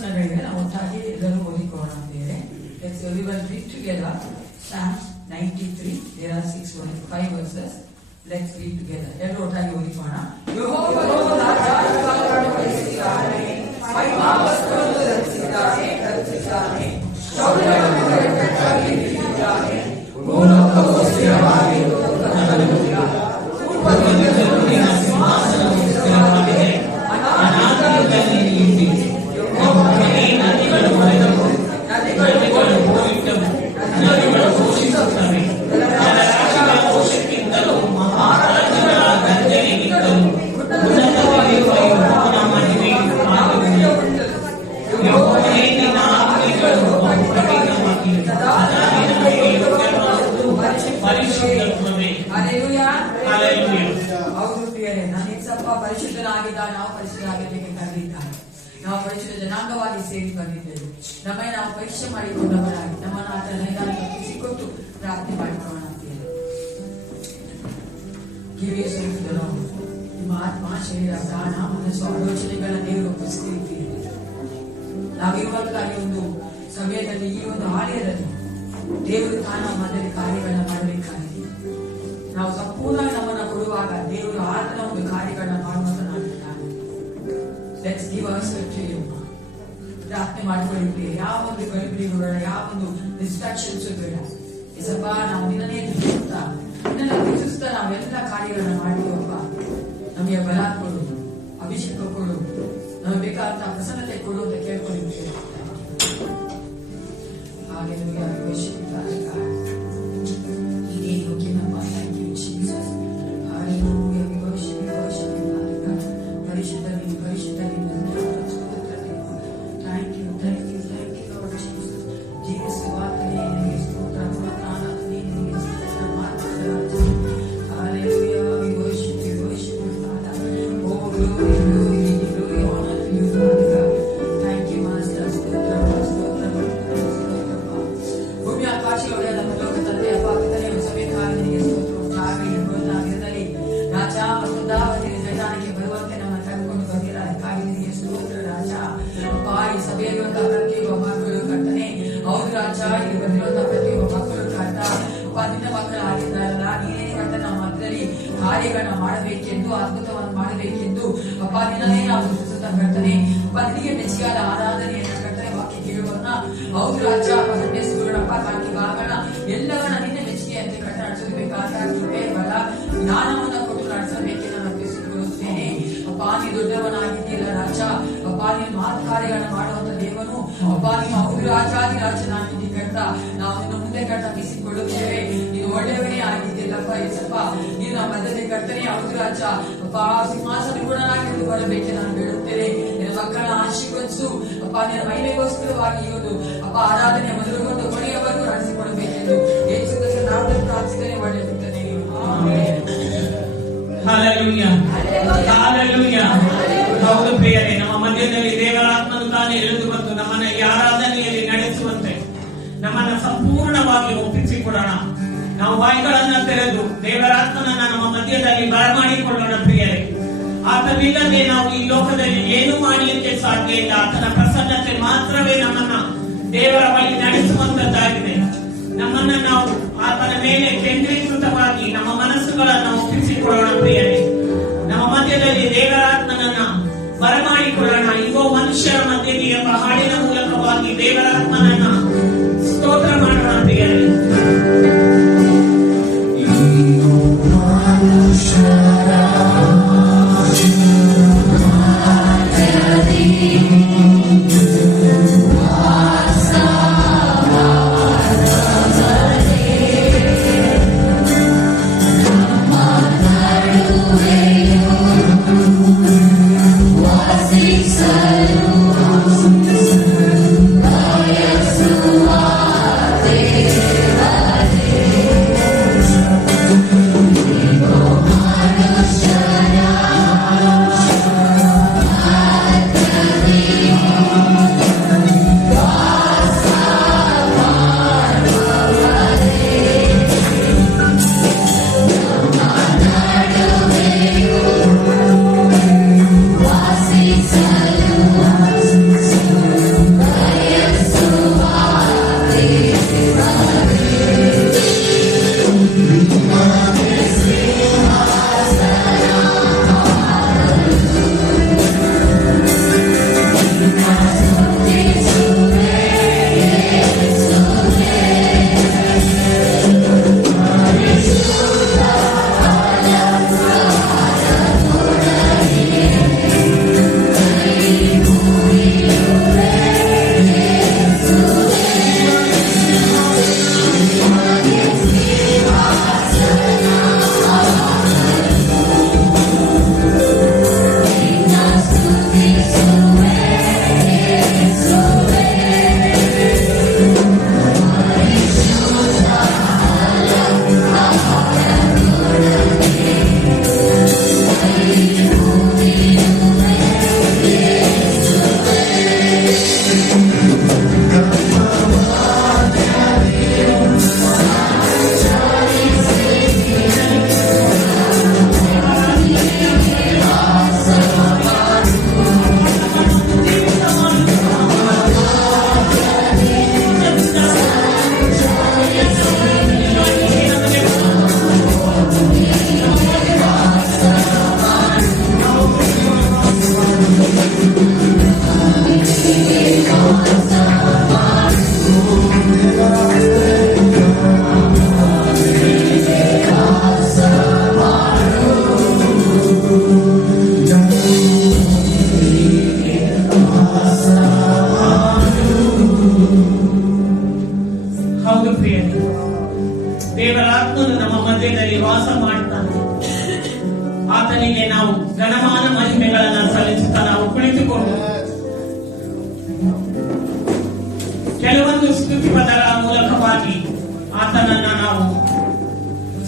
ವಚನಗಳಿವೆ, ನಾವು ಒಟ್ಟಾಗಿ ಎಲ್ಲರೂ ಓದಿಕೊಳ್ಳೋಣ ಅಂತೇಳಿ. Let's everyone read together Psalms 93. There are 5 verses. Let's read together. ಎಲ್ಲರೂ ಒಟ್ಟಾಗಿ ಓದಿಕೊಳ್ಳೋಣ. ಯೆಹೋವನು ರಾಜಾಧಿಕಾರವನ್ನು ವಹಿಸಿದ್ದಾನೆ, ಮಹಿಮಾವಸ್ತುವನ್ನು ರಚಿಸಿದ್ದಾನೆ, ಶೌರ್ಯವನ್ನು ಕಟ್ಟಾಗಿ ನಿಲ್ಲಿಸಿದ್ದಾನೆ, ಭೂಲೋಕವು ಸ್ಥಿರವಾಗಿರುವುದು ಕನಕನೂರಿಲ್ಲ, ಪೂರ್ವದಿಂದ ಸಿಂಹಾಸನವು ಸ್ಥಿರವಾಗಿದೆ, ಅನಾದಿಯಲ್ಲಿ ನೀತಿ, ಯೆಹೋವನೇ ನದಿಗಳು ಹೊರಟವು, ನದಿಗಳು ಹೋಗಿಟ್ಟವು, ನದಿಗಳು ಘೋಷಿಸುತ್ತವೆ, ರಾಜ್ಯಗಳ ಘೋಷಕ್ಕಿಂತಲೂ ಮಹಾರಾಜಗಳ ಗರ್ಜನೆಗಿಂತಲೂ ಉನ್ನತವಾಗಿರುವ ಯೆಹೋವನ ಮಹಿಮೆಯು ಆಗುವುದು. ಯೆಹೋವನೇ ನಿನ್ನ ಆಜ್ಞೆಗಳು ಬಹುಪ್ರವೀಣವಾಗಿವೆ, ಪರಿಶುದ್ಧತ್ವವೇ. ಹಲ್ಲೆಲೂಯಾ. ಹೌದು ಪ್ರಿಯರೇ, ನಾನು ಏಸಪ್ಪ ಪರಿಶುದ್ಧನಾಗಿದ್ದಾಗ ನಾವು ಪರಿಶುದ್ಧರಾಗಲಿಕ್ಕೆ ಕರೆದಿದ್ದಾನೆ. ನಾವು ಪರಿಶುದ್ಧ ಜನಾಂಗವಾಗಿ ಸೇರಿ ಬಂದಿದ್ದೇವೆ. ನಮ್ಮನ್ನು ನಾವು ಪರೀಕ್ಷೆ ಮಾಡಿಕೊಂಡವರಾಗಿ ನಮ್ಮನ್ನು ಆತನ ನಿಧಾನಕ್ಕೆ ಒಪ್ಪಿಸಿಕೊಟ್ಟು ಪ್ರಾರ್ಥನೆ ಮಾಡಿಕೊಳ್ಳೋಣ ಪ್ರಿಯರೇ. ಕಿವಿಯ ನಿಮ್ಮ ಆತ್ಮ, ಶರೀರ, ಪ್ರಾಣ, ಮನಸ್ಸು, ಆಲೋಚನೆಗಳ ದೇವರು ಒಪ್ಪಿಸ್ತಿರ್ತೀರಿ. ನಾವಿರುವಂತಹ ಒಂದು ಸಮಯದಲ್ಲಿ, ಈ ಒಂದು ಆಲಯದಲ್ಲಿ ದೇವರು ತಾನ ಮಧ್ಯದಲ್ಲಿ ಕಾರ್ಯಗಳನ್ನ ಮಾಡಬೇಕಾಗಿದೆ. ನಾವು ಸಂಪೂರ್ಣ ನಮ್ಮನ್ನ ಕೊಡುವಾಗ ದೇವರು ಆತನ ಒಂದು ಕಾರ್ಯಗಳನ್ನ ಮಾಡುವಂತನಾಗಿದ್ದಾನೆ. Let's give ourselves to him. ಪ್ರಾರ್ಥನೆ ಮಾಡಿಕೊಳ್ಳಿ. ಯಾವ ಒಂದು ಗಡಿಬಿಡಿಗಳು, ಯಾವ ಒಂದು ಡಿಸ್ಟ್ರಾಕ್ಷನ್ಸ್ ಬೇಡ. ಏಸಪ್ಪ, ನಾವು ನಿನ್ನನ್ನೇ ಪ್ರೀತಿಸುತ್ತಾ ನಾವೆಲ್ಲ ಕಾರ್ಯಗಳನ್ನ ಮಾಡ್ತೀವಪ್ಪ. ನಮಗೆ ಬಲ ಕೊಡು, ಅಭಿಷೇಕ ಕೊಡು, ನಮಗೆ ಬೇಕಾದಂತಹ ಪ್ರಸನ್ನತೆ ಕೊಡು ಅಂತ ಕೇಳ್ಕೊಂಡಿದ್ದೇವೆ. ಹಾಗೆ ಕಾರ್ಯಗಳನ್ನ ಮಾಡಬೇಕೆಂದು, ಅದ್ಭುತವನ್ನು ಮಾಡಬೇಕೆಂದು ಅಪ್ಪ ನಿನ್ನೇ ನಾವು ಸೂಚಿಸುತ್ತಾ ಕರ್ತನೆ. ಅಪ್ಪ ನಿನಗೆ ಮೆಚ್ಚಿಯಾದ ಆರಾಧನೆಯನ್ನ ಕರ್ತನೆ ವಾಕ್ಯ ಕೇಳುವನ್ನ ಹೌದು ರಾಜ ಸಂಡೆ ಸ್ಕೂಲ್ಗಳಪ್ಪ ಬಾಕಿ ಭಾಗಗಳನ್ನ ಎಲ್ಲವನ್ನ ನಿನ್ನೆ ಮೆಚ್ಚುಗೆ ಅಂತ ಕಟ್ಟ ನಡೆಸಬೇಕಾದ ಕೃಪೆ ಬಲ ಜ್ಞಾನವನ್ನ ಕೊಟ್ಟು ನಡೆಸಬೇಕೆಂದು ನಾನು ಅರ್ಪಿಸಿಕೊಳ್ಳುತ್ತೇನೆ. ಅಪ್ಪ ನೀ ದೊಡ್ಡವನಾಗಿದ್ದೀಯಲ್ಲ ರಾಜ. ಅಪ್ಪ ನೀನು ಮಾತು ಕಾರ್ಯಗಳನ್ನ ಮಾಡುವಂತ ದೇವನು. ಅಪ್ಪ ನೀವು ಹೌದು ರಾಜಾದಿ ರಾಜನಾಗಿದ್ದೀ ಕರ್ತ. ನಾವು ನಿನ್ನ ಮುಂದೆ ಕಟ್ಟ ಬೀಸಿಕೊಳ್ಳುತ್ತೇವೆ. ನೀನು ಒಳ್ಳೆಯವನೇ ಆಗಿದ್ದಿಲ್ಲಪ್ಪ ಏಸಪ್ಪ. ನೀನು ನಮ್ಮ ಮಧ್ಯದಲ್ಲಿ ಕರ್ತನೆ ಹೌದು ರಾಜ. ಅಪ್ಪ ಸಿಂಹಾಸನ ಗುಣನಾಗಿ ಬರಬೇಕೆ ನಾನು ಬೇಡುತ್ತೇನೆ. ನಿನ್ನ ಮಕ್ಕಳನ್ನ ಆಶೀರ್ವದಿಸು ಅಪ್ಪ. ನಿನ್ನ ಮಹಿಮೆಗೋಸ್ಕರವಾಗಿ ಇರುವುದು ಅಪ್ಪ ಆರಾಧನೆ ಮೊದಲುಗೊಂಡು ಕೊನೆಯವರೆಗೂ ನಡೆಸಿಕೊಡಬೇಕೆಂದು ಯೇಸು ಕ್ರಿಸ್ತನ ನಾಮದಲ್ಲಿ ಪ್ರಾರ್ಥಿಸುತ್ತೇನೆ. ಒಳ್ಳೆಯದಿರುತ್ತದೆ. Hallelujah, hallelujah. ಹೌದು ಪ್ರಿಯರೇ, ನಮ್ಮ ಮಧ್ಯದಲ್ಲಿ ದೇವರ ಆತ್ಮನು ತಾನೇ ಇಳಿದು ಬಂದು ನಮ್ಮನ್ನ ಈ ಆರಾಧನೆಯಲ್ಲಿ ನಡೆಸುವಂತೆ ನಮ್ಮನ್ನ ಸಂಪೂರ್ಣವಾಗಿ ಒಪ್ಪಿಸಿಕೊಡೋಣ. ನಾವು ಬಾಯಿಗಳನ್ನ ತೆರೆದು ದೇವರ ಆತ್ಮನನ್ನ ನಮ್ಮ ಮಧ್ಯದಲ್ಲಿ ಬರಮಾಡಿಕೊಳ್ಳೋಣ ಪ್ರಿಯರೇ. ಆತನಿಲ್ಲದೆ ನಾವು ಈ ಲೋಕದಲ್ಲಿ ಏನು ಮಾಡಲಿಕ್ಕೆ ಸಾಧ್ಯ ಇಲ್ಲ. ಆತನ ಪ್ರಸನ್ನತೆ ಮಾತ್ರವೇ ನಮ್ಮನ್ನ ದೇವರ ಬಳಿ ನಡೆಸುವಂತದ್ದಾಗಿದೆ. ನಮ್ಮನ್ನ ನಾವು ಆತನ ಮೇಲೆ ಕೇಂದ್ರೀಕೃತವಾಗಿ ನಮ್ಮ ಮನಸ್ಸುಗಳನ್ನು ಒಪ್ಪಿಸಿಕೊಳ್ಳೋಣ ಪ್ರಿಯರೇ. ನಮ್ಮ ಮಧ್ಯದಲ್ಲಿ ದೇವರ ಆತ್ಮನನ್ನ ಬರಮಾಡಿಕೊಳ್ಳೋಣ. ಇಗೋ ಮನುಷ್ಯರ ಮಧ್ಯೆ ಎಂಬ ಹಾಡಿನ ಮೂಲಕವಾಗಿ ದೇವರ ಆತ್ಮನನ್ನ ಸ್ತೋತ್ರ ಮಾಡೋಣ ಪ್ರಿಯರೇ. Hallelujah. ಘನಮಾನ ಮಹಿಮೆಗಳನ್ನ ಸಲ್ಲಿಸುತ್ತಾ ನಾವು ಕುಳಿತುಕೊಂಡು ಕೆಲವೊಂದು ಸ್ತುತಿ ಪದಗಳ ಮೂಲಕವಾಗಿ ಆತನನ್ನ ನಾವು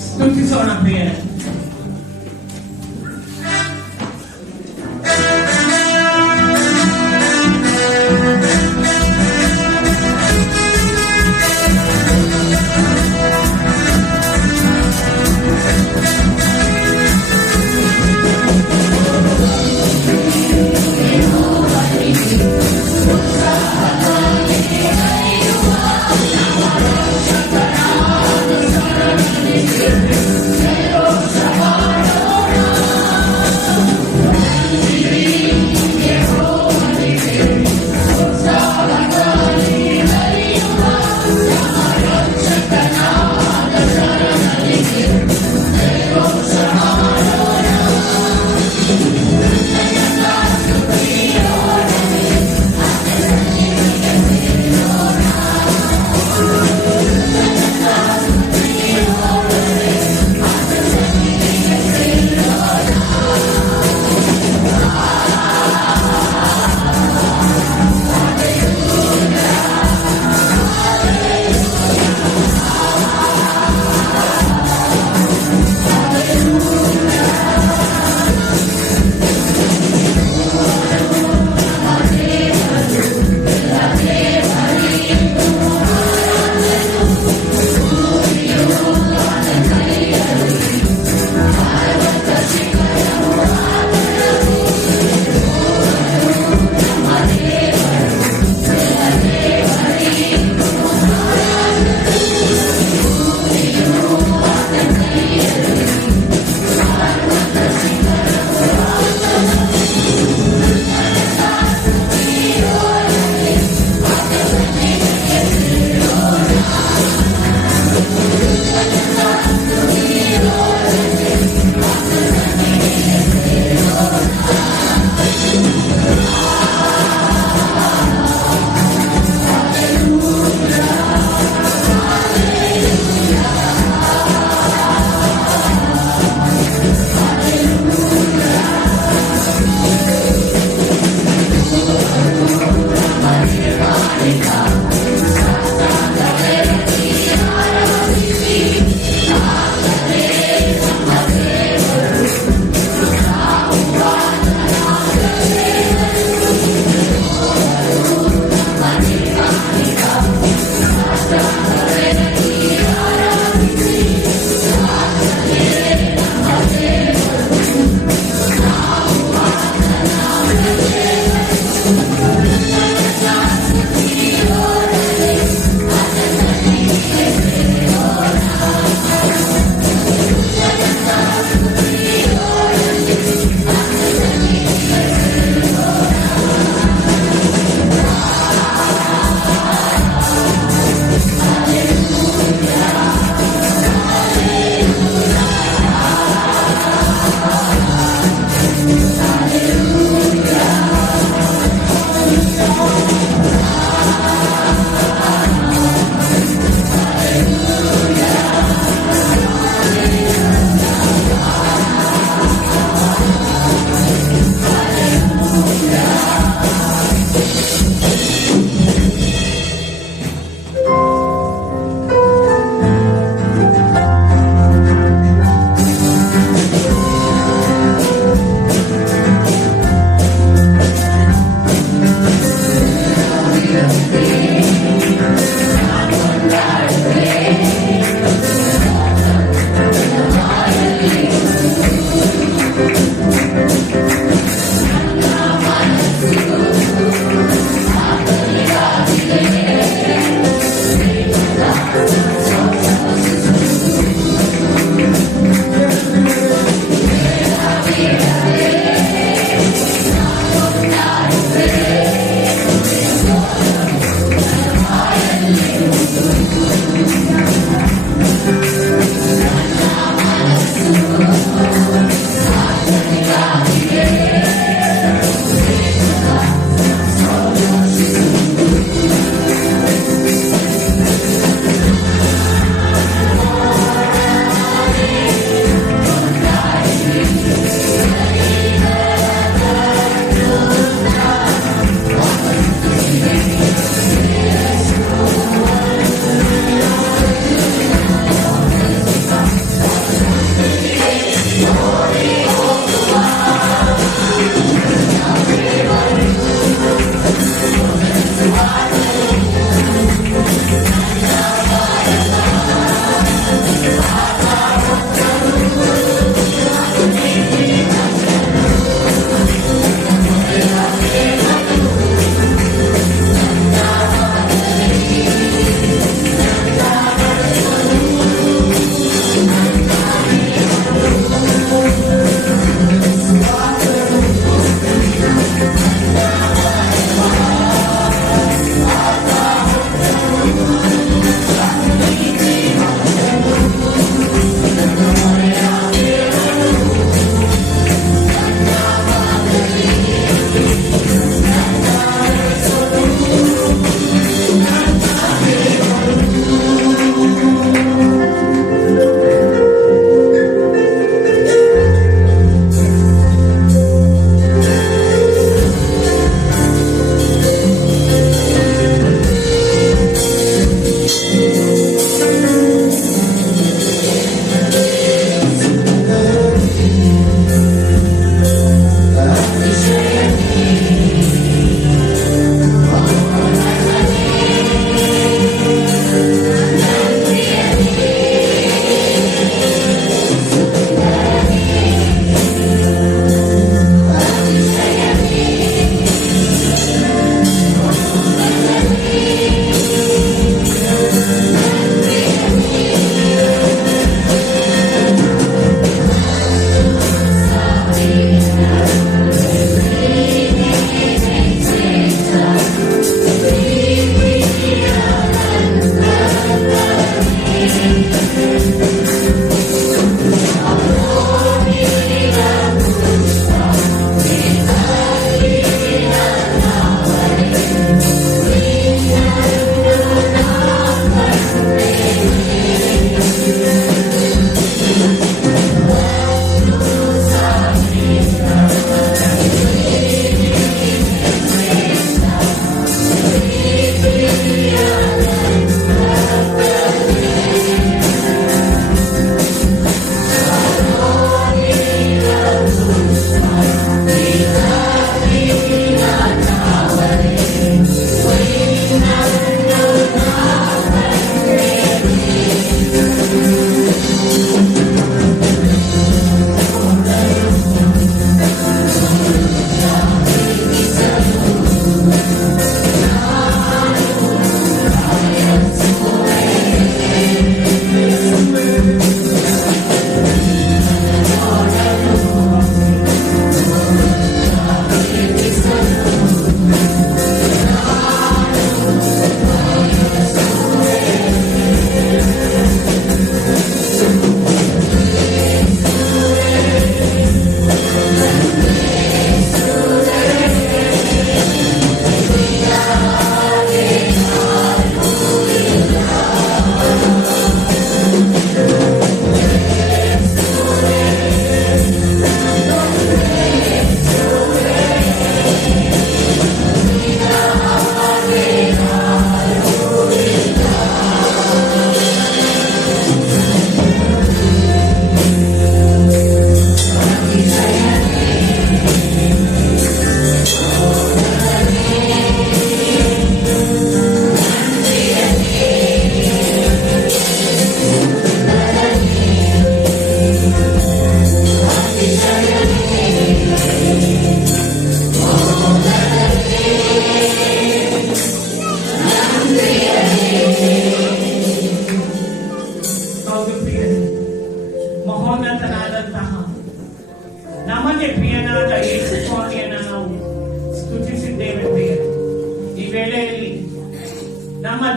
ಸ್ತುತಿಸೋಣ ಪ್ರಿಯರೇ.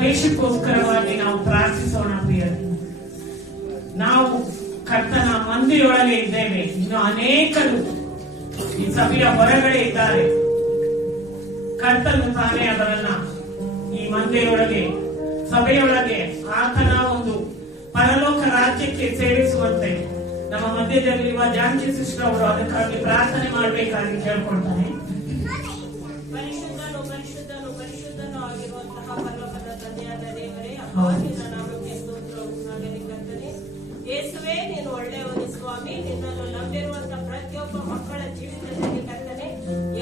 ದೇಶಕ್ಕೋಸ್ಕರವಾಗಿ ನಾವು ಪ್ರಾರ್ಥಿಸೋಣ ಪ್ರಿಯರೇ. ನಾವು ಕರ್ತನ ಮಂದಿರೊಳಗೆ ಇದ್ದೇವೆ. ಇನ್ನು ಅನೇಕರು ಈ ಸಭೆಯ ಹೊರಗಡೆ ಇದ್ದಾರೆ. ಕರ್ತನು ತಾನೇ ಅವರನ್ನ ಈ ಮಂದಿರೊಳಗೆ, ಸಭೆಯೊಳಗೆ ಆತನ ಒಂದು ಪರಲೋಕ ರಾಜ್ಯಕ್ಕೆ ಸೇರಿಸುವಂತೆ ನಮ್ಮ ಮಧ್ಯದಲ್ಲಿರುವ ಜಾನ್ಕಿ ಸಿಸ್ಟರ್ ಅವರು ಅದಕ್ಕಾಗಿ ಪ್ರಾರ್ಥನೆ ಮಾಡಬೇಕಾಗಿ ಕೇಳ್ಕೊಳ್ತಾನೆ. ಪರಿಶುದ್ಧನು ಪರಿಶುದ್ಧನು ಪರಿಶುದ್ಧನು ಆಗಿರುವಂತಹ ಪರಲೋಕದ ತಂದೆಯಾದ ದೇವರೇ, ನಿನ್ನ ನಾಮಕ್ಕೆ ಸ್ತೋತ್ರ ಉಂಟಾಗಲಿ ಕರ್ತನೇ. ಯೇಸುವೇ, ನೀನು ಒಳ್ಳೆಯವನು ಸ್ವಾಮಿ. ನಿನ್ನನ್ನು ನಂಬಿರುವಂತಹ ಪ್ರತಿಯೊಬ್ಬ ಮಕ್ಕಳ ಜೀವಿತದಲ್ಲಿ ಕರ್ತನೆ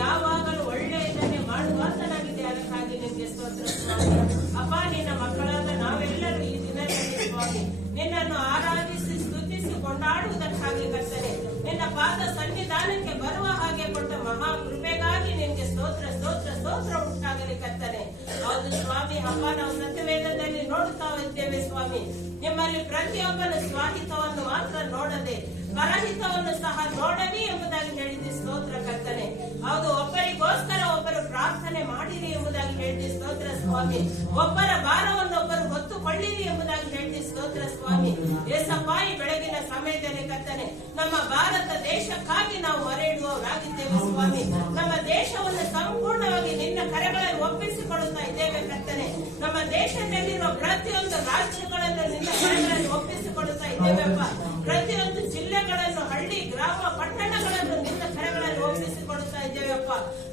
ಯಾವಾಗಲೂ ಒಳ್ಳೆಯದನ್ನೇ ಮಾಡುವಾತನಾಗಿದೆ. ಅದಕ್ಕಾಗಿ ನಿಮಗೆ ಸ್ತೋತ್ರ ಸ್ವಾಮಿ. ಅಪ್ಪ, ನಿನ್ನ ಮಕ್ಕಳಾದ ನಾವೆಲ್ಲರೂ ಈ ದಿನದಲ್ಲಿ ಸ್ವಾಮಿ ನಿನ್ನನ್ನು ಆರಾಧಿಸಿ ಸ್ತುತಿಸಿ ಕೊಂಡಾಡುವುದಕ್ಕಾಗಿ ಕರ್ತನೆ ನಿನ್ನ ಪಾದ ಸನ್ನಿಧಾನಕ್ಕೆ ಬರುವ ಹಾಗೆ ಕೊಟ್ಟ ಮಹಾ ಕೃಪೆಗಾಗಿ ನಿನ್ಗೆ ಸ್ತೋತ್ರ ಸ್ತೋತ್ರ ಸ್ತೋತ್ರ ಉಂಟಾಗಲಿ ಕರ್ತನೆ. ಹೌದು ಸ್ವಾಮಿ. ಅಪ್ಪ, ನಾವು ಸತ್ಯವೇದದಲ್ಲಿ ನೋಡುತ್ತಾ ಇದ್ದೇವೆ ಸ್ವಾಮಿ, ನಿಮ್ಮಲ್ಲಿ ಪ್ರತಿಯೊಬ್ಬನ ಸ್ವಾಹಿತವನ್ನು ಮಾತ್ರ ನೋಡದೆ ಪರಹಿತವನ್ನು ಸಹ ನೋಡಲಿ ಎಂಬುದಾಗಿ ಹೇಳಿದ್ದೆ. ಸ್ತೋತ್ರ ಕರ್ತನೆ. ಹೌದು, ಒಬ್ಬರಿಗೋಸ್ಕರ ಒಬ್ಬರು ಪ್ರಾರ್ಥನೆ ಮಾಡಿರಿ ಎಂಬುದಾಗಿ ಹೇಳಿದ್ದೆ. ಸ್ತೋತ್ರ ಸ್ವಾಮಿ. ಒಬ್ಬರ ಭಾರವನ್ನು ಒಬ್ಬರು ಹೊತ್ತುಕೊಳ್ಳಿರಿ ಎಂಬುದಾಗಿ ಹೇಳಿದ್ದೆ. ಸ್ತೋತ್ರ ಸ್ವಾಮಿ. ಏಸಪ್ಪ, ಈ ಬೆಳಗಿನ ಸಮಯದಲ್ಲಿ ಕರ್ತನೆ ನಮ್ಮ ಭಾರತ ದೇಶಕ್ಕಾಗಿ ನಾವು ಮೊರೆ ಇಡುವವರಾಗಿದ್ದೇವೆ ಸ್ವಾಮಿ. ನಮ್ಮ ದೇಶವನ್ನು ಸಂಪೂರ್ಣವಾಗಿ ನಿನ್ನ ಕರೆಗಳಲ್ಲಿ ಒಪ್ಪಿಸಿಕೊಡುತ್ತಾ ಇದ್ದೇವೆ ಕರ್ತನೆ. ನಮ್ಮ ದೇಶದಲ್ಲಿರುವ ಪ್ರತಿಯೊಂದು ರಾಜ್ಯಗಳನ್ನು ನಿನ್ನ ಕರೆಗಳಲ್ಲಿ ಒಪ್ಪಿಸಿಕೊಡುತ್ತಾ ಇದ್ದೇವೆಪ್ಪ. ಪ್ರತಿಯೊಂದು ಜಿಲ್ಲೆಗಳನ್ನು, ಹಳ್ಳಿ, ಗ್ರಾಮ, ಪಟ್ಟಣಗಳನ್ನು ನಿನ್ನ ಕರೆಗಳಲ್ಲಿ ಒಪ್ಪಿಸಿಕೊಡುತ್ತಾ ಇದ್ದೇವೆಪ್ಪ.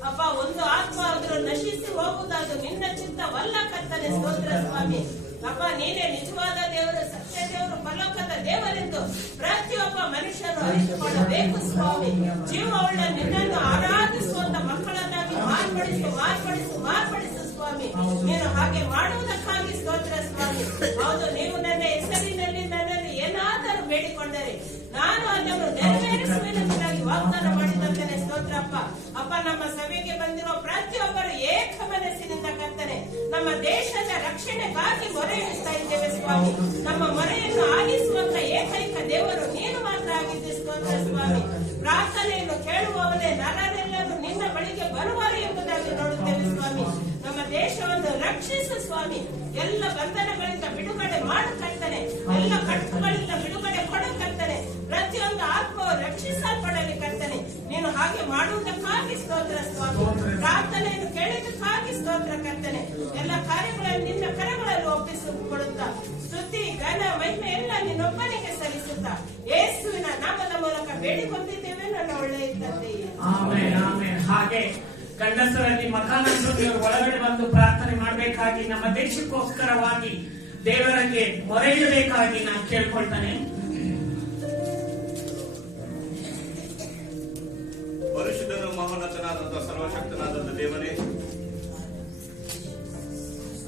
ಅಪ್ಪ, ಒಂದು ಆತ್ಮ ಆದರೂ ನಶಿಸಿ ಹೋಗುವುದಾದ್ರು ನಿನ್ನ ಚಿತ್ತವಲ್ಲ ಕರ್ತನೆ. ಸ್ತೋತ್ರ ಸ್ವಾಮಿ. ಅಪ್ಪ, ನೀನೇ ನಿಜವಾದ ದೇವರು, ಸತ್ಯ ದೇವರು, ಪರಲೋಕದ ದೇವರೆಂದು ಪ್ರತಿಯೊಬ್ಬ ಮನುಷ್ಯರು ಅರಿತುಕೊಳ್ಳಬೇಕು ಸ್ವಾಮಿ. ಜೀವವುಳ್ಳ ನಿನ್ನನ್ನು ಆರಾಧಿಸುವಂತ ಮಕ್ಕಳನ್ನಾಗಿ ಮಾರ್ಪಡಿಸು ಸ್ವಾಮಿ. ನೀನು ಹಾಗೆ ಮಾಡುವುದಕ್ಕಾಗಿ ಸ್ತೋತ್ರ ಸ್ವಾಮಿ. ಹೌದು, ನೀವು ನನ್ನ ಹೆಸರಿನಲ್ಲಿ ನನ್ನಲ್ಲಿ ಏನಾದರೂ ಬೇಡಿಕೊಂಡರೆ ನಾನು ಅದನ್ನು ನೆರವೇರಿಸುವೆನೆಂಬುದಾಗಿ ವಾಗ್ದಾನ ಮಾಡಿದಂತೆ ಸ್ತೋತ್ರಪ್ಪ. ಅಪ್ಪ, ನಮ್ಮ ಸಭೆಗೆ ಬಂದಿರುವ ಪ್ರತಿಯೊಬ್ಬರು ಏಕ ಮನಸ್ಸಿನಿಂದ ಕರ್ತನೆ ನಮ್ಮ ದೇಶದ ರಕ್ಷಣೆಗಾಗಿ ಮೊರೆ ಇಡ್ತಾ ಇದ್ದೇವೆ ಸ್ವಾಮಿ. ನಮ್ಮ ಮೊರೆಯನ್ನು ಆಲಿಸುವಂತ ಏಕೈಕ ದೇವರು ನೀನು ಮಾತ್ರ ಆಗಿದ್ದೆ. ಸ್ತೋತ್ರ ಸ್ವಾಮಿ. ಪ್ರಾರ್ಥನೆಯನ್ನು ಕೇಳುವವನೇ ನರರೆಲ್ಲರೂ ನಿನ್ನ ಬಳಿಗೆ ಬರುವರು ಎಂಬುದಾಗಿ ನೋಡುತ್ತೇವೆ ಸ್ವಾಮಿ. ನಮ್ಮ ದೇಶವನ್ನು ರಕ್ಷಿಸು ಸ್ವಾಮಿ. ಎಲ್ಲ ಬಂಧನಗಳಿಂದ ಬಿಡುಗಡೆ ಮಾಡು ಕರ್ತನೆ. ಎಲ್ಲ ಕಟ್ಟುಗಳಿಂದ ಬಿಡುಗಡೆ ಕೊಡು ಕರ್ತನೆ. ಪ್ರತಿಯೊಂದು ಆತ್ಮವು ರಕ್ಷಿಸಲ್ಪಡಲಿ ಕರ್ತನೆ. ನೀನು ಹಾಗೆ ಮಾಡುವುದಕ್ಕಾಗಿ ಸ್ತೋತ್ರ ಸ್ವಾಮಿ. ಪ್ರಾರ್ಥನೆಯನ್ನು ಕೇಳಿದ್ದಕ್ಕಾಗಿ ಸ್ತೋತ್ರ ಕರ್ತನೆ. ಎಲ್ಲ ಕಾರ್ಯಗಳನ್ನು ನಿನ್ನ ಕರಗಳಲ್ಲಿ ಒಪ್ಪಿಸಿಕೊಡುತ್ತಾ ಸ್ತುತಿ, ಘನ, ಮಹಿಮೆ ಎಲ್ಲ ನಿನ್ನೊಬ್ಬನಿಗೆ ಸಲ್ಲಿಸುತ್ತಾ ಯೇಸುವಿನ ನಾಮದ ಮೂಲಕ ಬೇಡಿಕೊಂಡಿದ್ದೇವೆ ನನ್ನ ಒಳ್ಳೆಯ ತಂದೆಯೇ. Amen, amen. ಹಾಗೆ ಗಂಡಸರಲ್ಲಿ ಮಕಾನಂದರು ಒಳಗಡೆ ಬಂದು ಪ್ರಾರ್ಥನೆ ಮಾಡಬೇಕಾಗಿ, ನಮ್ಮ ದೇಶಕ್ಕೋಸ್ಕರವಾಗಿ ದೇವರಿಗೆ ಮೊರೆ ಇಡಬೇಕಾಗಿ ನಾನು ಕೇಳ್ಕೊಳ್ತಾನೆ. ಪರಿಶುದ್ಧನು ಮಹೋನ್ನತನಾದಂತಹ ಸರ್ವಶಕ್ತನಾದಂತಹ ದೇವನೇ,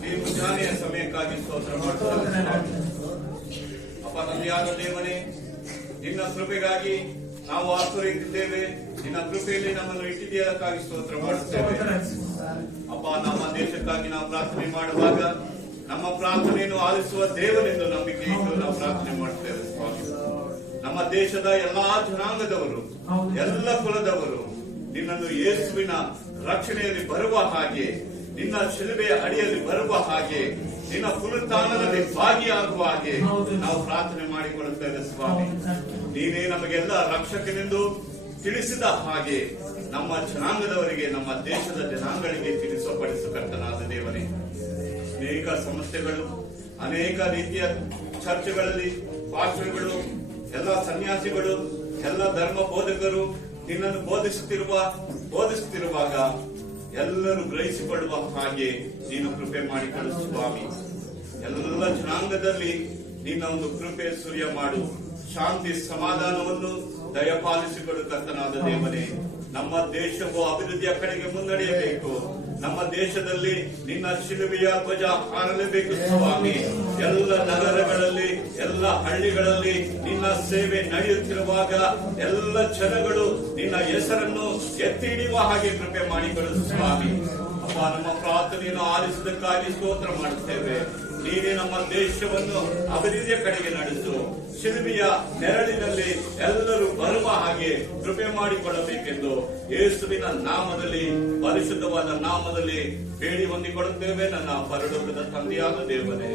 ಈ ಮುಂಜಾನೆಯ ಸಮಯಕ್ಕಾಗಿ ಸ್ತೋತ್ರ ಮಾಡುತ್ತೇವೆ. ಅಪ್ಪ, ತಂದೆಯಾದ ದೇವನೇ, ನಿನ್ನ ಕೃಪೆಗಾಗಿ ನಾವು ಆತುರಿದ್ದೇವೆ. ನಿನ್ನ ಕೃಪೆಯಲ್ಲಿ ನಮ್ಮನ್ನು ಇಟ್ಟಿದ್ದಕ್ಕಾಗಿ ಸ್ತೋತ್ರ ಮಾಡುತ್ತೇವೆ. ಅಪ್ಪ, ನಮ್ಮ ದೇಶಕ್ಕಾಗಿ ನಾವು ಪ್ರಾರ್ಥನೆ ಮಾಡುವಾಗ ನಮ್ಮ ಪ್ರಾರ್ಥನೆಯನ್ನು ಆಲಿಸುವ ದೇವರೆಂದು ನಂಬಿಕೆ ಇಟ್ಟು ನಾವು ಪ್ರಾರ್ಥನೆ ಮಾಡುತ್ತೇವೆ ಸ್ವಾಮಿ. ನಮ್ಮ ದೇಶದ ಎಲ್ಲಾ ಜನಾಂಗದವರು, ಎಲ್ಲ ಕುಲದವರು ನಿನ್ನನ್ನು ಯೇಸುವಿನ ರಕ್ಷಣೆಯಲ್ಲಿ ಬರುವ ಹಾಗೆ, ನಿನ್ನ ಶಿಲುಬೆಯ ಅಡಿಯಲ್ಲಿ ಬರುವ ಹಾಗೆ, ನಿನ್ನ ಪುನರುತ್ಥಾನದಲ್ಲಿ ಭಾಗಿಯಾಗುವ ಹಾಗೆ ನಾವು ಪ್ರಾರ್ಥನೆ ಮಾಡಿಕೊಳ್ಳುತ್ತೇವೆ ಸ್ವಾಮಿ. ನೀನೇ ನಮಗೆಲ್ಲ ರಕ್ಷಕನೆಂದು ತಿಳಿಸಿದ ಹಾಗೆ ನಮ್ಮ ಜನಾಂಗದವರಿಗೆ, ನಮ್ಮ ದೇಶದ ಜನಾಂಗಗಳಿಗೆ ತಿಳಿಸಪಡಿಸು ಕರ್ತನಾದ ದೇವನೇ. ಅನೇಕ ಸಂಸ್ಥೆಗಳು, ಅನೇಕ ರೀತಿಯ ಚರ್ಚ್ಗಳಲ್ಲಿ ಪಾಸ್ಟರ್ಗಳು, ಎಲ್ಲ ಸನ್ಯಾಸಿಗಳು, ಎಲ್ಲ ಧರ್ಮ ಬೋಧಕರು ನಿನ್ನನ್ನು ಬೋಧಿಸುತ್ತಿರುವಾಗ ಎಲ್ಲರೂ ಗ್ರಹಿಸಿಕೊಳ್ಳುವ ಹಾಗೆ ನೀನು ಕೃಪೆ ಮಾಡಿಕೊಳ್ಳು ಸ್ವಾಮಿ. ಎಲ್ಲ ಜನಾಂಗದಲ್ಲಿ ನಿನ್ನ ಒಂದು ಕೃಪೆ ಸುರಿಯ ಮಾಡು. ಶಾಂತಿ ಸಮಾಧಾನವನ್ನು ದಯಪಾಲಿಸಿಕೊಡು ಕರ್ತನಾದ ದೇವನೇ. ನಮ್ಮ ದೇಶವು ಅಭಿವೃದ್ಧಿಯ ಕಡೆಗೆ ಮುನ್ನಡೆಯಬೇಕು. ನಮ್ಮ ದೇಶದಲ್ಲಿ ನಿನ್ನ ಶಿಲುಬೆಯ ಧ್ವಜ ಹಾರಲೇಬೇಕು ಸ್ವಾಮಿ. ಎಲ್ಲ ನಗರಗಳಲ್ಲಿ, ಎಲ್ಲ ಹಳ್ಳಿಗಳಲ್ಲಿ ನಿನ್ನ ಸೇವೆ ನಡೆಯುತ್ತಿರುವಾಗ ಎಲ್ಲ ಜನಗಳು ನಿನ್ನ ಹೆಸರನ್ನು ಎತ್ತಿ ಹಿಡಿಯುವ ಹಾಗೆ ಕೃಪೆ ಮಾಡಿಕೊಡು ಸ್ವಾಮಿ. ಅಪ್ಪ, ನಮ್ಮ ಪ್ರಾರ್ಥನೆಯನ್ನು ಆಲಿಸುವುದಕ್ಕಾಗಿ ಸ್ತೋತ್ರ ಮಾಡುತ್ತೇವೆ. ನೀನೇ ನಮ್ಮ ದೇಶವನ್ನು ಅಭಿವೃದ್ಧಿಯ ಕಡೆಗೆ ನಡೆಸು. ಶಿಲುಬೆಯ ನೆರಳಿನಲ್ಲಿ ಎಲ್ಲರೂ ಬರುವ ಹಾಗೆ ಕೃಪೆ ಮಾಡಿಕೊಳ್ಳಬೇಕೆಂದು ಯೇಸುವಿನ ನಾಮದಲ್ಲಿ, ಪರಿಶುದ್ಧವಾದ ನಾಮದಲ್ಲಿ ಬೇಡಿ ಹೊಂದಿಕೊಳ್ಳುತ್ತೇವೆ ನನ್ನ ಪರಲೋಕದ ತಂದೆಯಾದ ದೇವರೇ.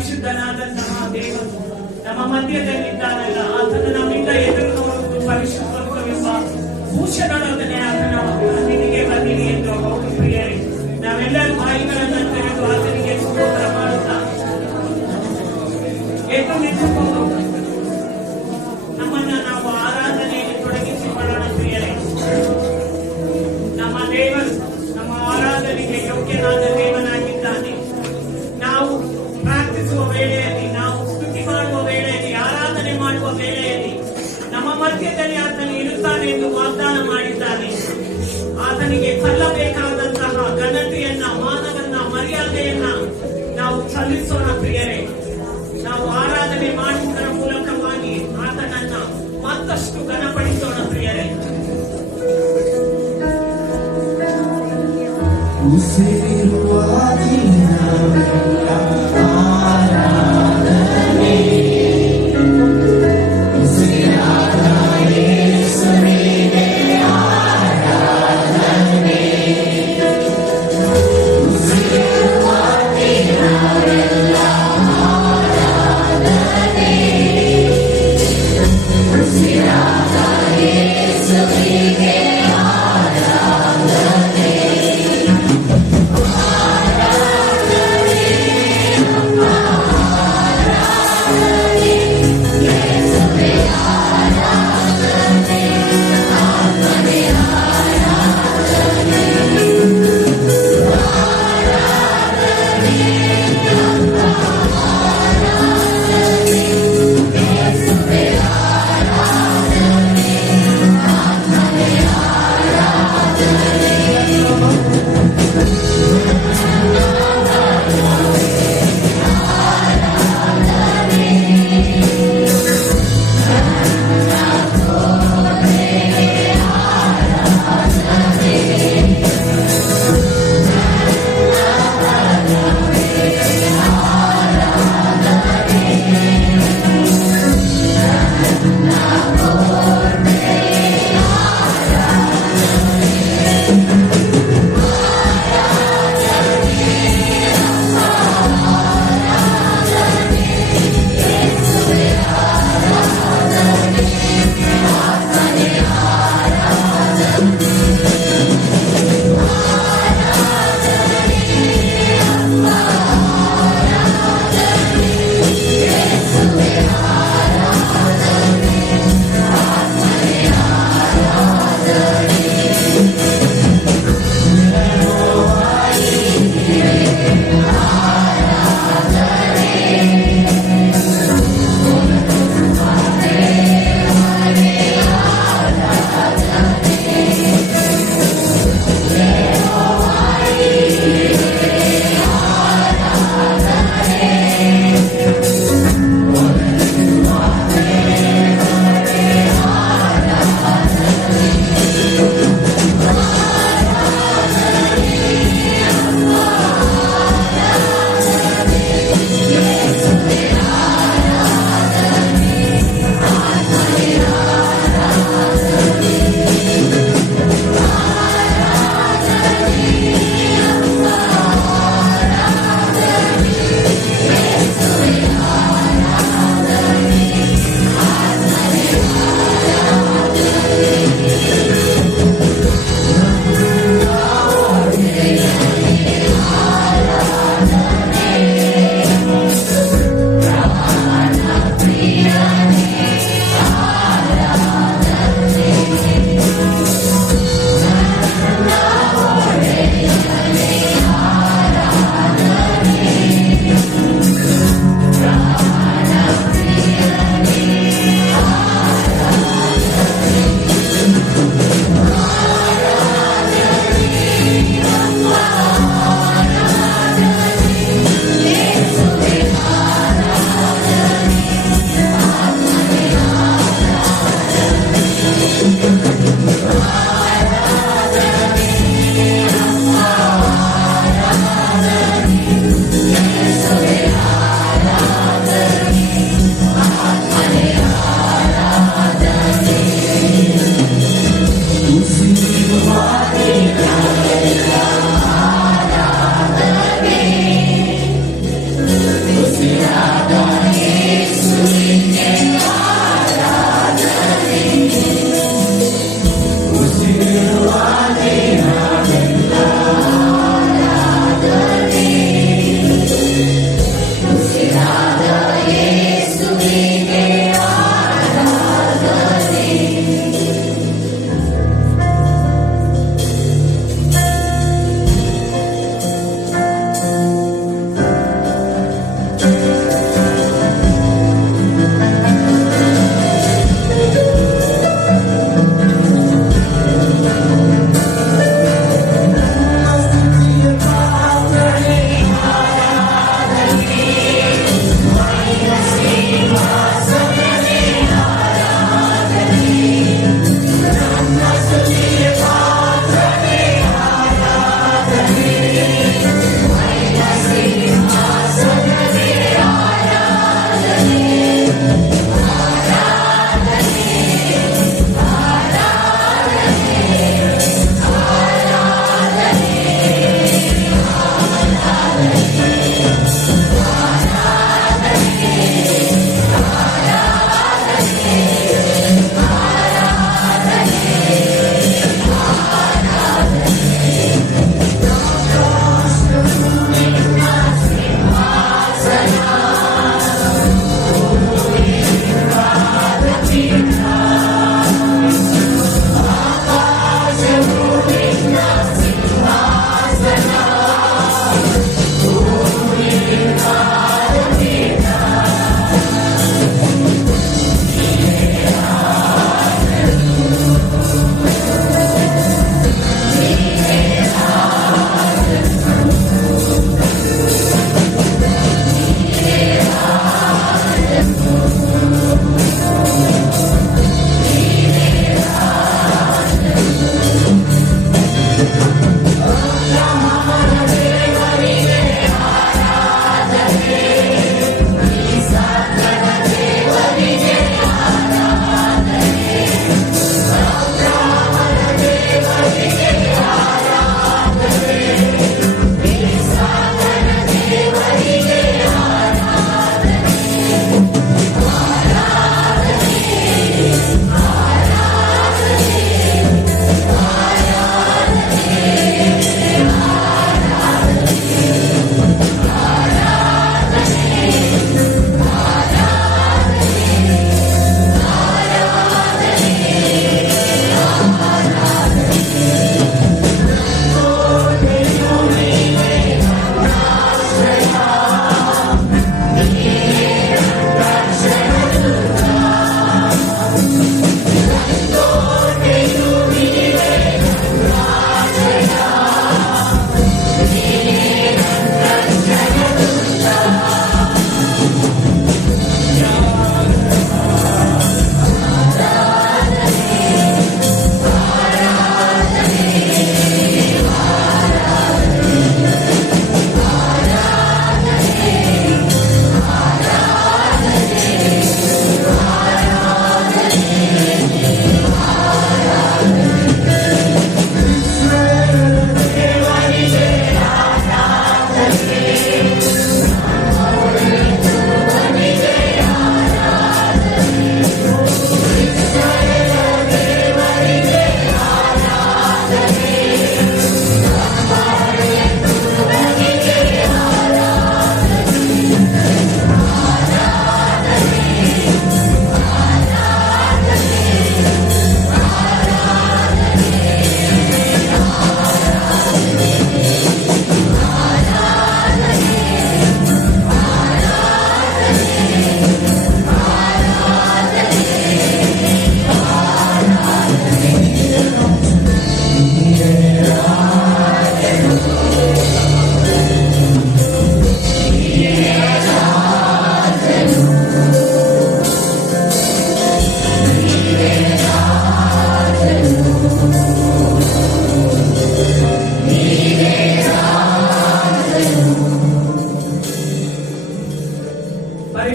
ಪರಿಶುದ್ಧನಾದಂತಹ ದೇವರು ನಮ್ಮ ಮಧ್ಯದಲ್ಲಿದ್ದಾನಲ್ಲ, ಆತನ ನಮ್ಮಿಂದ ಎದುರು ನೋಡುವುದು ಪರಿಶುದ್ಧವೆಂಬ ಭೂಷಣದೊಡನೆ ಆತನ ಅಲ್ಲಿಗೆ ಬಂದಿರಿ ಎಂದು. ಹೌದು ಪ್ರಿಯರೇ, ನಾವೆಲ್ಲರೂ ಬಾಯಿಗಳನ್ನು ತೆರೆದು ಆತನಿಗೆ ಸ್ತೋತ್ರ ಮಾಡುತ್ತಾ ಎದ್ದು ನಿಂತುಕೊಂಡು ನಮ್ಮನ್ನ ನಾವು ಆರಾಧನೆಯಲ್ಲಿ ತೊಡಗಿಸಿಕೊಳ್ಳೋಣ ಪ್ರಿಯರೇ. ನಮ್ಮ ದೇವರು ನಮ್ಮ ಆರಾಧನೆಗೆ ಯೋಗ್ಯನಾದ ದೇವನಾಗಿದ್ದಾನೆ. ನಾವು ಪ್ರಾರ್ಥಿಸುವ ವೇಳೆಯಲ್ಲಿ, ನಾವು ಸ್ತುತಿ ಮಾಡುವ ವೇಳೆಯಲ್ಲಿ, ಆರಾಧನೆ ಮಾಡುವ ವೇಳೆಯಲ್ಲಿ ನಮ್ಮ ಮಧ್ಯದಲ್ಲಿ ಆತನು ಇರುತ್ತಾನೆ ಎಂದು ವಾಗ್ದಾನ ಮಾಡಿದ್ದಾನೆ. ಆತನಿಗೆ ಸಲ್ಲಬೇಕಾದಂತಹ ಘನತೆಯನ್ನ, ಮಾನವನ್ನ, ಮರ್ಯಾದೆಯನ್ನ ನಾವು ಸಲ್ಲಿಸೋಣ ಪ್ರಿಯರೇ. ನಾವು ಆರಾಧನೆ ಮಾಡುವುದರ ಮೂಲಕವಾಗಿ ಆತನನ್ನ ಮತ್ತಷ್ಟು ಘನಪಡಿಸೋಣ ಪ್ರಿಯರೇ. Amen.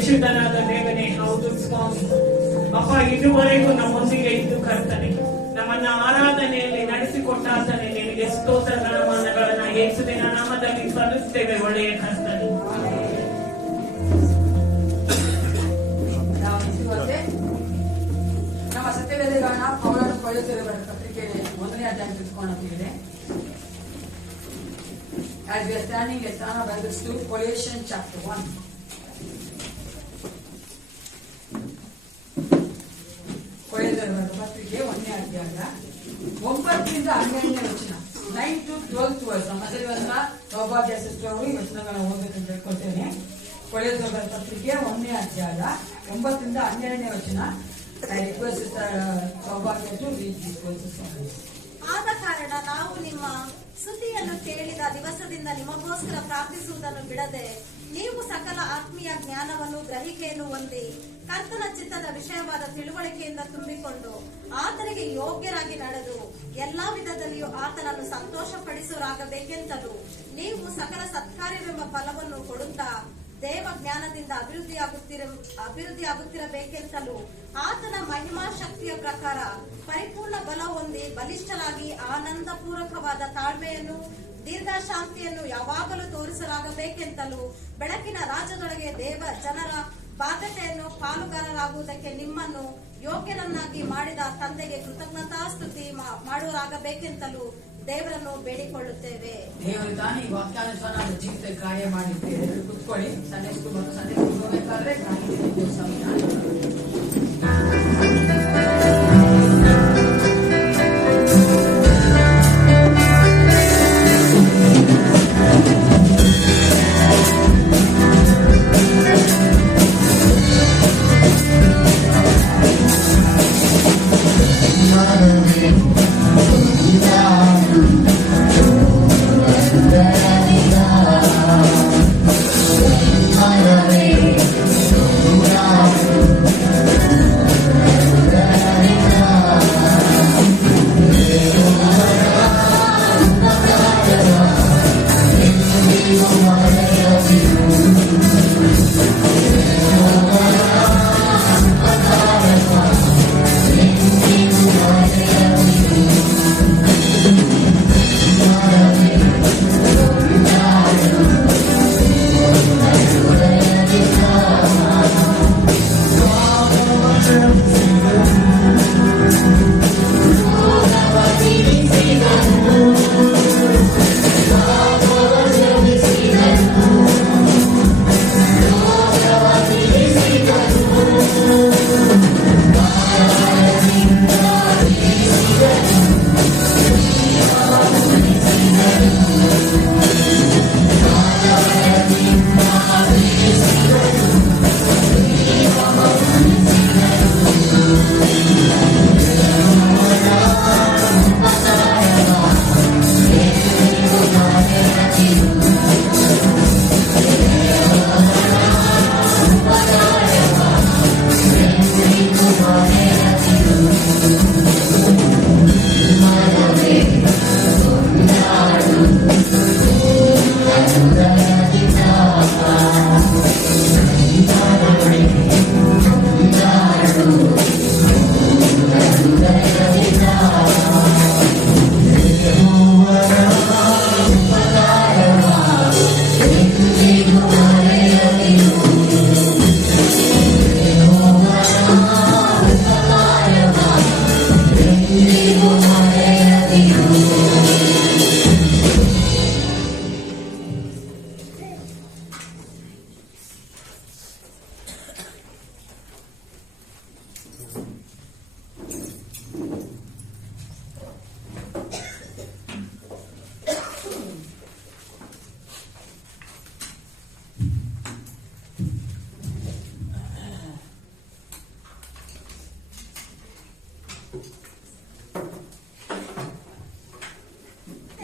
ಪರಿಶುದ್ಧನಾದ ದೇವನೇ, ಹೌದು ಸ್ವಾಮಿ. ಅಪ್ಪ, ಇದುವರೆಗೂ ನಮ್ಮೊಂದಿಗೆ ಇದ್ದು ಕರ್ತನೆ, ನಮ್ಮನ್ನ ಆರಾಧನೆಯಲ್ಲಿ ನಡೆಸಿಕೊಟ್ಟಾತನೆ ನಿನಗೆ ಸ್ತೋತ್ರ ಗಣಮಾನಗಳನ್ನ ಯೇಸುವಿನ ನಾಮದಲ್ಲಿ ಸಲ್ಲಿಸ್ತೇವೆ. ಒಳ್ಳೆಯ ಕರ್ತನೆ, ನಮ್ಮ ಸತ್ಯವೇದಗಳನ್ನ ಪೌಲನು ಕೊಳೆಯುತ್ತಿರುವ ಪತ್ರಿಕೆಯಲ್ಲಿ 1ನೇ ಅಧ್ಯಾಯ ತಿಳ್ಕೊಳ್ಳುತ್ತಿದೆ. As we are standing, let's turn our Bibles to Colossians chapter 1. ಕೊಳೆಯುತ್ತಿರುವ ಪತ್ರಿಕೆ 1ನೇ ಅಧ್ಯಾಯ 9ರಿಂದ 12ನೇ ವಚನ, 9 to 12 ವರ್ಸ್. ನಮ್ಮಲ್ಲಿರುವಂತ ಸೌಭಾಗ್ಯ ಸಿಸ್ಟರ್ ಅವರು ಈ ವಚನಗಳನ್ನು ಓದಬೇಕಂತ ಹೇಳ್ಕೊಳ್ತೇನೆ. ಕೊಳೆಯುತ್ತಿರುವ ಪತ್ರಿಕೆ 1ನೇ ಅಧ್ಯಾಯ 9ರಿಂದ 12ನೇ ವಚನ. ಆದ ಕಾರಣ ನಾವು ನಿಮ್ಮ ಸ್ತುತಿಯನ್ನು ಕೇಳಿದ ದಿವಸದಿಂದ ನಿಮಗೋಸ್ಕರ ಪ್ರಾರ್ಥಿಸುವುದನ್ನು ಬಿಡದೆ, ನೀವು ಸಕಲ ಆತ್ಮೀಯ ಜ್ಞಾನವನ್ನು ಗ್ರಹಿಕೆಯನ್ನು ಹೊಂದಿ ಕರ್ತನ ಚಿತ್ತದ ವಿಷಯವಾದ ತಿಳುವಳಿಕೆಯಿಂದ ತುಂಬಿಕೊಂಡು ಆತನಿಗೆ ಯೋಗ್ಯರಾಗಿ ನಡೆದು ಎಲ್ಲಾ ವಿಧದಲ್ಲಿಯೂ ಆತನನ್ನು ಸಂತೋಷಪಡಿಸುವರಾಗಬೇಕೆಂತಲೂ ನೀವು ಸಕಲ ಸತ್ಕಾರ್ಯವೆಂಬ ಫಲವನ್ನು ಕೊಡುತ್ತಾ ದೇವ ಜ್ಞಾನದಿಂದ ಅಭಿವೃದ್ಧಿಯಾಗುತ್ತಿರಬೇಕೆಂತಲೂ ಆತನ ಮಹಿಮಾ ಶಕ್ತಿಯ ಪ್ರಕಾರ ಪರಿಪೂರ್ಣ ಬಲ ಹೊಂದಿ ಬಲಿಷ್ಠರಾಗಿ ಆನಂದಪೂರ್ವಕವಾದ ತಾಳ್ಮೆಯನ್ನು ದೀರ್ಘಶಾಂತಿಯನ್ನು ಯಾವಾಗಲೂ ತೋರಿಸಲಾಗಬೇಕೆಂತಲೂ ಬೆಳಕಿನ ರಾಜ್ಯದೊಳಗೆ ದೇವ ಜನರ ಬಾಧ್ಯತೆಯನ್ನು ಪಾಲುಗಾರರಾಗುವುದಕ್ಕೆ ನಿಮ್ಮನ್ನು ಯೋಗ್ಯರನ್ನಾಗಿ ಮಾಡಿದ ತಂದೆಗೆ ಕೃತಜ್ಞತಾಸ್ತುತಿ ಮಾಡುವರಾಗಬೇಕೆಂತಲೂ ದೇವರನ್ನು ಬೇಡಿಕೊಳ್ಳುತ್ತೇವೆ. ದೇವರು ತಾನೇ ಈ ವಾಕ್ಯಾನುಸಾರ ನಮ್ಮ ಜೀವಿತ ಕಾರ್ಯ ಮಾಡಿದ್ದೇವೆ. ಕುತ್ಕೊಳ್ಳಿ. ಸಂಡೇ ಸ್ಕೂಲ್ ಮತ್ತು ಸಂಡೇ ಸ್ಕೂಲ್ ಹೋಗಬೇಕಾದ್ರೆ ಸಮಯ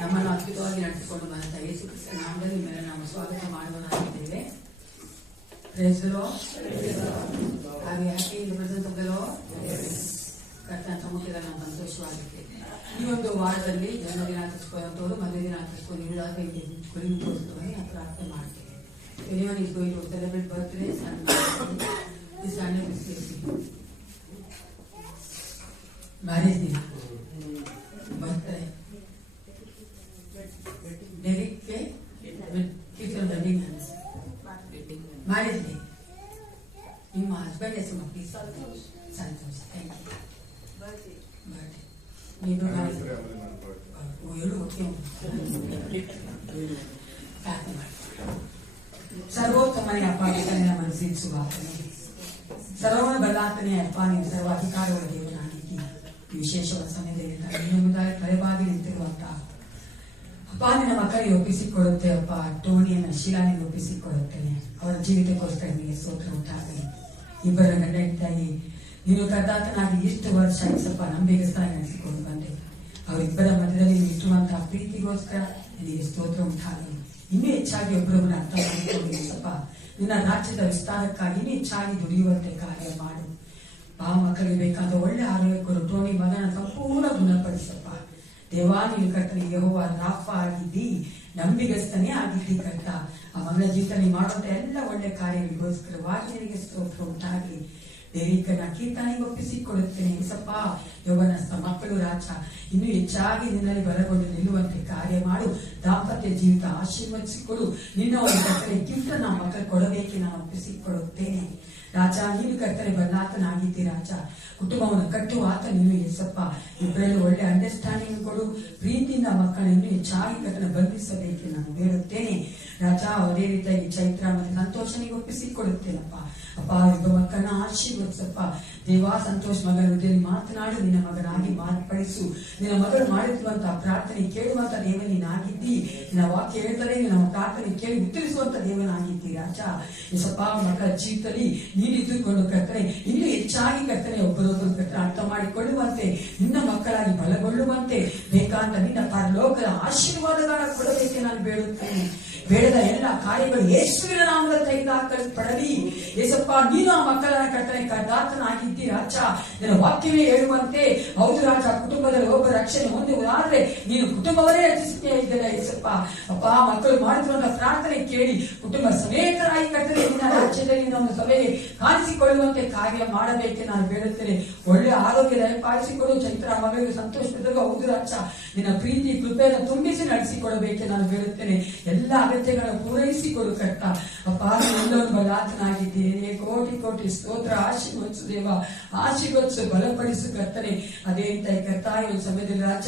ನಮ್ಮನ್ನು ಅದ್ಭುತವಾಗಿ ನಡೆಸಿಕೊಂಡು ಬಂದ ಯೇಸು ಕ್ರಿಸ್ತನ ನಾಮದಲ್ಲಿ ಮೇಲೆ ನಾವು ಸ್ವಾಗತ ಮಾಡುವನಾಗಿದ್ದೇವೆ. ಕರ್ತನ ಸಮ್ಮುಖದಲ್ಲಿ ನಾವು ಸಂತೋಷವಾಗಿದ್ದೇವೆ. ಈ ಒಂದು ವಾರದಲ್ಲಿ ಜನ್ಮದಿನ ಆಚರಿಸಿಕೊಳ್ಳುವಂಥವ್ರು, ಮದುವೆ ದಿನ ಆಚರಿಸಿಕೊಂಡು ಇರುವಾಗ ಗುರಿ ತೋರಿಸ್ತವೆ ಪ್ರಾರ್ಥನೆ ಮಾಡ್ತೇವೆ. Anyone is going to celebrate birthdays and this Sunday is marriage day, birthday. Derek K. Kids are wedding hands. Marriage day. ನಿಮ್ಮ ಹಸ್ಬೆಂಡ್ ಹೆಸರು ಮಕ್ಕಳು ಸಂತೋಷ್. Thank you. ಬರ್ಡೇ ನೀನು ಹೇಳು ಓಕೆ ಪ್ರಾರ್ಥನೆ ಮಾಡಿ. ಸರ್ವೋತ್ತಮನೇ ಅಪ್ಪ ನಿನ್ನ ಮನಸ್ಸಿಸುವ ಸರ್ವ ಬಲಾತನೇ ಅಪ್ಪ ನೀನು ಸರ್ವ ಅಧಿಕಾರಗಳ ದೇವನಾಗಿದ್ದಿ. ವಿಶೇಷವಾದ ಸಮಯದಲ್ಲಿ ನಿಮ್ಮದಾಗಿ ತಲೆಬಾಗಿ ನಿಂತಿರುವಂತಹ ಅಪ್ಪ ನಿನ್ನ ಮಕ್ಕಳಿಗೆ ಒಪ್ಪಿಸಿಕೊಡುತ್ತೆ ಅಪ್ಪ. ಟೋನಿಯನ್ನ ಶಿಲಾನಿಗೆ ಒಪ್ಪಿಸಿಕೊಡುತ್ತೇನೆ. ಅವರ ಜೀವಿತಕ್ಕೋಸ್ಕರ ನಿಮಗೆ ಸ್ತೋತ್ರ ಉಂಟಾಗಲಿ. ಇಬ್ಬರ ಗಂಡ ಹೆಂಡತಿಯಾಗಿ ನೀನು ಕರ್ದಾತನಾಗಿ ಇಷ್ಟು ವರ್ಷ ಸ್ವಲ್ಪ ನಂಬಿಗಸ್ತಾಗಿ ನಡೆಸಿಕೊಂಡು ಬಂದೆ. ಅವರಿಬ್ಬರ ಮಧ್ಯದಲ್ಲಿ ಇಟ್ಟುವಂತಹ ಪ್ರೀತಿಗೋಸ್ಕರ ನಿನಗೆ ಸ್ತೋತ್ರ ಉಂಟಾಗಲಿ. ಇನ್ನೂ ಹೆಚ್ಚಾಗಿ ಒಬ್ಬರೊಬ್ಬನ ಅರ್ಥ ಮಾಡಿಕೊಂಡು ಸ್ವಲ್ಪ ನಿನ್ನ ರಾಜ್ಯದ ವಿಸ್ತಾರಕ್ಕಾಗಿ ಇನ್ನೂ ಹೆಚ್ಚಾಗಿ ದುಡಿಯುವಂತೆ ಕಾರ್ಯ ಮಾಡು. ಆ ಮಕ್ಕಳಿಗೆ ಬೇಕಾದ ಒಳ್ಳೆ ಆರೋಗ್ಯ ಕೊಡು. ಟೋನಿ ಮಗನ ಸಂಪೂರ್ಣ ಗುಣಪಡಿಸಪ್ಪ. ದೇವಾ ನೀನು ಕರ್ತನಿಗೆ ಯೆಹೋವ ರಾಫ ಆಗಿದ್ದಿ, ನಂಬಿಗಸ್ತನೇ ಆಗಿದ್ದಿ ಕರ್ತ. ಆ ಮಗನ ಜೀವಿತ ಮಾಡುವಂತ ಎಲ್ಲ ಒಳ್ಳೆ ಕಾರ್ಯಗಳಿಗೋಸ್ಕರವಾಗಿ ನಿನಗೆ ಸ್ತೋತ್ರ ಉಂಟಾಗಲಿ. ದೇವಿಕನ ಕೀರ್ತನಿಗೆ ಒಪ್ಪಿಸಿಕೊಡುತ್ತೇನೆ ಸಪ್ಪ. ಯೌವನಸ್ಥ ಮಕ್ಕಳು ರಾಜ ಇನ್ನೂ ಹೆಚ್ಚಾಗಿ ನಿನ್ನಲ್ಲಿ ಬಲಗೊಂಡು ನಿಲ್ಲುವಂತೆ ಕಾರ್ಯ ಮಾಡು. ದಾಂಪತ್ಯ ಜೀವಿತ ಆಶೀರ್ವದಿಸಿಕೊಡು. ನಿನ್ನ ಒಂದು ಕರ್ತನೆ ಗಿಫ್ಟ್ ನಮ್ಮ ಮಕ್ಕಳು ಕೊಡಬೇಕೆ ನಾನು ಒಪ್ಪಿಸಿಕೊಡುತ್ತೇನೆ ರಾಜ. ನೀನು ಕರ್ತನೆ ಬಲ್ಲಾತನಾಗಿದ್ದಿ ರಾಜ. ಕುಟುಂಬವನ್ನು ಕಟ್ಟುವ ಆತ ನೀನು ಎಸಪ್ಪ. ಇಬ್ಬರಲ್ಲೂ ಒಳ್ಳೆ ಅಂಡರ್ಸ್ಟ್ಯಾಂಡಿಂಗ್ ಕೊಡು. ಪ್ರೀತಿಯಿಂದ ಮಕ್ಕಳನ್ನು ಹೆಚ್ಚಾಗಿ ಕರ್ತನ ಬಂಧಿಸಬೇಕೆ ನಾನು ಬೇಡುತ್ತೇನೆ ರಾಜ. ಅದೇ ರೀತಿಯಾಗಿ ಚೈತ್ರ ಮತ್ತು ಸಂತೋಷನಿಗೆ ಒಪ್ಪಿಸಿಕೊಡುತ್ತೇನಪ್ಪ. ಅಪ್ಪ ಇಬ್ಬ ಮಕ್ಕಳನ್ನ ಆಶೀರ್ವದಿಸಪ್ಪ. ದೇವಾ ಸಂತೋಷ್ ಮಗನ ಹೃದಯದಲ್ಲಿ ಮಾತನಾಡು. ನಿನ್ನ ಮಗನಾಗಿ ಮಾರ್ಪಡಿಸು. ನಿನ್ನ ಮಗಳು ಮಾಡುತ್ತಿರುವಂತಹ ಪ್ರಾರ್ಥನೆ ಕೇಳುವಂತ ದೇವನಾಗಿದ್ದಿ. ನಿನ್ನ ವಾಕ್ಯ ಹೇಳ್ತಾರೆ ನಿನ್ನ ಪ್ರಾರ್ಥನೆ ಕೇಳಿ ಉತ್ತರಿಸುವಂತ ದೇವನಾಗಿದ್ದಿ ರಾಜ. ಎಸಪ್ಪ ಮಕ್ಕಳ ಜೀವಿತದಲ್ಲಿ ನೀನಿದ್ದುಕೊಂಡು ಕರ್ತನೆ ಇನ್ನೂ ಹೆಚ್ಚಾಗಿ ಕರ್ತನೆ ಒಬ್ಬರೊಬ್ಬರು ಕರ್ತನೆ ಅರ್ಥ ಮಾಡಿಕೊಳ್ಳುವಂತೆ ನಿನ್ನ ಮಕ್ಕಳಾಗಿ ಬಲಗೊಳ್ಳುವಂತೆ ಬೇಕಾದ ನಿನ್ನ ಪರಲೋಕದ ಆಶೀರ್ವಾದಗಳ ಕೊಡಬೇಕೆ ನಾನು ಬೇಡುತ್ತೇನೆ. ಬೇಡದ ಎಲ್ಲ ಕಾರ್ಯಗಳು ಯೇಸುವಿನ ನಾಮದ ತೆಗೆದುಹಾಕಲ್ಪಡಲಿ. ಯೇಸಪ್ಪ ನೀನು ಆ ಮಕ್ಕಳ ಕರ್ತನೆ ಕರ್ದಾತನಾಗಿದ್ದಿ ರಾಜ. ನಿನ್ನ ವಾಕ್ಯವೇ ಹೇಳುವಂತೆ ಹೌದು ರಾಜ. ಕುಟುಂಬದಲ್ಲಿ ಒಬ್ಬ ರಕ್ಷಣೆ ಹೊಂದುವುದಾದ್ರೆ ನೀನು ಕುಟುಂಬವನ್ನೇ ರಚಿಸುತ್ತೇ ಇದ್ದಲ್ಲ ಯೇಸಪ್ಪ. ಅಪ್ಪ ಮಕ್ಕಳು ಮಾಡುತ್ತಿರುವಂತಹ ಪ್ರಾರ್ಥನೆ ಕೇಳಿ ಕುಟುಂಬ ಸಮೇತರಾಗಿ ಕರ್ತನೆ ನಿನ್ನ ರಾಜ್ಯದಲ್ಲಿ ನಮ್ಮ ಸಭೆಗೆ ಕಾಣಿಸಿಕೊಳ್ಳುವಂತೆ ಕಾರ್ಯ ಮಾಡಬೇಕೆ ನಾನು ಬೇಡುತ್ತೇನೆ. ಒಳ್ಳೆ ಆರೋಗ್ಯ ದಯಪಾಲಿಸಿಕೊಡು. ಚೈತ್ರ ಮಗಳಿಗೆ ಸಂತೋಷದಾಗ ಹೌದು ರಾಜ. ನಿನ್ನ ಪ್ರೀತಿ ಕೃಪೆಯನ್ನು ತುಂಬಿಸಿ ನಡೆಸಿಕೊಡಬೇಕೆ ನಾನು ಬೇಡುತ್ತೇನೆ. ಎಲ್ಲ ಅಗತ್ಯಗಳನ್ನು ಪೂರೈಸಿಕೊಡು ಕರ್ತ. ಅಪ್ಪ ಎಲ್ಲರೂ ಬಲಾತನಾಗಿದ್ದೇನೆ. ಕೋಟಿ ಕೋಟಿ ಸ್ತೋತ್ರ. ಆಶೀರ್ವದಿಸು ದೇವ, ಆಶೀರ್ವದಿಸು, ಬಲಪಡಿಸು ಕರ್ತನೆ. ಅದೇ ರೀತಿ ಕರ್ತ ಈ ಒಂದು ಸಮಯದಲ್ಲಿ ರಾಜ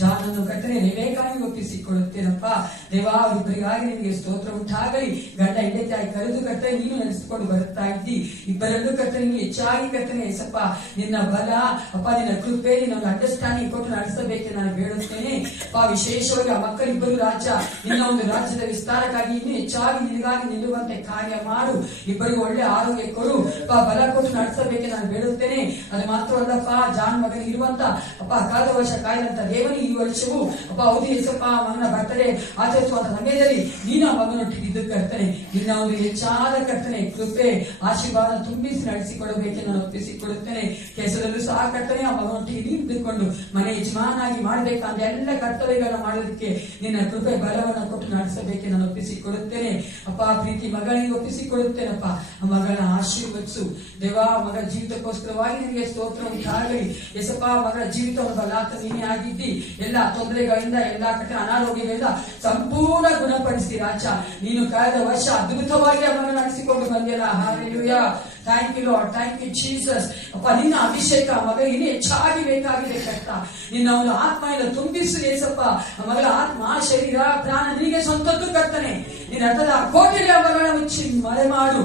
ಜಾನನ್ನು ಕರ್ತನೆ ರೇಖಾಗಿ ಒಪ್ಪಿಸಿಕೊಳ್ಳುತ್ತೇನಪ್ಪ ದೇವಾ. ಅವರಿಬ್ಬರಿಗಾಗಿ ನಿನಗೆ ಸ್ತೋತ್ರ ಉಂಟಾಗಲಿ. ಗಂಡ ಹೆಂಡತಿಯಾಗಿ ಕರೆದು ಕರ್ತನೆ ನೀನು ನಡೆಸಿಕೊಂಡು ಬರುತ್ತಾ ಇದ್ದಿ. ಇಬ್ಬರಲ್ಲೂ ಕರ್ತನೆ ನೀನು ಹೆಚ್ಚಾಗಿ ಕರ್ತನೆ ಎಸಪ್ಪ ನಿನ್ನ ಬಲ ಅಪ್ಪ ನಿನ್ನ ಕೃಪೆ ನಿನ್ನ ಅಂಡರ್ಸ್ಟ್ಯಾಂಡಿಂಗ್ ಕೊಟ್ಟು ನಡೆಸಬೇಕೆ ನಾನು ಬೇಡುತ್ತೇನೆ ಅಪ್ಪ. ವಿಶೇಷವಾಗಿ ಆ ಮಕ್ಕಳಿಬ್ಬರು ರಾಜ ನಿನ್ನ ಒಂದು ರಾಜ್ಯದ ವಿಸ್ತಾರಕ್ಕಾಗಿ ಇನ್ನೂ ಹೆಚ್ಚಾಗಿ ನಿನಗಾಗಿ ನಿಲ್ಲುವಂತೆ ಕಾರ್ಯ ಮಾಡು. ಇಬ್ಬರಿಗೂ ಒಳ್ಳೆ ಆರೋಗ್ಯ ಕೊಡು ಅಪ್ಪ. ಬಲ ಕೊಟ್ಟು ನಡೆಸಬೇಕೆ ನಾನು ಬೇಡುತ್ತೇನೆ. ಅದು ಮಾತ್ರವಲ್ಲಪ್ಪ ಜಾನ್ ಮಗನಿಗೆ ಇರುವಂತ ಅಪ್ಪ ಅಗಾಧ ವರ್ಷ ಕಾಯ್ದಂತ ದೇವನಿಗೆ ಈ ವರ್ಷವೂ ಅಪ್ಪ ಹೌದು ಎಸಪ್ಪ ಮಗನ ಬರ್ತಡೆ ಆಚರಿಸುವಂತ ಸಮಯದಲ್ಲಿ ನೀನು ಆ ಮಗನೊಟ್ಟಿಗಿದ್ದು ಕರ್ತನೆ ನಿನ್ನ ಒಂದು ಹೆಚ್ಚಾದ ಕರ್ತನೆ ಕೃಪೆ ಆಶೀರ್ವಾದ ತುಂಬಿಸಿ ನಡೆಸಿಕೊಡಬೇಕೆ ನಾನು ಒಪ್ಪಿಸಿಕೊಡುತ್ತೇನೆ. ಕೆಲಸದಲ್ಲೂ ಸಹ ಕರ್ತನೆ ಆ ಮಗನೊಟ್ಟಿಗೆ ನೀನು ಇದ್ದುಕೊಂಡು ಮನೆ ಯಜಮಾನಾಗಿ ಮಾಡಬೇಕಂದ್ರೆ ಎಲ್ಲ ಕರ್ತವ್ಯಗಳನ್ನ ಮಾಡೋದಕ್ಕೆ ನಿನ್ನ ಕೃಪೆ ಬಲವನ್ನು ಕೊಟ್ಟು ನಡೆಸಬೇಕೆ ನಾನು ಒಪ್ಪಿಸಿಕೊಡುತ್ತೇನೆ ಅಪ್ಪ. ಪ್ರೀತಿ ಮಗಳಿಗೆ ಒಪ್ಪಿಸಿಕೊಡುತ್ತೇನಪ್ಪ. ಆ ಮಗಳ ಆಶೀರ್ವದಿಸು ದೇವಾ. ಮಗ ಜೀವಿತಕ್ಕೋಸ್ಕರವಾಗಿ ನಿನಗೆ ಸ್ತೋತ್ರ ಉಂಟಾಗಲಿ ಎಸಪ್ಪ. ಮಗಳ ಜೀವಿತವನ್ನು ಬಲಾತ ನೀನೇ ಆಗಿದ್ದಿ. ಎಲ್ಲ ತೊಂದರೆಗಳಿಂದ ಎಲ್ಲ ಕಠಿಣ ಅನಾರೋಗ್ಯಗಳಿಂದ ಸಂಪೂರ್ಣ ಗುಣಪಡಿಸಿ ರಾಜ. ನೀನು ಕಳೆದ ವರ್ಷ ಅದ್ಭುತವಾಗಿ ಅವನ್ನ ನಡೆಸಿಕೊಂಡು ಬಂದಿಲ್ಲ. Hallelujah. Thank you lord. Thank you Jesus. ಅಪ್ಪ ನಿನ್ನ ಅಭಿಷೇಕ ಮಗ ಇನ್ನೂ ಹೆಚ್ಚಾಗಿ ಬೇಕಾಗಿದೆ ಕರ್ತ. ನಿನ್ನ ಒಂದು ಆತ್ಮೆಯಿಂದ ತುಂಬಿಸು ಏಸಪ್ಪ. ಮಗಳ ಆತ್ಮ ಶರೀರ ಪ್ರಾಣ ನಿನಗೆ ಸ್ವಂತದ್ದು ಕರ್ತನೆ. ನಿನ್ನ ಅರ್ಥದ ಕೋಟೆಯ ಮಗಳ ಮುಚ್ಚಿ ಮರೆ ಮಾಡು.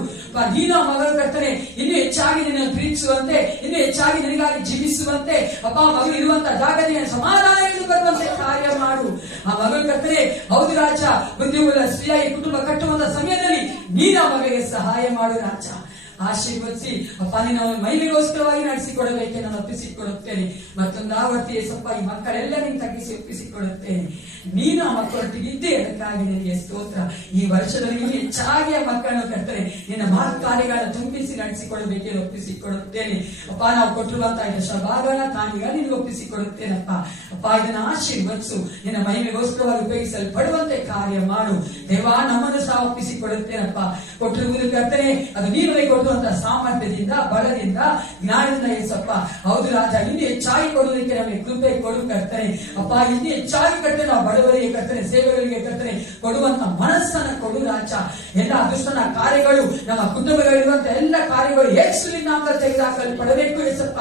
ನೀನು ಮಗಳು ಕರ್ತನೆ ಇನ್ನೂ ಹೆಚ್ಚಾಗಿ ನಿನ್ನ ಪ್ರೀತಿಸುವಂತೆ ಇನ್ನೂ ಹೆಚ್ಚಾಗಿ ನಿನಗಾಗಿ ಜೀವಿಸುವಂತೆ ಅಪ್ಪ ಮಗಳು ಇರುವಂತಹ ಜಾಗದಲ್ಲಿ ಸಮಾಧಾನ ಬರುವಂತೆ ಕಾರ್ಯ ಮಾಡು. ಆ ಮಗಳು ಕರ್ತನೆ ಹೌದು ರಾಜ. ಬುದ್ಧಿವುಳ್ಳ ಸ್ತ್ರೀಯಾಗಿ ಕುಟುಂಬ ಕಟ್ಟುವಂತ ಸಮಯದಲ್ಲಿ ನೀನು ಆ ಮಗಳಿಗೆ ಸಹಾಯ ಮಾಡು ರಾಜ. ಆಶೀರ್ವದಿಸಿ ಅಪ್ಪ ನಿನ್ನ ಮಹಿಮೆಗೋಸ್ಕರವಾಗಿ ನಡೆಸಿಕೊಡಬೇಕೆ ನಾನು ಒಪ್ಪಿಸಿಕೊಡುತ್ತೇನೆ. ಮತ್ತೊಂದು ಆವರ್ತಿ ಏಸಪ್ಪ ಈ ಮಕ್ಕಳೆಲ್ಲ ನಿನ್ನ ತಗ್ಗಿಸಿ ಒಪ್ಪಿಸಿಕೊಡುತ್ತೇನೆ. ನೀನು ಆ ಮಕ್ಕಳೊಟ್ಟಿಗಿದ್ದೇ, ಅದಕ್ಕಾಗಿ ನಿನಗೆ ಸ್ತೋತ್ರ. ಈ ವರ್ಷದಲ್ಲಿ ನೀವು ಹೆಚ್ಚಾಗಿ ಆ ಮಕ್ಕಳನ್ನು ಕರ್ತನೆ ನಿನ್ನ ಮಹತ್ ಕಾರ್ಯಗಳನ್ನು ತುಂಬಿಸಿ ನಡೆಸಿಕೊಡಬೇಕೆಂದು ಒಪ್ಪಿಸಿಕೊಡುತ್ತೇನೆ. ಅಪ್ಪ ನಾವು ಕೊಟ್ಟಿರುವಂತಹ ದಶಭಾಗನ ತಾನಿಗ ನಿನಗೆ ಒಪ್ಪಿಸಿಕೊಡುತ್ತೇನಪ್ಪ. ಅಪ್ಪ ಇದನ್ನು ಆಶೀರ್ವದಿಸು, ನಿನ್ನ ಮಹಿಮೆಗೋಸ್ಕರವಾಗಿ ಉಪಯೋಗಿಸಲ್ಪಡುವಂತೆ ಕಾರ್ಯ ಮಾಡು ದೇವಾ. ನಮ್ಮನ್ನು ಸಹ ಒಪ್ಪಿಸಿಕೊಡುತ್ತೇನಪ್ಪ. ಕೊಟ್ಟಿರುವುದು ಕರ್ತನೆ ಅದು ನೀನು ಕೊಡುವಂತಹ ಸಾಮರ್ಥ್ಯದಿಂದ, ಬಲದಿಂದ, ಜ್ಞಾನದಿಂದ ಏಸಪ್ಪ. ಹೌದು ರಾಜ, ಇನ್ನು ಹೆಚ್ಚಾಗಿ ಕೊಡುವುದಕ್ಕೆ ನಮಗೆ ಕೃಪೆ ಕೊಡು ಕರ್ತನೆ. ಅಪ್ಪ ಇನ್ನು ಹೆಚ್ಚಾಗಿ ಕರ್ತನೆ ನಾವು ಬಡವರಿಗೆ ಕರ್ತನೆ, ಸೇವೆಗಳಿಗೆ ಕರ್ತನೆ ಕೊಡುವಂತ ಮನಸ್ಸನ್ನ ಕೊಡು ರಾಜ. ಎಲ್ಲ ದುಷ್ಟನ ಕಾರ್ಯಗಳು, ನಮ್ಮ ಕುಟುಂಬಗಳಿರುವಂತ ಎಲ್ಲ ಕಾರ್ಯಗಳು ಯೇಸುವಿನ ನಾಮದಲ್ಲಿ ತೆಗೆದುಹಾಕಲ್ಪಡಬೇಕು ಏಸಪ್ಪ.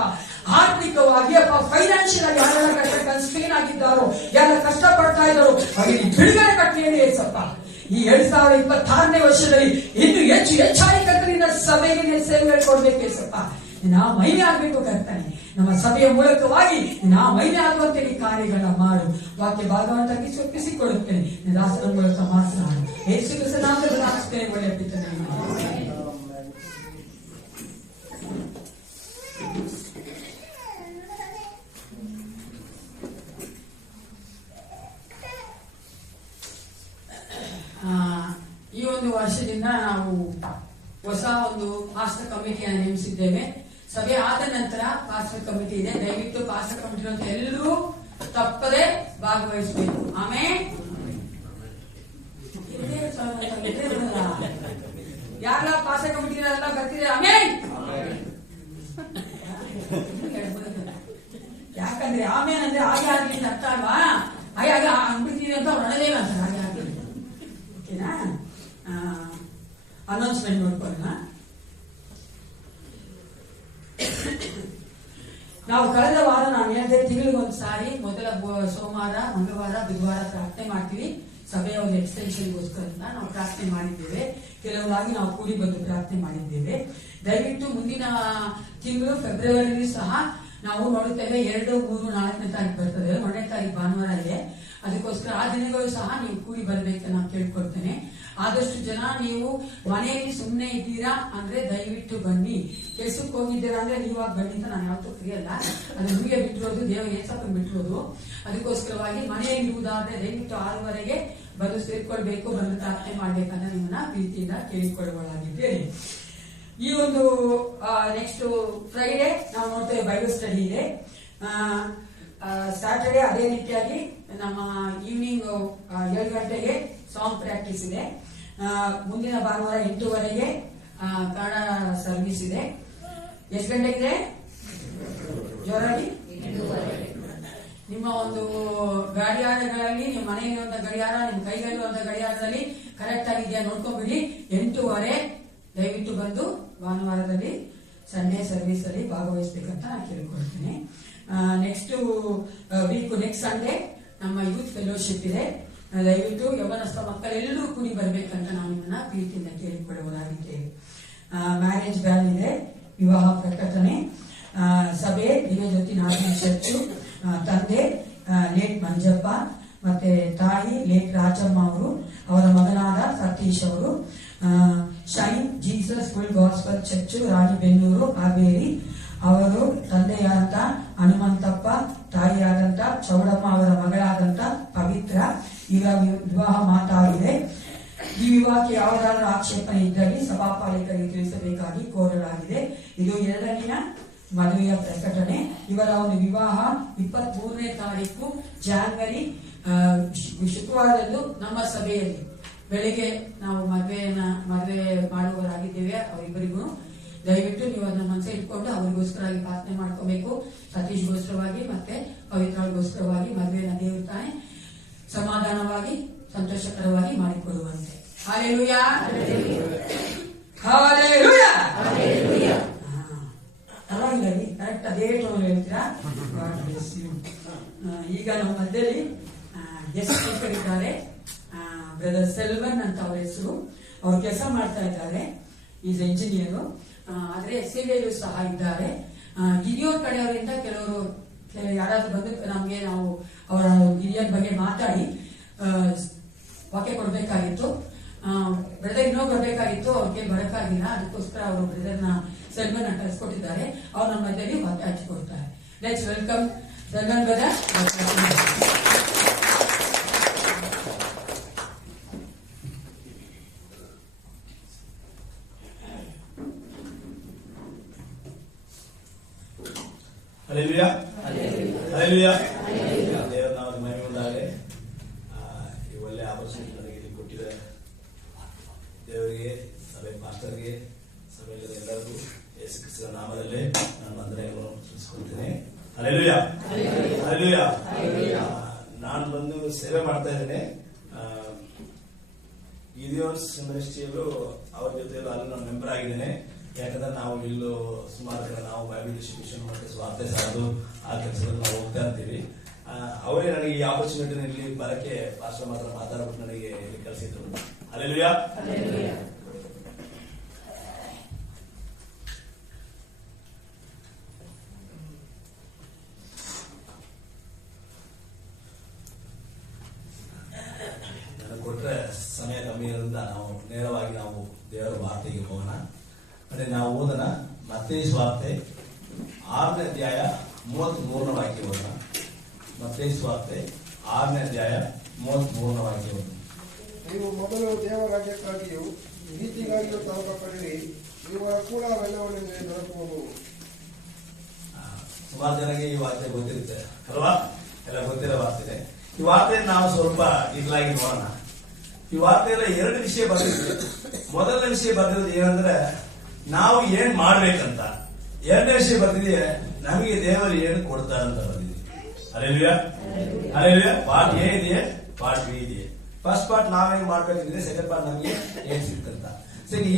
ಆರ್ಥಿಕವಾಗಿ ಅಪ್ಪ ಫೈನಾನ್ಷಿಯಲ್ ಆಗಿ ಯಾರೆಲ್ಲ ಕಷ್ಟ ಕನ್ಸ್ಟ್ರೈನ್ ಆಗಿದ್ದಾರೋ, ಯಾರೆಲ್ಲ ಕಷ್ಟ ಪಡ್ತಾ ಇದ್ದಾರೋ ಅವರಿಗೆ ಬಿಡುಗಡೆ ಕಟ್ಟೆಯಲ್ಲಿ ಏಸಪ್ಪ. ಈ 2026ನೇ ವರ್ಷದಲ್ಲಿ ಇನ್ನು ಹೆಚ್ಚಾಗಿ ಕರ್ತನಿಂದ ಸಭೆಗೆ ಸೇವೆಗಳು ಕೊಡ್ಬೇಕು ಸಪ್ಪ. ನಾ ಮಹಿಮೆ ಆಗ್ಬೇಕು ಕರ್ತಾನೆ. ನಮ್ಮ ಸಭೆಯ ಮೂಲಕವಾಗಿ ನಾ ಮಹಿಮೆ ಆಗುವಂತೆ ಈ ಕಾರ್ಯಗಳನ್ನ ಮಾಡು. ವಾಕ್ಯ ಭಾಗವನ್ನು ತಗ್ಗಿಸಿ ಒಪ್ಪಿಸಿಕೊಡುತ್ತೇನೆ. ದಾಸರ ಮೂಲಕ ಮಾತನಾಡು. ಯೇಸು ಕ್ರಿಸ್ತನ ನಾಮದಲ್ಲಿ ಪ್ರಾರ್ಥಿಸುತ್ತೇನೆ. ಒಳ್ಳೆಯ ಪಿತನೇ, ಈ ಒಂದು ವರ್ಷದಿಂದ ನಾವು ಹೊಸ ಒಂದು ಪಾಸ್ಟರ್ ಕಮಿಟಿಯನ್ನು ನೇಮಿಸಿದ್ದೇವೆ. ಸಭೆ ಆದ ನಂತರ ಪಾಸ್ಟರ್ ಕಮಿಟಿ ಇದೆ. ದಯವಿಟ್ಟು ಪಾಸ್ಟರ್ ಕಮಿಟಿ ಅಂತ ಎಲ್ಲರೂ ತಪ್ಪದೆ ಭಾಗವಹಿಸಬೇಕು. ಆಮೇಲೆ ಯಾರೆಲ್ಲ ಪಾಸ್ಟರ್ ಕಮಿಟಿ ಎಲ್ಲ ಬರ್ತಿದೆ ಆಮೇಲೆ. ಯಾಕಂದ್ರೆ ಆಮೇಲೆ ಅಂದ್ರೆ ಹಾಗೆ ಆಗ್ಲಿ ಅಂತ ಅರ್ಥ ಅಲ್ವಾ? ಹಾಗೆ ಅಂದ್ಬಿಡ್ತೀವಿ ಅಂತ ಅವ್ರು ಅಣದೇವ ಅಂತ ಹಾಗೆ ಆಗ್ಲಿ. ಓಕೆನಾ? ಅನೌನ್ಸ್ಮೆಂಟ್ ನೋಡ್ಕೊಳ್ಳೋಣ. ನಾವು ಕಳೆದ ವಾರ ನಾನು ಹೇಳಿದೆ, ತಿಂಗಳಿಗೆ ಒಂದ್ಸಾರಿ ಮೊದಲ ಸೋಮವಾರ, ಮಂಗಳವಾರ, ಬುಧವಾರ ಪ್ರಾರ್ಥನೆ ಮಾಡ್ತೀವಿ. ಸಭೆಯ ಒಂದು ಎಕ್ಸ್ಟೆನ್ಷನ್ಗೋಸ್ಕರ ನಾವು ಪ್ರಾರ್ಥನೆ ಮಾಡಿದ್ದೇವೆ. ಕೆಲವರಾಗಿ ನಾವು ಕೂಡಿ ಬಂದು ಪ್ರಾರ್ಥನೆ ಮಾಡಿದ್ದೇವೆ. ದಯವಿಟ್ಟು ಮುಂದಿನ ತಿಂಗಳು ಫೆಬ್ರವರಿಯಲ್ಲಿ ಸಹ ನಾವು ನೋಡುತ್ತೇವೆ. 2, 3, 4ನೇ ತಾರೀಕು ಬರ್ತದೆ. 1ನೇ ತಾರೀಕು ಭಾನುವಾರ ಇದೆ. ಅದಕ್ಕೋಸ್ಕರ ಆ ದಿನಗಳು ಸಹ ನೀವು ಕೂಡಿ ಬರ್ಬೇಕಂತ ನಾನು ಕೇಳ್ಕೊಡ್ತೇನೆ. ಆದಷ್ಟು ಜನ ನೀವು ಮನೆಯಲ್ಲಿ ಸುಮ್ಮನೆ ಇದ್ದೀರಾ ಅಂದ್ರೆ ದಯವಿಟ್ಟು ಬನ್ನಿ. ಕೆಲ್ಸಕ್ಕೆ ಹೋಗಿದ್ದೀರಾ ಅಂದ್ರೆ ನೀವಾಗ ಬನ್ನಿ ಅಂತ ನಾನು ಯಾವತ್ತೂ ಫ್ರೀಯಲ್ಲ. ಅದು ನಿಮಗೆ ಬಿಟ್ಟಿರೋದು, ದೇವ ಏಸಪ್ಪನ ಬಿಟ್ಟಿರೋದು. ಅದಕ್ಕೋಸ್ಕರವಾಗಿ ಮನೆಯಲ್ಲಿ ಇರುವುದಾದ್ರೆ ದಯವಿಟ್ಟು 6:30ಗೆ ಬಂದು ಸೇರ್ಕೊಳ್ಬೇಕು, ಬಂದು ಪ್ರಾರ್ಥನೆ ಮಾಡ್ಬೇಕಂತ ನಿಮ್ಮನ್ನ ಪ್ರೀತಿಯಿಂದ ಕೇಳಿಕೊಳ್ಳುವಳಾಗಿದ್ದೇನೆ. ಈ ಒಂದು ನೆಕ್ಸ್ಟ್ ಫ್ರೈಡೆ ನಾವು ನೋಡ್ತೇವೆ ಬೈಬಲ್ ಸ್ಟಡಿ ಇದೆ. ಸ್ಯಾಟರ್ಡೆ ಅದೇ ರೀತಿಯಾಗಿ ನಮ್ಮ ಈವ್ನಿಂಗ್ 7 ಗಂಟೆಗೆ ಸಾಂಗ್ ಪ್ರಾಕ್ಟೀಸ್ ಇದೆ. ಮುಂದಿನ ಭಾನುವಾರ 8:30ಗೆ ಕನ್ನಡ ಸರ್ವಿಸ್ ಇದೆ. ಎಷ್ಟು ಗಂಟೆಗಿದೆ ಜೋರಾಗಿ? ನಿಮ್ಮ ಒಂದು ಗಡಿಯಾರಗಳಲ್ಲಿ, ನಿಮ್ಮ ಮನೆಯಲ್ಲಿರುವಂತಹ ಗಡಿಯಾರ, ನಿಮ್ಮ ಕೈಗಳಿರುವಂತಹ ಗಡಿಯಾರದಲ್ಲಿ ಕರೆಕ್ಟ್ ಆಗಿದೆಯಾ ನೋಡ್ಕೊಂಡ್ಬಿಡಿ. 8:30 ದಯವಿಟ್ಟು ಬಂದು ಭಾನುವಾರದಲ್ಲಿ ಸಂಡೇ ಸರ್ವಿಸ್ ಅಲ್ಲಿ ಭಾಗವಹಿಸಬೇಕಂತ ನಾನು ಕೇಳ್ಕೊಳ್ತೀನಿ. ನೆಕ್ಸ್ಟ್ ವೀಕ್, ನೆಕ್ಸ್ಟ್ ಸಂಡೇ ನಮ್ಮ ಯೂತ್ ಫೆಲೋಶಿಪ್ ಇದೆ. ದಯವಿಟ್ಟು ಯೌವನಸ್ಥ ಮಕ್ಕಳೆಲ್ಲರೂ ಕೂಡಿ ಬರ್ಬೇಕಂತ ನಾವು ನಿಮ್ಮನ್ನ ಪ್ರೀತಿಯಿಂದ ಕೇಳಿಕೊಳ್ಳುವುದಾಗಿದ್ದೇವೆ. ಮ್ಯಾರೇಜ್ ಬ್ಯಾನ್ ಇದೆ, ವಿವಾಹ ಪ್ರಕಟಣೆ. ಸಭೆ ದಿನಜ್ಯೋತಿ ನಾರಾಯಣ ಚರ್ಚು. ತಂದೆ ಲೇಟ್ ಮಂಜಪ್ಪ, ಮತ್ತೆ ತಾಯಿ ಲೇಟ್ ರಾಜಮ್ಮ ಅವರು, ಅವರ ಮಗನಾದ ಸತೀಶ್ ಅವರು. Shine Jesus full gospel church, Ranebennur, Haveri. ಅವರು ತಂದೆಯಾದಂತ ಹನುಮಂತಪ್ಪ, ತಾಯಿಯಾದಂತ ಚೌಡಮ್ಮ, ಅವರ ಮಗಳಾದಂತ ಪವಿತ್ರ. ಈಗ ವಿವಾಹ ಮಾತಾಗಿದೆ. ಈ ವಿವಾಹಕ್ಕೆ ಯಾವುದಾದ್ರೂ ಆಕ್ಷೇಪಣೆ ಇದ್ದಲ್ಲಿ ಸಭಾಪಾಲಕರಿಗೆ ತಿಳಿಸಬೇಕಾಗಿ ಕೋರಲಾಗಿದೆ. ಇದು 2ನೇ ಮದುವೆಯ ಪ್ರಕಟಣೆ. ಇವರ ಒಂದು ವಿವಾಹ 23ನೇ ತಾರೀಕು ಜಾನ್ವರಿ ಶುಕ್ರವಾರದಂದು ನಮ್ಮ ಸಭೆಯಲ್ಲಿ ಬೆಳಿಗ್ಗೆ ನಾವು ಮದುವೆ ಮಾಡುವವರಾಗಿದ್ದೇವೆ. ಅವರಿಬ್ಬರಿಗೂ ದಯವಿಟ್ಟು ನೀವು ಅದನ್ನ ಮನಸ್ಸಲ್ಲಿ ಇಟ್ಕೊಂಡು ಅವರಿಗೋಸ್ಕರವಾಗಿ ಪ್ರಾರ್ಥನೆ ಮಾಡ್ಕೋಬೇಕು. ಸತೀಶ್ಗೋಸ್ಕರವಾಗಿ ಮತ್ತೆ ಪವಿತ್ರಗೋಸ್ಕರವಾಗಿ ಮದುವೆಯನ್ನು ದೇವರು ತಾನೇ ಸಮಾಧಾನವಾಗಿ ಸಂತೋಷಕರವಾಗಿ ಮಾಡಿಕೊಡುವಂತೆ. Hallelujah, hallelujah. ಪರವಾಗಿಲ್ಲ, ಕರೆಕ್ಟ್ ಅದೇ ಟೋನ್ ಹೇಳ್ತೀರಾ. ಈಗ ನಮ್ಮ ಮಧ್ಯದಲ್ಲಿ ಗೆಸ್ಟ್ ಸ್ಪೀಕರ್ ಇದ್ದಾರೆ. ಬ್ರದರ್ ಸೆಲ್ವನ್ ಅಂತ ಅವರ ಹೆಸರು. ಅವ್ರು ಕೆಲಸ ಮಾಡ್ತಾ ಇದ್ದಾರೆ, ಈಸ್ ಎಂಜಿನಿಯರ್. ಆದ್ರೆ ಸೇವೆಯಲ್ಲೂ ಸಹ ಇದ್ದಾರೆ. ಹಿರಿಯೂರ್ ಕಡೆಯವರಿಂದ ಕೆಲವರು ಯಾರಾದ್ರೂ ಬಂದು ನಮ್ಗೆ ನಾವು ಅವರ ಹಿರಿಯರ ಬಗ್ಗೆ ಮಾತಾಡಿ ವಾಕ್ಯ ಕೊಡ್ಬೇಕಾಗಿತ್ತು. ಬ್ರದರ್ ಇನ್ನೂ ಬರ್ಬೇಕಾಗಿತ್ತು, ಅವ್ರಿಗೆ ಬರಕ್ಕಾಗಿಲ್ಲ. ಅದಕ್ಕೋಸ್ಕರ ಅವರು ಬ್ರದರ್ನ ಸಲ್ಮನ್ ಕಳಿಸ್ಕೊಟ್ಟಿದ್ದಾರೆ. ಅವ್ರು ನಮ್ಮ ಮಧ್ಯದಲ್ಲಿ ವಾಕ್ಯ ಹಂಚಿಕೊಡ್ತಾರೆ. Let's welcome Salman brother. Hallelujah. Hallelujah. ದೇವರ ನಾಮದ ಮಹಿಮೆ ಉಂಟಾಗಲಿ. ಈ ಒಳ್ಳೆ ಆಪರ್ಚುನಿಟಿ ನನಗೆ ಇಲ್ಲಿ ಕೊಟ್ಟಿದ್ದಾರೆ. ದೇವರಿಗೆ, ಸಭೆ ಪಾಸ್ಟರ್ಗೆ, ಸಭೆಯಲ್ಲಿ ಎಲ್ಲರಿಗೂ ಯೇಸು ಕ್ರಿಸ್ತನ ನಾಮದಲ್ಲಿ ನಾನು ವಂದನೆಗಳನ್ನು ಸಲ್ಲಿಸಿಕೊಳ್ತೇನೆ. ಹಲ್ಲೆಲೂಯಾ. ಹಲ್ಲೆಲೂಯಾ. ನಾನು ಬಂದು ಸೇವೆ ಮಾಡ್ತಾ ಇದ್ದೇನೆ. ಗಿಡಿಯೋನ್ಸ್ ಮಿನಿಸ್ಟ್ರಿಯಲ್ಲೂ ಅವ್ರ ಜೊತೆಯಲ್ಲೂ ಅಲ್ಲಿ ನಾನು ಮೆಂಬರ್ ಆಗಿದ್ದೇನೆ. ಯಾಕಂದ್ರೆ ನಾವು ಇಲ್ಲೂ ಸುಮಾರು ಕಡೆ ನಾವು ಬೈಬಲ್ ಡಿಸ್ಟ್ರಿಬ್ಯೂಷನ್ ಮತ್ತೆ ಸ್ವಾರ್ಥ ಸಾರದು ಆ ಕೆಲಸದಲ್ಲಿ ನಾವು ಹೋಗ್ತಾ ಇರ್ತೀವಿ. ಅವರೇ ನನಗೆ ಈ ಆಪರ್ಚುನಿಟಿ ಇಲ್ಲಿ ಬರಕ್ಕೆ ಪಾಸ್ಟರ್ ಮಾತ್ರ ಮಾತಾಡ್ಬಿಟ್ಟು ನನಗೆ ಇಲ್ಲಿ ಕಳಿಸಿದ್ರು. ಹಲ್ಲೆಲೂಯಾ. ನನಗೆ ಕೊಟ್ರೆ ಸಮಯ ಕಮ್ಮಿ ಇರೋದ್ರಿಂದ ನಾವು ನೇರವಾಗಿ ನಾವು ದೇವರ ವಾರ್ತೆಗೆ ಹೋಗೋಣ. ಅಂದ್ರೆ ನಾವು ಓದೋಣ ಮತ್ತೇಯ ಸುವಾರ್ತೆ 6ನೇ ಅಧ್ಯಾಯ 33ನೇ ವಾಕ್ಯ ಓದೋಣ. ಮತ್ತೇಯ ಸುವಾರ್ತೆ 6ನೇ ಅಧ್ಯಾಯ 33ನೇ ವಾಕ್ಯ ಓದೋಣ. ನೀವು ಮೊದಲು ದೇವರಾಜ್ಯಕ್ಕಾಗಿಯೂ ನೀತಿಗಾಗಿಯೂ ತಲುಪಪಡಿರಿ, ಇವರ ಕೂಡ ಅವೆಲ್ಲವೂ ನಿಮಗೆ ದೊರಕುವವು. ಸುಮಾರು ಜನಕ್ಕೆ ಈ ವಾರ್ತೆ ಗೊತ್ತಿರುತ್ತೆ ಅಲ್ವಾ? ಎಲ್ಲ ಗೊತ್ತಿರೋ ವಾರ್ತೆ. ಈ ವಾರ್ತೆಯನ್ನು ನಾವು ಸ್ವಲ್ಪ ಇದ್ಲಾಗಿ ನೋಡೋಣ. ಈ ವಾರ್ತೆಯಲ್ಲಿ 2 ವಿಷಯ ಬರ್ತಿದೆ. ಮೊದಲನೇ ವಿಷಯ ಬರ್ತಿರೋದು ಏನಂದ್ರೆ ನಾವು ಏನ್ ಮಾಡ್ಬೇಕಂತ. 2ನೇ ವಿಷಯ ಬರ್ತಿದೆ ನಮಗೆ ದೇವರು ಏನು ಕೊಡ್ತಾರೆ ಅಂತ ಬರ್ತಿದೆ. ಹಲ್ಲೆಲೂಯಾ. ಹಲ್ಲೆಲೂಯಾ. ಪಾರ್ಟ್ ಎ ಇದೆಯೇ, ಪಾರ್ಟ್ ಬಿ ಇದೆಯೇ. ಫಸ್ಟ್ ಪಾರ್ಟ್ ನಾವೇನ್ ಮಾಡ್ಬೇಕಿದ್ರೆ, ಸೆಕೆಂಡ್ ಪಾರ್ಟ್ ನಮಗೆ ಏನ್ ಸಿಕ್ತಂತ.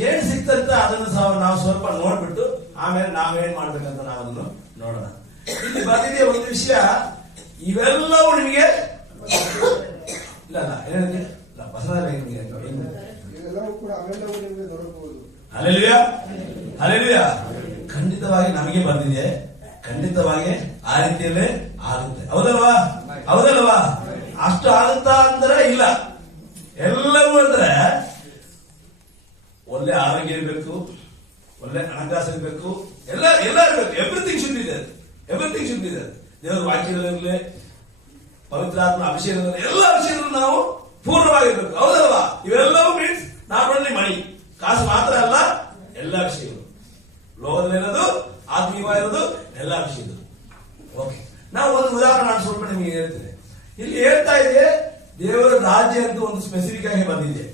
ಏನ್ ಸಿಕ್ತಂತ ಅದನ್ನು ನಾವು ಸ್ವಲ್ಪ ನೋಡ್ಬಿಟ್ಟು ಆಮೇಲೆ ನಾವೇನ್ ಮಾಡ್ಬೇಕಂತ ನಾವು ಅದನ್ನು ನೋಡೋಣ. ಇಲ್ಲಿ ಬರ್ತಿದೆ ಒಂದು ವಿಷಯ, ಇವೆಲ್ಲವೂ ನಿಮಗೆ ಇಲ್ಲ ಏನಿದೆ ಇವೆಲ್ಲವೂ ಕೂಡ ಅವೆಲ್ಲವೂ ನಿಮಗೆ ದೊರಕುವುದು. ಹಲ್ಲೆಲೂಯಾ. ಹಲ್ಲೆಲೂಯಾ. ಖಂಡಿತವಾಗಿ ನಮಗೆ ಬಂದಿದೆ, ಖಂಡಿತವಾಗಿ ಆ ರೀತಿಯಲ್ಲೇ ಆಗುತ್ತೆ. ಹೌದಲ್ವಾ? ಹೌದಲ್ವಾ? ಅಷ್ಟು ಆಗುತ್ತಾ ಅಂದ್ರೆ ಇಲ್ಲ. ಎಲ್ಲವೂ ಅಂದ್ರೆ ಒಳ್ಳೆ ಆರೋಗ್ಯ ಇರಬೇಕು, ಒಳ್ಳೆ ಹಣಕಾಸು ಇರಬೇಕು, ಎಲ್ಲ ಇರಬೇಕು. ಎವ್ರಿಥಿಂಗ್ ಶುಡ್ ಇದೆ. ಎವ್ರಿಥಿಂಗ್ ಶುಡ್ ಇದೆ. ದೇವರ ವಾಕ್ಯಗಳಿರಲಿ, ಪವಿತ್ರಾತ್ಮ ಅಭಿಷೇಕ, ಎಲ್ಲ ವಿಷಯಗಳು ನಾವು ಪೂರ್ಣವಾಗಿರ್ಬೇಕು. ಹೌದಲ್ವಾ? ಇವೆಲ್ಲವೂ ಮೀನ್ಸ್ ನಾಟ್ ಓನ್ಲಿ ಮಣಿ, ಕಾಸು ಮಾತ್ರ ಅಲ್ಲ, ಎಲ್ಲ ವಿಷಯಗಳು. ಲೋಕದಲ್ಲಿರೋದು, ಆತ್ಮೀಯವಾಗಿರೋದು, ಎಲ್ಲ ವಿಷಯಗಳು. ಓಕೆ, ನಾವು ಒಂದು ಉದಾಹರಣೆ ನಾನು ಸ್ವಲ್ಪ ನಿಮಗೆ ಹೇಳ್ತೇನೆ. ಇಲ್ಲಿ ಹೇಳ್ತಾ ಇದೆ ದೇವರ ರಾಜ್ಯ ಅಂತ ಒಂದು ಸ್ಪೆಸಿಫಿಕ್ ಆಗಿ ಬಂದಿದೆ.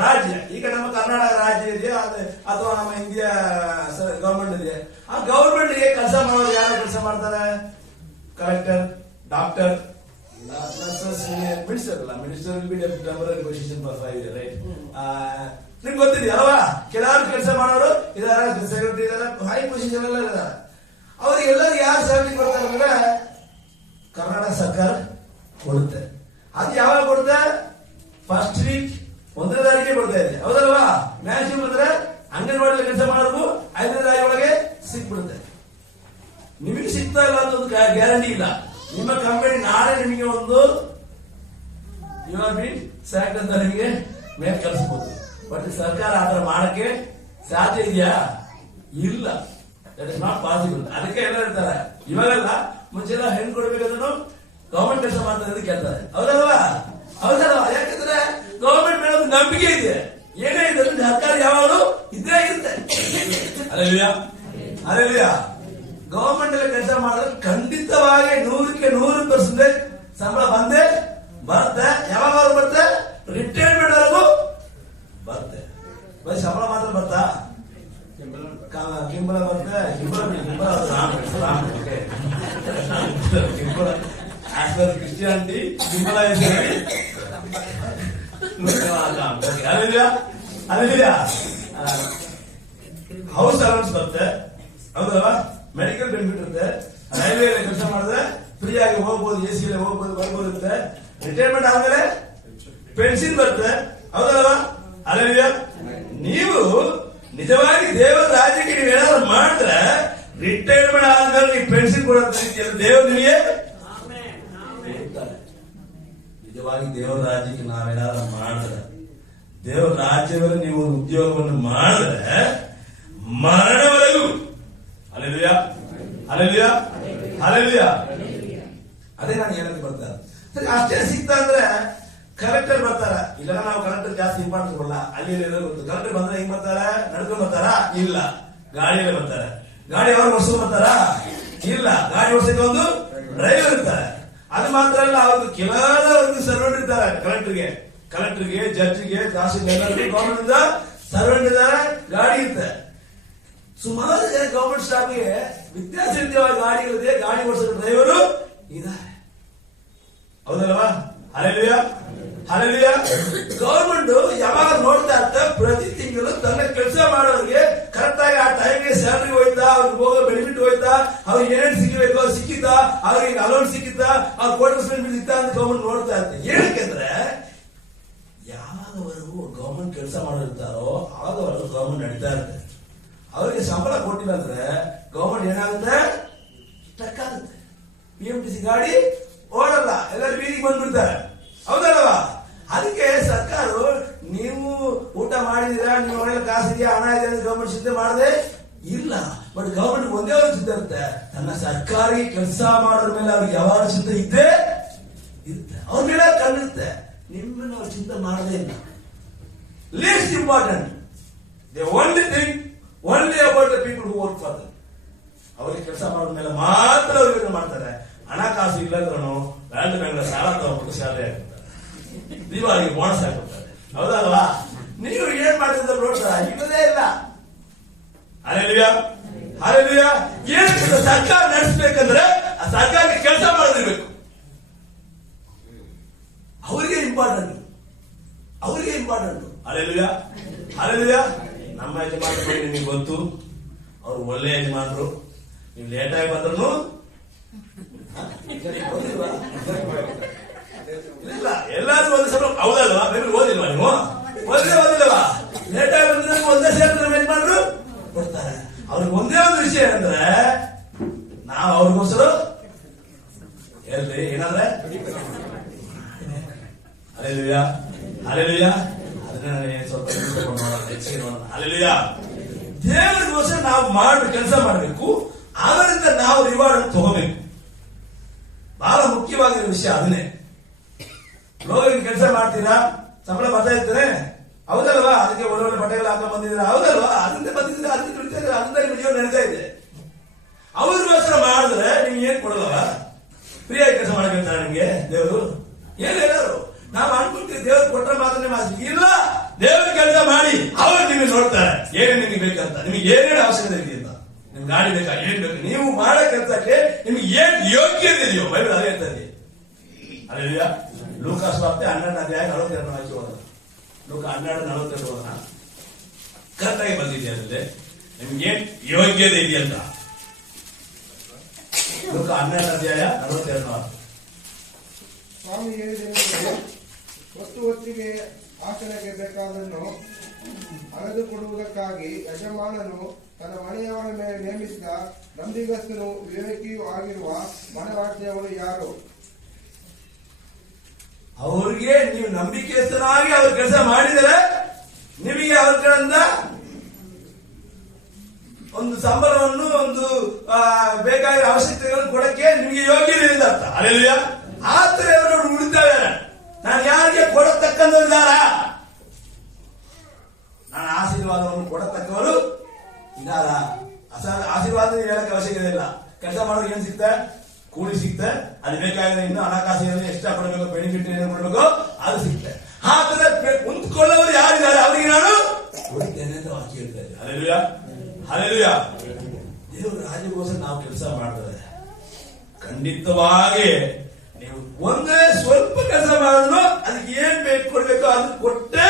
ರಾಜ್ಯ ಈಗ ನಮ್ಮ ಕರ್ನಾಟಕ ರಾಜ್ಯ ಇದೆ ಅಥವಾ ನಮ್ಮ ಇಂಡಿಯಾ ಗವರ್ಮೆಂಟ್ ಇದೆ. ಆ ಗವರ್ಮೆಂಟ್ ಗೆ ಕೆಲಸ ಮಾಡೋರು ಯಾರು ಕೆಲಸ ಮಾಡ್ತಾರೆ? ಕಲೆಕ್ಟರ್, ಡಾಕ್ಟರ್, ಮಿನಿಸ್ಟರ್ ಅಲ್ಲ. Minister will be temporary position for 5 years, right? ನಿಮ್ಗೆ ಗೊತ್ತಿದೆ ಅಲ್ವಾ? ಕೆಲವರು ಕೆಲಸ ಮಾಡೋರು ಇದಾರೆ, ಸೆಕ್ರೆಟರಿ ಇದಾರೆ, ಹೈ ಪೊಸಿಷನ್ ಎಲ್ಲ ಇದಾರೆ. ಅವ್ರಿಗೆಲ್ಲರೂ ಯಾರು ಸ್ಯಾಲರಿ ಕೊಡ್ತಾರೆ ಅಂದ್ರೆ ಕರ್ನಾಟಕ ಸರ್ಕಾರ ಕೊಡುತ್ತೆ. ಅದು ಯಾವಾಗ ಕೊಡುತ್ತೆ? ಫಸ್ಟ್ ವೀಕ್ 1ನೇ ತಾರೀಕಿಗೆ ಕೊಡ್ತಾ ಇದೆ. ಹೌದಲ್ವಾ? ಮ್ಯಾಕ್ಸಿಮಮ್ ಅಂದ್ರೆ ಅಂಗನವಾಡಿ ಕೆಲಸ ಮಾಡೋದು 5ನೇ ತಾರೀಕು ಒಳಗೆ ಸಿಕ್ಬಿಡುತ್ತೆ. ನಿಮಗೆ ಸಿಗ್ತಾ ಇಲ್ಲ ಅಂತ ಒಂದು ಗ್ಯಾರಂಟಿ ಇಲ್ಲ. ನಿಮ್ಮ ಕಂಪನಿ ನಾಳೆ ನಿಮಗೆ ಒಂದು ಸ್ಯಾಕ್ಟ್ ಅಂತ ನಿಮಗೆ ಮೇಲೆ ಕಳಿಸಬಹುದು. ಬಟ್ ಸರ್ಕಾರ ಆತರ ಮಾಡಕ್ಕೆ ಸಾಧ್ಯ ಇದೆಯಾ? ಇಲ್ಲ. That is not possible. ಅದಕ್ಕೆ ಎಲ್ಲ ಇರ್ತಾರೆ. ಇವಾಗೆಲ್ಲ ಮುಂಚೆಲ್ಲ ಹೆಣ್ಣು ಕೊಡಬೇಕಾದ್ರೂ ಗವರ್ಮೆಂಟ್ ಕೆಲಸ ಮಾಡ್ತಾರೆ ಕೇಳ್ತಾರೆ. ಹೌದಲ್ವಾ? ಹೌದಲ್ವಾ? ಯಾಕಂದ್ರೆ ಗವರ್ಮೆಂಟ್ ಮೇಲೆ ಒಂದು ನಂಬಿಕೆ ಇದೆ. ಏನೇ ಇದೆ ಸರ್ಕಾರ ಯಾವಾಗಲೂ ಇದ್ದೇ ಇರುತ್ತೆ. ಅಲ್ಲೆಲ್ಲಾ ಅಲ್ಲೆಲ್ಲಾ ಗವರ್ಮೆಂಟ್ ಅಲ್ಲಿ ಕೆಲಸ ಮಾಡಿದ್ರೆ ಖಂಡಿತವಾಗಿ 100% ಸಂಬಳ ಬಂದೇ ಬರುತ್ತೆ. ಯಾವಾಗ ಬರುತ್ತೆ? ರಿಟೈರ್ಮೆಂಟ್ ವರೆಗೂ ಬರುತ್ತೆ. ಬರೀ ಸಂಬಳ ಮಾತ್ರ ಬರ್ತಾ? ಕಿಂಬಳ ಬರುತ್ತೆ. ಕ್ರಿಸ್ಟಿಯಾನಿಟಿ ಕಿಂಬಳ ಹೌಸ್ ಅಲೌನ್ಸ್ ಬರುತ್ತೆ. ಹೌದಲ್ವಾ? ಮೆಡಿಕಲ್ ಬೆನಿಫಿಟ್ ಇರುತ್ತೆ. ರೈಲ್ವೆ ಕೆಲಸ ಮಾಡಿದ್ರೆ ಫ್ರೀ ಆಗಿ ಹೋಗ್ಬೋದು, ಎ ಸಿ ಹೋಗ್ಬೋದು, ಬರ್ಬೋದು ಇರುತ್ತೆ. ರಿಟೈರ್ಮೆಂಟ್ ಆದ್ಮೇಲೆ ಪೆನ್ಷನ್ ಬರುತ್ತೆ. ಹೌದಲ್ವಾ? ಅಲ್ಲೇ ನೀವು ನಿಜವಾಗಿ ದೇವರ ರಾಜ್ಯಕ್ಕೆ ನೀವು ಏನಾದ್ರು ಮಾಡಿದ್ರೆ ರಿಟೈರ್ಮೆಂಟ್ ಆದ್ಮೇಲೆ ನೀವು ಪೆನ್ಷನ್ ಕೊಡೋ ರೀತಿಯಲ್ಲಿ ದೇವರು ನಿಮಗೆ ನಿಜವಾಗಿ ದೇವರ ರಾಜ್ಯಕ್ಕೆ ನಾವೇನಾದ್ರು ಮಾಡಿದ್ರೆ ದೇವರ ರಾಜ್ಯವನ್ನು ನೀವು ಉದ್ಯೋಗವನ್ನು ಮಾಡಿದ್ರೆ ಮರಣವರೆಗೂ ಅಲ್ಲೆಲೂಯಾ ಅಲ್ಲೆಲೂಯಾ ಅಲ್ಲೆಲೂಯಾ. ಅದೇ ನಾನು ಹೇಳಕ್ಕೆ ಬರ್ತಾರೆ. ಸರಿ, ಅಷ್ಟೇ ಸಿಗ್ತಾ ಅಂದ್ರೆ ಕಲೆಕ್ಟರ್ ಬರ್ತಾರ. ಇಲ್ಲ, ನಾವು ಕಲೆಕ್ಟರ್ ಜಾಸ್ತಿ ಇಂಪಾರ್ಟೆನ್ಸ್ ಕೊಡಲ್ಲ. ಅಲ್ಲಿ ಗೊತ್ತು ಕಲೆಕ್ಟರ್ ಬಂದ್ರೆ ಹೆಂಗ್ ಬರ್ತಾರ? ನಡ್ಕೊಂಡ್ ಬರ್ತಾರ? ಇಲ್ಲ, ಗಾಡಿಯಲ್ಲೇ ಬರ್ತಾರೆ. ಗಾಡಿ ಅವ್ರು ಓಡಿಸ್ಕೊಂಡ್ ಬರ್ತಾರ? ಇಲ್ಲ, ಗಾಡಿ ಓಡಿಸಕ್ಕೆ ಒಂದು ಡ್ರೈವರ್ ಇರ್ತಾರೆ. ಅದು ಮಾತ್ರ ಅಲ್ಲ, ಅವ್ರಿಗೆ ಕೆಲವೊಂದು ಸರ್ವೆಂಟ್ ಇರ್ತಾರೆ. ಕಲೆಕ್ಟರ್ಗೆ ಜಡ್ಜಿಗೆ ತಹಸೀಲ್ದಾರ್ ಗವರ್ಮೆಂಟ್ ಇಂದ ಸರ್ವೆಂಟ್ ಇದ್ದಾರೆ, ಗಾಡಿ ಇರ್ತಾರೆ. ಸುಮಾರು ಜನ ಗವರ್ಮೆಂಟ್ ಸ್ಟಾಫ್ಗೆ ವಿದ್ಯಾಸಂಸ್ಥೆಯ ಗಾಡಿಗಳಿದೆ, ಗಾಡಿ ಓಡಿಸೋ ಡ್ರೈವರು ಇದ್ದಾರೆ. ಹೌದಲ್ವಾ? Hallelujah hallelujah. ಗವರ್ಮೆಂಟ್ ಯಾವಾಗ ನೋಡ್ತಾ ಇರ್ತ ಪ್ರತಿ ತಿಂಗಳು ತನ್ನ ಕೆಲಸ ಮಾಡೋರಿಗೆ ಕರೆಕ್ಟ್ ಆಗಿ ಆ ಟೈಮ್ಗೆ ಸ್ಯಾಲರಿ ಹೋಯ್ತಾ, ಅವ್ರಿಗೆ ಹೋಗೋ ಬೆನಿಫಿಟ್ ಹೋಯ್ತಾ, ಅವ್ರಿಗೆ ಏನೇನು ಸಿಗಬೇಕು ಸಿಕ್ಕಿತಾ, ಅವ್ರಿಗೆ ಅಲೌನ್ಸ್ ಸಿಕ್ಕಿತಾ, ಅವ್ರ ಕ್ವಾರ್ಟರ್ಸ್ ಸಿಕ್ತಾ ಅಂತ ಗವರ್ಮೆಂಟ್ ನೋಡ್ತಾ ಇರ್ತೆ. ಏನಕ್ಕೆಂದ್ರೆ ಯಾವಾಗವರೆಗೂ ಗವರ್ಮೆಂಟ್ ಕೆಲಸ ಮಾಡಿರ್ತಾರೋ ಆವಾಗವರೆಗೂ ಗವರ್ಮೆಂಟ್ ನಡೀತಾ ಇರುತ್ತೆ. ಅವರಿಗೆ ಸಂಬಳ ಕೊಟ್ಟಿಲ್ಲ ಅಂದ್ರೆ ಗವರ್ಮೆಂಟ್ ಏನಾಗುತ್ತೆ? ಸ್ಟಕ್ ಆಗುತ್ತೆ. PMTC ಗಾಡಿ ಓಡಲ್ಲ, ಎಲ್ಲರೂ ಬೀದಿಗೆ ಬಂದ್ಬಿಡ್ತಾರೆ. ಹೌದಲ್ವಾ? ಅದಕ್ಕೆ ಸರ್ಕಾರ ನೀವು ಊಟ ಮಾಡಿದೀರಾ, ನೀವು ಒಳ್ಳೆ ಕಾಸಿದೆಯಾ, ಹಣ ಇದೆ ಅಂತ ಗವರ್ಮೆಂಟ್ ಸಿದ್ಧ ಮಾಡದೆ ಇಲ್ಲ. ಬಟ್ ಗವರ್ಮೆಂಟ್ ಒಂದೇ ಒಂದು ಸಿದ್ಧ ಇರುತ್ತೆ, ತನ್ನ ಸರ್ಕಾರಿ ಕೆಲಸ ಮಾಡೋದ್ರ ಮೇಲೆ ಅವ್ರಿಗೆ ಯಾವಾಗ ಸಿದ್ಧ ಇದ್ದೇ ಇರುತ್ತೆ. ಅವ್ರ ಮೇಲೆ ಕಂಡಿರುತ್ತೆ. ನಿಮ್ಮನ್ನು ಅವ್ರು ಚಿಂತೆ ಮಾಡದೇ ಇಲ್ಲ. Least important they only thing only about the people who work for them. ಅವರಿಗೆ ಕೆಲಸ ಮಾಡೋದ ಮೇಲೆ ಮಾತ್ರ ಅವ್ರಿಗೆ ಮಾಡ್ತಾರೆ. ಹಣಕಾಸು ಇಲ್ಲಂದ್ರೂ ಬ್ಯಾಂಕ್ ಬ್ಯಾಂಕ್ ಸಾಲ ತಗೊಂಡು ಶಾಲೆ ಹಾಕ್ತಾರೆ, ದೀಪಾವಳಿಗೆ ಬೋನಸ್ ಹಾಕ್ತಾರೆ. ಹೌದಲ್ವಾ? ನೀವು ಏನ್ ಮಾಡಿದ್ರೆ ನೋಡ್ತಾರ ಇಲ್ಲದೇ ಇಲ್ಲ. Hallelujah hallelujah. ಏನಕ್ಕೆ ಸರ್ಕಾರ ನಡೆಸಬೇಕಂದ್ರೆ ಆ ಸರ್ಕಾರಕ್ಕೆ ಕೆಲಸ ಮಾಡೋದಿರ್ಬೇಕು. ಅವರಿಗೆ ಇಂಪಾರ್ಟೆಂಟ್. Hallelujah hallelujah. ನಮ್ಮ ಯಜಮಾನರ ಬಗ್ಗೆ ನಿಮಗೆ ಗೊತ್ತು, ಅವ್ರು ಒಳ್ಳೆ ಯಜಮಾನರು. ನೀವು ಲೇಟಾಗಿ ಬಂದ್ರು ಇಲ್ಲ, ಎಲ್ಲಾದ್ರೂ ಒಂದೇ ಸಲ. ಹೌದಲ್ವಾ? ಬೇರೆ ಓದಿಲ್ವಾ ನೀವು? ಓದಿಲ್ಲವಾ? ಲೇಟಾಗಿ ಬಂದ್ರೆ ಒಂದೇ ಸೇರಿ ನಮ್ಮ ಯಜಮಾನರು ಕೊಡ್ತಾರೆ. ಅವ್ರಿಗೆ ಒಂದೇ ಒಂದು ವಿಷಯ ಏನಂದ್ರೆ ನಾವು ಅವ್ರಿಗೋಸ್ಕರ ಹೇಳ್ರಿ ಏನಂದ್ರೆ ಹಲ್ಲೆಲೂಯಾ ಹಲ್ಲೆಲೂಯಾ. ಅದನ್ನ ಸ್ವಲ್ಪ ಹೆಚ್ಚಿಗೆ ನೋಡೋಣ. ಹಲ್ಲೆಲೂಯಾ. ದೇವರಿಗೋಸ್ಕರ ನಾವು ಮಾಡಿ ಕೆಲಸ ಮಾಡಬೇಕು, ಅದರಿಂದ ನಾವು ರಿವಾರ್ಡ್ ತಗೋಬೇಕು. ಬಹಳ ಮುಖ್ಯವಾಗಿರೋ ವಿಷಯ ಅದನ್ನೇ. ಲೋಕಕ್ಕೆ ಕೆಲಸ ಮಾಡ್ತೀರಾ, ಸಂಬಳ ಬರ್ತಾ ಇರ್ತಾರೆ. ಹೌದಲ್ವಾ? ಅದಕ್ಕೆ ಒಳ್ಳೊಳ್ಳೆ ಬಟ್ಟೆಗಳು ಹಾಕ ಬಂದಿದ್ದೀರಾ. ಹೌದಲ್ವಾ? ಅದರಿಂದ ಬಂದಿದ್ದೀರಾ, ಅದರಿಂದ ವಿಡಿಯೋ ನಡೀತಾ ಇದೆ. ಅವ್ರಿಗೋಸ್ಕರ ಮಾಡಿದ್ರೆ ನಿಮ್ಗೆ ಏನ್ ಕೊಡೋದವ? ಫ್ರೀಯಾಗಿ ಕೆಲಸ ಮಾಡಬೇಕಂತ ನಿಮ್ಗೆ ದೇವರು ಏನ್ ಹೇಳೋರು? ನಾವು ಅನ್ಕೊಂತೀವಿ ದೇವ್ರು ಕೊಟ್ಟ ಮಾತ್ರನೇ ಮಾಡ್ತೀವಿ. ಇಲ್ಲ, ದೇವ್ರ ಕೆಲಸ ಮಾಡಿ ಅವ್ರು ನಿಮಗೆ ನೋಡ್ತಾರೆ ಏನೇನು ನಿಮಗೆ ಬೇಕಂತ, ನಿಮಗೆ ಏನೇನು ಅವಶ್ಯಕತೆ ಇದೆ ಅಂತ. ನಿಮ್ಗೆ ಗಾಡಿ ಬೇಕಾ, ಏನ್ ಬೇಕು, ನೀವು ಮಾಡೋ ಕೆಲಸಕ್ಕೆ ನಿಮ್ಗೆ ಏನ್ ಯೋಗ್ಯತೆ ಇದೆಯೋ ಬೈಬಲ್ ಅದೇ ಇರ್ತದೆ. ಹಲ್ಲೆಲೂಯಾ. ಲೂಕ ಸುವಾರ್ತೆ 12:42 ಹಾಕಿ ಹೋದ. ಲೂಕ 12:42 ಹೋದ. ಕರೆಕ್ಟಾಗಿ ಬಂದಿದೆ ಅದ್ರಲ್ಲಿ ನಿಮ್ಗೆ ಏನ್ ಯೋಗ್ಯತೆ ಇದೆಯಂತ. ಲೂಕ 12:42. ಸ್ವಾಮಿ ಹೇಳಿದ್ದೇನೆಂದರೆ, ಹೊತ್ತಿಗೆ ಆಚರಣೆಗೆ ಬೇಕಾದನ್ನು ಅಳೆದುಕೊಡುವುದಕ್ಕಾಗಿ ಯಜಮಾನನು ತನ್ನ ಮನೆಯವರ ಮೇಲೆ ನೇಮಿಸಿದ ನಂಬಿಗಸ್ತನು ವಿವೇಕಿಯೂ ಆಗಿರುವ ಮನೆವಾರ್ತೆಯವರು ಯಾರು? ಅವ್ರಿಗೆ ನೀವು ನಂಬಿಕೆಸ್ತನಾಗಿ ಅವ್ರ ಕೆಲಸ ಮಾಡಿದರೆ ನಿಮಗೆ ಅವ್ರ ಕಡೆಯಿಂದ ಒಂದು ಸಂಬಳವನ್ನು, ಒಂದು ಬೇಕಾಗಿರೋ ಅವಶ್ಯಕತೆಗಳನ್ನು ಕೊಡಕ್ಕೆ ನಿಮಗೆ ಯೋಗ್ಯತೆ ಇದೆ ಅಂತ. ಹಲ್ಲೆಲೂಯಾ. ಆತರ ಅವರು ಉಳಿತಾರೆ. ನಾನು ಯಾರಿಗೆ ಕೊಡತಕ್ಕಂಥವ್ರಿದ್ದಾರ? ನಾನು ಆಶೀರ್ವಾದವನ್ನು ಕೊಡತಕ್ಕವರು ಇದ್ದಾರ? ಆಶೀರ್ವಾದ ಹೇಳಕ್ಕೆ ಅವಶ್ಯಕತೆ ಇಲ್ಲ. ಕೆಲಸ ಮಾಡೋಕೆ ಏನ್ ಸಿಗ್ತೆ? ಕೂಲಿ ಸಿಗ್ತೆ. ಅದು ಬೇಕಾಗಿರೋ ಇನ್ನು ಹಣಕಾಸು ಎಕ್ಸ್ಟ್ರಾ ಕೊಡಬೇಕು, ಬೆನಿಫಿಟ್ ಏನೇನು ಕೊಡಬೇಕು ಅದು ಸಿಗ್ತೆ. ಆ ತರ ಕುಂತ್ಕೊಳ್ಳೋರು ಯಾರಿದ್ದಾರೆ ಅವರಿಗೆ ನಾನು ಕೊಡ್ತೇನೆ ಅಂತ ವಾಕ್ಯ ಹೇಳ್ತಾ ಇದ್ದೆ. Hallelujah hallelujah. ದೇವರ ರಾಜ್ಯಗೋಸ್ಕರ ನಾವು ಕೆಲಸ ಮಾಡಿದ್ರೆ ಖಂಡಿತವಾಗಿ ನೀವು ಒಂದೇ ಸ್ವಲ್ಪ ಕೆಲಸ ಮಾಡಿದ್ರು ಅದಕ್ಕೆ ಏನ್ ಬೇಕು ಕೊಡ್ಬೇಕು ಅದನ್ನ ಕೊಟ್ಟೆ.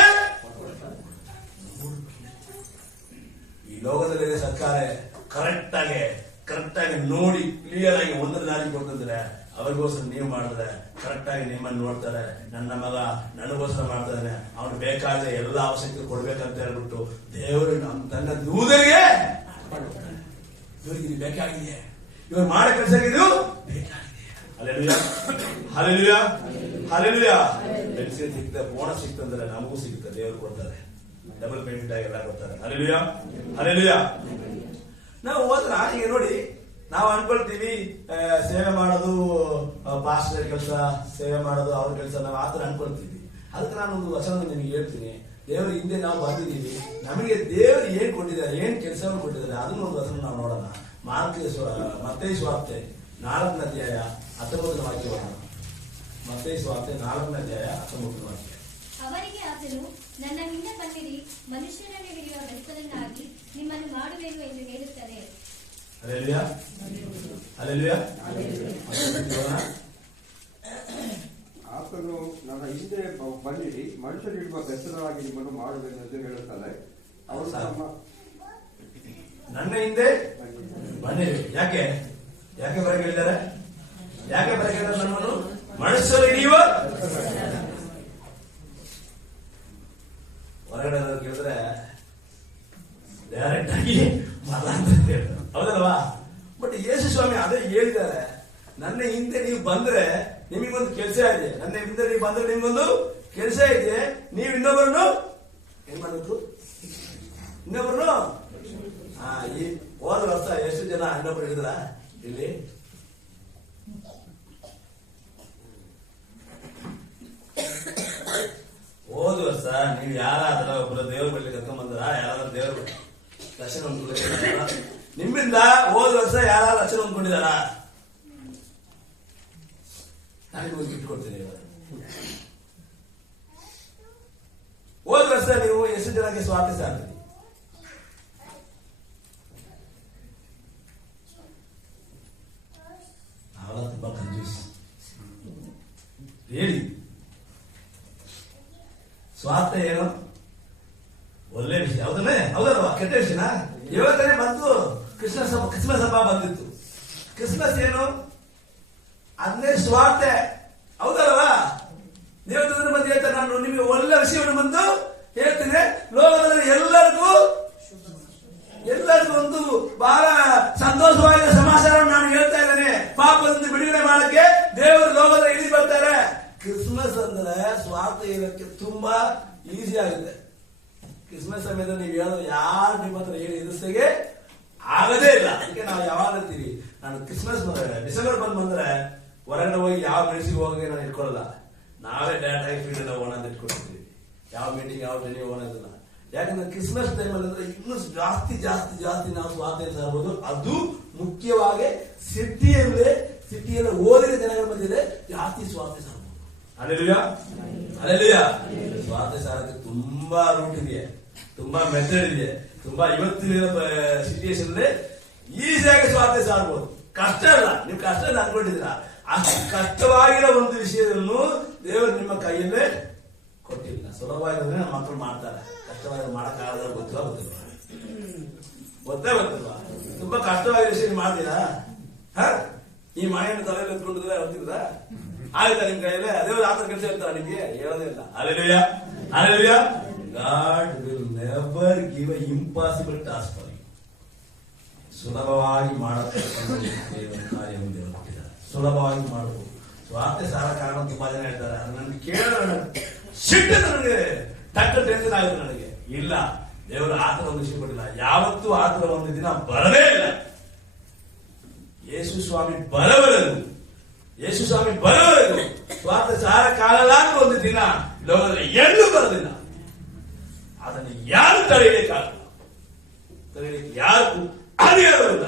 ಈ ಲೋಕದಲ್ಲಿ ಸರ್ಕಾರ ಕರೆಕ್ಟ್ ಆಗಿ ನೋಡಿ ಕ್ಲಿಯರ್ ಆಗಿ ಒಂದರ ದಾರಿ ಕೊಡ್ತಿದ್ರೆ ಅವ್ರಿಗೋಸ್ಕರ ನೀವು ಮಾಡಿದ್ರೆ ಕರೆಕ್ಟ್ ಆಗಿ ನಿಮ್ಮನ್ನು ನೋಡ್ತಾರೆ. ನನ್ನ ಮಗ ನನಗೋಸ್ಕರ ಮಾಡ್ತಾನೆ, ಅವ್ನು ಬೇಕಾದ ಎಲ್ಲ ಅವಶ್ಯಕತೆ ಕೊಡ್ಬೇಕಂತ ಹೇಳ್ಬಿಟ್ಟು ದೇವರು ತನ್ನ ದೂತರಿಗೆ ಇವರಿಗೆ ಇದು ಬೇಕಾಗಿದೆ, ಇವ್ರು ಮಾಡೋ ಕೆಲಸ ಇದು ಬೇಕಾಗಿದೆ. Hallelujah hallelujah hallelujah. ಮೆಡಿಸಿನ್ ಸಿಗ್ತದೆ, ಬೋನಸ್ ಸಿಗ್ತಂದ್ರೆ ನಮಗೂ ಸಿಗುತ್ತೆ, ದೇವರು ಕೊಡ್ತಾರೆ, ಡಬಲ್ ಪೇಮೆಂಟ್ ಆಗಿ ಎಲ್ಲ ಕೊಡ್ತಾರೆ. Hallelujah, hallelujah. ನಾವು ಹೋದ್ರ ಈಗ ನೋಡಿ, ನಾವು ಅನ್ಕೊಳ್ತೀವಿ ಸೇವೆ ಮಾಡೋದು ಪಾಸ್ಟರ್ ಕೆಲಸ, ಸೇವೆ ಮಾಡೋದು ಅವ್ರ ಕೆಲಸ, ನಾವು ಆತರ ಅನ್ಕೊಳ್ತೀವಿ. ಅದಕ್ಕೆ ನಾನೊಂದು ವಚನ ನಿಮಗೆ ಹೇಳ್ತೀನಿ. ದೇವರು ಹಿಂದೆ ನಾವು ಬಂದಿದ್ದೀವಿ, ನಮಗೆ ದೇವರು ಏನ್ ಕೊಟ್ಟಿದ್ದಾರೆ, ಏನ್ ಕೆಲಸವನ್ನು ಕೊಟ್ಟಿದ್ದಾರೆ, ಅದನ್ನ ಒಂದು ವಚನ ನಾವು ನೋಡೋಣ. ಮತ್ತೇಯ ಸುವಾರ್ತೆ 4ನೇ ಅಧ್ಯಾಯ 19ನೇ ವಾಕ್ಯ. ಮತ್ತೇಯ ಸುವಾರ್ತೆ 4ನೇ ಅಧ್ಯಾಯ 19ನೇ ವಾಕ್ಯ. ಅವರಿಗೆ ಆತನು, ನನ್ನ ಹಿಂದೆ ಬನ್ನಿರಿ, ಮನುಷ್ಯರನ್ನು ಹಿಡಿಯುವ ಬೆಸ್ತನನ್ನಾಗಿ ನಿಮ್ಮನ್ನು ಮಾಡುವೆನು ಎಂದು ಹೇಳುತ್ತಾನೆ. Hallelujah, hallelujah. ಆತನು ನನ್ನ ಹಿಂದೆ ಬನ್ನಿರಿ, ಮನುಷ್ಯರಿಡುವ ಬೆಸ್ತನಾಗಿ ನಿಮ್ಮನ್ನು ಮಾಡುವೆನು ಎಂದು ಹೇಳುತ್ತಾನೆ. ಅವರು ನನ್ನ ಹಿಂದೆ ಬನ್ನಿರಿ. ಯಾಕೆ ಬರಕ್ಕೆ ಹೇಳಿದ್ದಾರೆ? ಯಾಕೆ ಬರಕ್ಕೆ ಹೇಳಿದ್ದಾರೆ? ನಮ್ಮನ್ನು ಮನುಷ್ಯರು ಹಿಡಿಯುವ. ಹೊರಗಡೆ ಕೇಳಿದ್ರೆ ಡೈರೆಕ್ಟ್ ಆಗಿ ಮತ ಅಂತ ಹೇಳ್ತಾರೆ, ಹೌದಲ್ವಾ? ಬಟ್ ಯೇಸು ಸ್ವಾಮಿ ಅದೇ ಹೇಳಿದ್ದಾರೆ, ನನ್ನ ಹಿಂದೆ ನೀವು ಬಂದ್ರೆ ನಿಮಗೊಂದು ಕೆಲಸ ಇದೆ, ನನ್ನ ಹಿಂದೆ ನೀವು ಬಂದ್ರೆ ನಿಮ್ಗೊಂದು ಕೆಲಸ ಇದೆ. ನೀವು ಇನ್ನೊಬ್ಬರನ್ನು ಏನ್ ಮಾಡ್ಬೇಕು? ಇನ್ನೊಬ್ಬರನ್ನು ಈ ಹೋದ ವರ್ಷ ಎಷ್ಟು ಜನ ಇನ್ನೊಬ್ಬರು ಹಿಡಿದ್ರ ಇಲ್ಲಿ? ಹೋದ ವರ್ಷ ನೀವು ಯಾರಾದ್ರೂ ಒಬ್ಬರು ದೇವ್ರ ಬಳಿ ಕರ್ಕೊಂಡ್ ಬಂದ್ರ, ಯಾರಾದ್ರೂ ದೇವ್ರ ದರ್ಶನ ಹೊಂದ್ಕೊಂಡಿದ್ದಾರ? ನಿಮ್ಮಿಂದ ಹೋದ ವರ್ಷ ಯಾರು ರಚನೆ ಹೊಂದ್ಕೊಂಡಿದಾರ? ನನಗೆ ಒಂದು ಗಿಫ್ಟ್ ಕೊಡ್ತೀನಿ. ಹೋದ ವರ್ಷ ನೀವು ಎಷ್ಟು ಜನಕ್ಕೆ ಸ್ವಾರ್ಥ ಸಾಧ್ಯ? ನಾವೆಲ್ಲ ತುಂಬಾ ಕಂಜೂಸ್ ಹೇಳಿ. ಸ್ವಾರ್ಥ ಏನು? ಒಳ್ಳೆ ವಿಷಯ, ಹೌದನ್ನೇ? ಹೌದಲ್ವಾ? ಕೆಟ್ಟ ವಿಷಯನ? ಇವತ್ತನೇ ಬಂತು ಕ್ರಿಸ್ಮಸ್ ಹಬ್ಬ ಬಂದಿತ್ತು. ಕ್ರಿಸ್ಮಸ್ ಏನು? ಅದನ್ನೇ ಸ್ವಾರ್ಥ, ಹೌದಲ್ವಾ? ದೇವರ ಬಂದು ಹೇಳ್ತಾರೆ, ನಾನು ನಿಮಗೆ ಒಳ್ಳೆ ವಿಷಯವನ್ನು ಬಂದು ಹೇಳ್ತೀನಿ. ಲೋಕದಲ್ಲಿ ಎಲ್ಲರಿಗೂ ಒಂದು ಬಹಳ ಸಂತೋಷವಾದ ಸಮಾಚಾರವನ್ನು ನಾನು ಹೇಳ್ತಾ ಇದ್ದೇನೆ. ಪಾಪದಿಂದ ಬಿಡುಗಡೆ ಮಾಡಕ್ಕೆ ದೇವರು ಲೋಕದಲ್ಲಿ ಇಳಿ ಬರ್ತಾರೆ. ಕ್ರಿಸ್ಮಸ್ ಅಂದ್ರೆ ಸ್ವಾರ್ಥ ಇರೋಕ್ಕೆ ತುಂಬಾ ಈಸಿ ಆಗುತ್ತೆ. ಕ್ರಿಸ್ಮಸ್ ಸಮಯದಲ್ಲಿ ನೀವು ಹೇಳೋದು ಯಾರು ನಿಮ್ಮ ಹತ್ರ ಹೇಳಿ ಎದುರಿಸಿಗೆ ಆಗದೇ ಇಲ್ಲ. ಅದಕ್ಕೆ ನಾವು ಯಾವಾಗ ಹೇಳ್ತೀವಿ, ನಾನು ಕ್ರಿಸ್ಮಸ್ ಡಿಸೆಂಬರ್ ಬಂದ್ರೆ ಹೊರಗಡೆ ಹೋಗಿ ಯಾವ ಮೆಣಸಿಗೆ ಹೋಗಿ ನಾನು ಇಟ್ಕೊಳ್ಳಲ್ಲ. ನಾವೇ ಡೈರೆಕ್ಟ್ ಆಗಿ ಫೀಲ್ಡ್ ಹೋಗೋಣ ಅಂತ ಇಟ್ಕೊಳ್ತೀವಿ. ಯಾವ ಮೀಟಿಂಗ್ ಯಾವ ಟ್ರೈನಿಂಗ್ ಹೋಗೋದಿಲ್ಲ. ಯಾಕಂದ್ರೆ ಕ್ರಿಸ್ಮಸ್ ಟೈಮಲ್ಲಿ ಅಂದ್ರೆ ಇನ್ನೂ ಜಾಸ್ತಿ ನಾವು ಸ್ವಾರ್ಥ ಸಾರ್ಬೋದು. ಅದು ಮುಖ್ಯವಾಗಿ ಸಿಟಿಯಲ್ಲಿ ಓದಿದ ಜನಗಳ ಮಧ್ಯೆ ಜಾಸ್ತಿ ಸ್ವಾರ್ಥ ಸಾರ್ಬೋದು. Hallelujah, hallelujah. ಸ್ವಾರ್ಥ ಸಾರಕ್ಕೆ ತುಂಬಾ ರೂಟ್ ಇದೆ, ತುಂಬಾ ಮೆಥಡ್ ಇದೆ, ತುಂಬಾ ಇವತ್ತಿನ ಸಿಚುಯೇಷನ್ ಈಸಿಯಾಗಿ ಸ್ವಾರ್ಥ ಸಾರ್ಬೋದು. ಕಷ್ಟ ಅಲ್ಲ, ನೀವು ಕಷ್ಟ ಅನ್ಕೊಂಡಿದ್ದೀರಾ. ಅಷ್ಟು ಕಷ್ಟವಾಗಿರೋ ಒಂದು ವಿಷಯವನ್ನು ದೇವರು ನಿಮ್ಮ ಕೈಯಲ್ಲೇ ಕೊಟ್ಟಿಲ್ಲ. ಸುಲಭವಾಗಿದ್ರೆ ನಮ್ಮ ಮಕ್ಕಳು ಮಾಡ್ತಾರೆ, ಕಷ್ಟವಾಗಿ ಮಾಡಕ್ಕಾಗದ ಗೊತ್ತಿಲ್ವಾ? ತುಂಬಾ ಕಷ್ಟವಾಗಿ ವಿಷಯ ಮಾಡ್ತೀರಾ? ಈ ಮನೆಯನ್ನು ತಲೆಯಲ್ಲಿ ಎತ್ಕೊಂಡಿದ್ರೆ ಹೊತ್ತಿದ್ರ ಆಯ್ತಾ ನಿಮ್ ಕೈಯಲ್ಲೇ? ದೇವರು ಆತರ ಕೆಲಸ ಹೇಳ್ತಾರ ನಿಮ್ಗೆ? ಹೇಳೋದೇ ಇಲ್ಲ. Hallelujah, hallelujah. God will never give an impossible task for you. ಸುಲಭವಾಗಿ ಮಾಡತಕ್ಕಂಥ ಕಾರ್ಯವನ್ನು ದೇವರು ಕೊಟ್ಟಿದ್ದಾರೆ. ಸುಲಭವಾಗಿ ಮಾಡಬಹುದು. ಸ್ವಾರ್ಥ ಸಾರ ಕಾರಣ ತುಂಬಾ ಜನ ಹೇಳ್ತಾರೆ. ಅದು ನನಗೆ ಕೇಳೋಣ ಸಿಟ್ಟು, ನನಗೆ ತಕ್ಕ ಟೆನ್ಷನ್ ಆಗುತ್ತೆ. ನನಗೆ ಇಲ್ಲ, ದೇವರು ಆತರ ಒಂದು ವಿಷಯ ಕೊಟ್ಟಿಲ್ಲ. ಯಾವತ್ತೂ ಆತರ ಒಂದು ದಿನ ಬರದೇ ಇಲ್ಲ. ಯೇಸು ಸ್ವಾಮಿ ಬರವರೆಗೂ ಸ್ವಾರ್ಥ ಸಾರ ಕಾಲಲಾಗ ಒಂದು ದಿನ ಲೋಕದಲ್ಲಿ ಎಲ್ಲೂ ಬರೋದಿಲ್ಲ. ಅದನ್ನು ಯಾರು ತಡೆಯಲಿಕ್ಕಾಗಲ್ಲ, ತಡೆಯಲಿಕ್ಕೆ ಯಾರು ಅಧಿಕಾರವಿಲ್ಲ.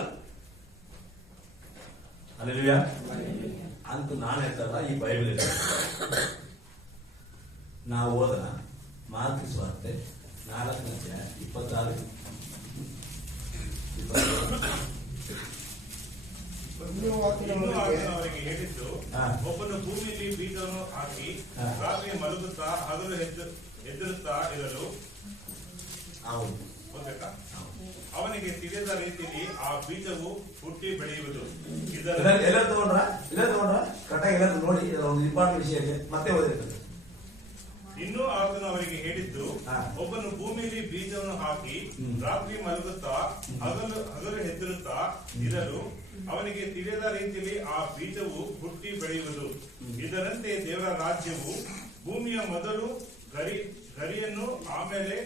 ಹಲ್ಲೆಲೂಯಾ ಅಂತ ನಾನು ಹೇಳ್ತಾರಲ್ಲ, ಈ ಬೈಬಲ್ ಇದೆ. ನಾವು ಹೋದ್ರ ಮಾರ್ಕ್ ಸುವಾರ್ತೆ 4ನೇ ಅಧ್ಯಾಯ 26 ಅವರಿಗೆ ಹೇಳಿದ್ದು, ಒಬ್ಬನು ಭೂಮಿಯಲ್ಲಿ ಬೀಜವನ್ನು ಹಾಕಿ ರಾತ್ರಿ ಮಲಗುತ್ತಾ ಹಗಲು ಎದುರುತ್ತಾ ಇರಲು ಅವನಿಗೆ ತಿಳಿದ ರೀತಿಯಲ್ಲಿ ಆ ಬೀಜವು ಹುಟ್ಟಿ ಬೆಳೆಯುವುದು. ಎಲ್ಲ ತಗೊಂಡ್ರ ಕರೆಕ್ಟಾಗಿ ಎಲ್ಲ ನೋಡಿ. ಒಂದು ಇಂಪಾರ್ಟೆಂಟ್ ವಿಷಯ ಇದೆ, ಮತ್ತೆ ಓದಿರ್ತದೆ. ಇನ್ನು ಆತನು ಅವರಿಗೆ ಹೇಳಿದ್ದು, ಒಬ್ಬನು ಭೂಮಿಯಲ್ಲಿ ಬೀಜವನ್ನು ಹಾಕಿ ರಾತ್ರಿ ಮಲಗುತ್ತಾ ಹಗಲು ಹೆದರುತ್ತಾ ಇರಲು ಅವನಿಗೆ ತಿಳಿದ ರೀತಿಯಲ್ಲಿ ಆ ಬೀಜವು ಹುಟ್ಟಿ ಬೆಳೆಯುವುದು. ಇದರಂತೆ ದೇವರ ರಾಜ್ಯವು ಭೂಮಿಯ ಮೊದಲು ಗರಿಯನ್ನು ಆಮೇಲೆ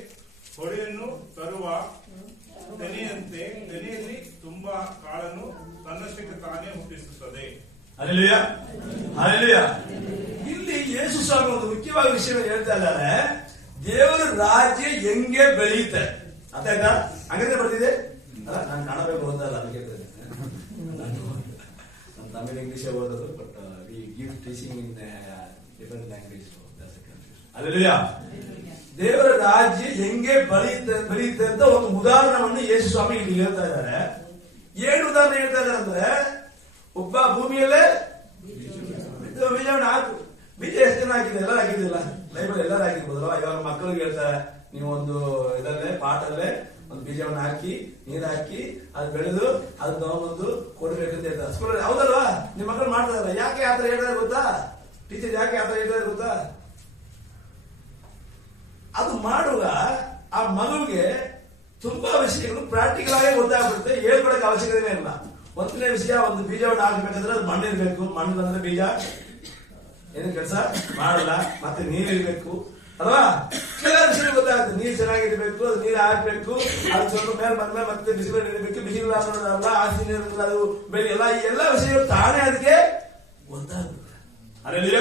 ಹೊಳೆಯನ್ನು ತರುವ ತೆನೆಯಂತೆ ತೆನೆಯಲ್ಲಿ ತುಂಬಾ ಕಾಳನ್ನು ತನ್ನಷ್ಟಕ್ಕೆ ತಾನೇ ಹುಟ್ಟಿಸುತ್ತದೆ. Hallelujah, hallelujah. ಇಲ್ಲಿ ಯೇಸು ಸ್ವಾಮಿ ಒಂದು ಮುಖ್ಯವಾದ ವಿಷಯ ಹೇಳ್ತಾ ಇದ್ದಾರೆ, ದೇವರ ರಾಜ್ಯ ಹೆಂಗೆ ಬೆಳೆಯುತ್ತೆ ಅಂತ ಆಯ್ತಾ? ಹಂಗಂದ್ರೆ ಬರ್ತಿದೆ ಅಲ್ಲ, ನಾನು ಕಾಣಬೇಕು ಅಂತಲ್ಲ, ಅದಕ್ಕೆ ನಾನು ತಮಿಳ್ ಇಂಗ್ಲಿಷ್ ಓದೋದು, but we give teaching in different language. Hallelujah. ದೇವರ ರಾಜ್ಯ ಹೆಂಗೆ ಬೆಳೆಯುತ್ತೆ ಅಂತ ಒಂದು ಉದಾಹರಣೆಯನ್ನು ಯೇಸು ಸ್ವಾಮಿ ಇಲ್ಲಿ ಹೇಳ್ತಾ ಇದ್ದಾರೆ. ಏನು ಉದಾಹರಣೆ ಹೇಳ್ತಾ ಇದ್ದಾರೆ ಅಂದ್ರೆ, ಒಬ್ಬ ಭೂಮಿಯಲ್ಲೇ ಬೀಜವನ್ನು ಹಾಕು. ಬೀಜ ಎಷ್ಟು ಜನ ಹಾಕಿದೆ? ಎಲ್ಲರೂ ಹಾಕಿದಿಲ್ಲ, ಲೈಬ್ರರಿ ಎಲ್ಲರೂ ಹಾಕಿರ್ಬೋದಲ್ವ. ಇವಾಗ ಮಕ್ಕಳಿಗೆ ಹೇಳ್ತಾರೆ, ನೀವು ಒಂದು ಇದಲ್ಲೇ ಪಾಟಲ್ಲೇ ಒಂದು ಬೀಜವನ್ನು ಹಾಕಿ, ನೀರು ಹಾಕಿ, ಅದು ಬೆಳೆದು ಅದು ತಗೊಂಡ್ಬಂದು ಕೊಡ್ಬೇಕಂತ ಹೇಳ್ತಾರೆ ಸ್ಕೂಲಲ್ಲಿ. ಹೌದಲ್ವಾ? ನಿಮ್ಮ ಮಕ್ಕಳು ಮಾಡ್ತಾರೆ. ಯಾಕೆ ಆತರ ಹೇಳ್ತಾರೆ ಗೊತ್ತಾ? ಟೀಚರ್ ಯಾಕೆ ಆತರ ಹೇಳ್ತಾರೆ ಗೊತ್ತಾ? ಅದು ಮಾಡುವಾಗ ಆ ಮಗುವಿಗೆ ತುಂಬಾ ವಿಷಯಗಳು ಪ್ರಾಕ್ಟಿಕಲ್ ಆಗಿ ಗೊತ್ತಾಗ್ಬಿಡುತ್ತೆ, ಹೇಳ್ಕೊಡಕ್ಕೆ ಅವಶ್ಯಕತೆ ಇಲ್ಲ. ಒಂದನೇ ವಿಷಯ, ಒಂದು ಬೀಜವನ್ನು ಹಾಕಬೇಕಂದ್ರೆ ಅದು ಮಣ್ಣಿರ್ಬೇಕು. ಮಣ್ಣು ಅಂದ್ರೆ ಬೀಜ ಏನು ಕೆಲಸ ಮಾಡಲ್ಲ. ಮತ್ತೆ ನೀರಿರ್ಬೇಕು ಅಲ್ವಾ? ಕೆಲ ವಿಷಯ ಗೊತ್ತಾಗುತ್ತೆ. ನೀರು ಚೆನ್ನಾಗಿರ್ಬೇಕು, ಅದು ನೀರು ಹಾಕ್ಬೇಕು, ಅದು ಸ್ವಲ್ಪ ಮೇಲೆ ಬಂದ್ಮೇಲೆ ಮತ್ತೆ ಬಿಸಿಲು ಇರಬೇಕು. ಬಿಸಿಲು ಹಾಕೋದಲ್ಲ, ಆಸಿ ನೀರು ಅದು ಬೆಳೆ ಎಲ್ಲ, ಈ ಎಲ್ಲ ವಿಷಯಗಳು ತಾನೇ ಅದಕ್ಕೆ ಗೊತ್ತಾಗುತ್ತೆ. ಅಲ್ಲೆಲ್ಲ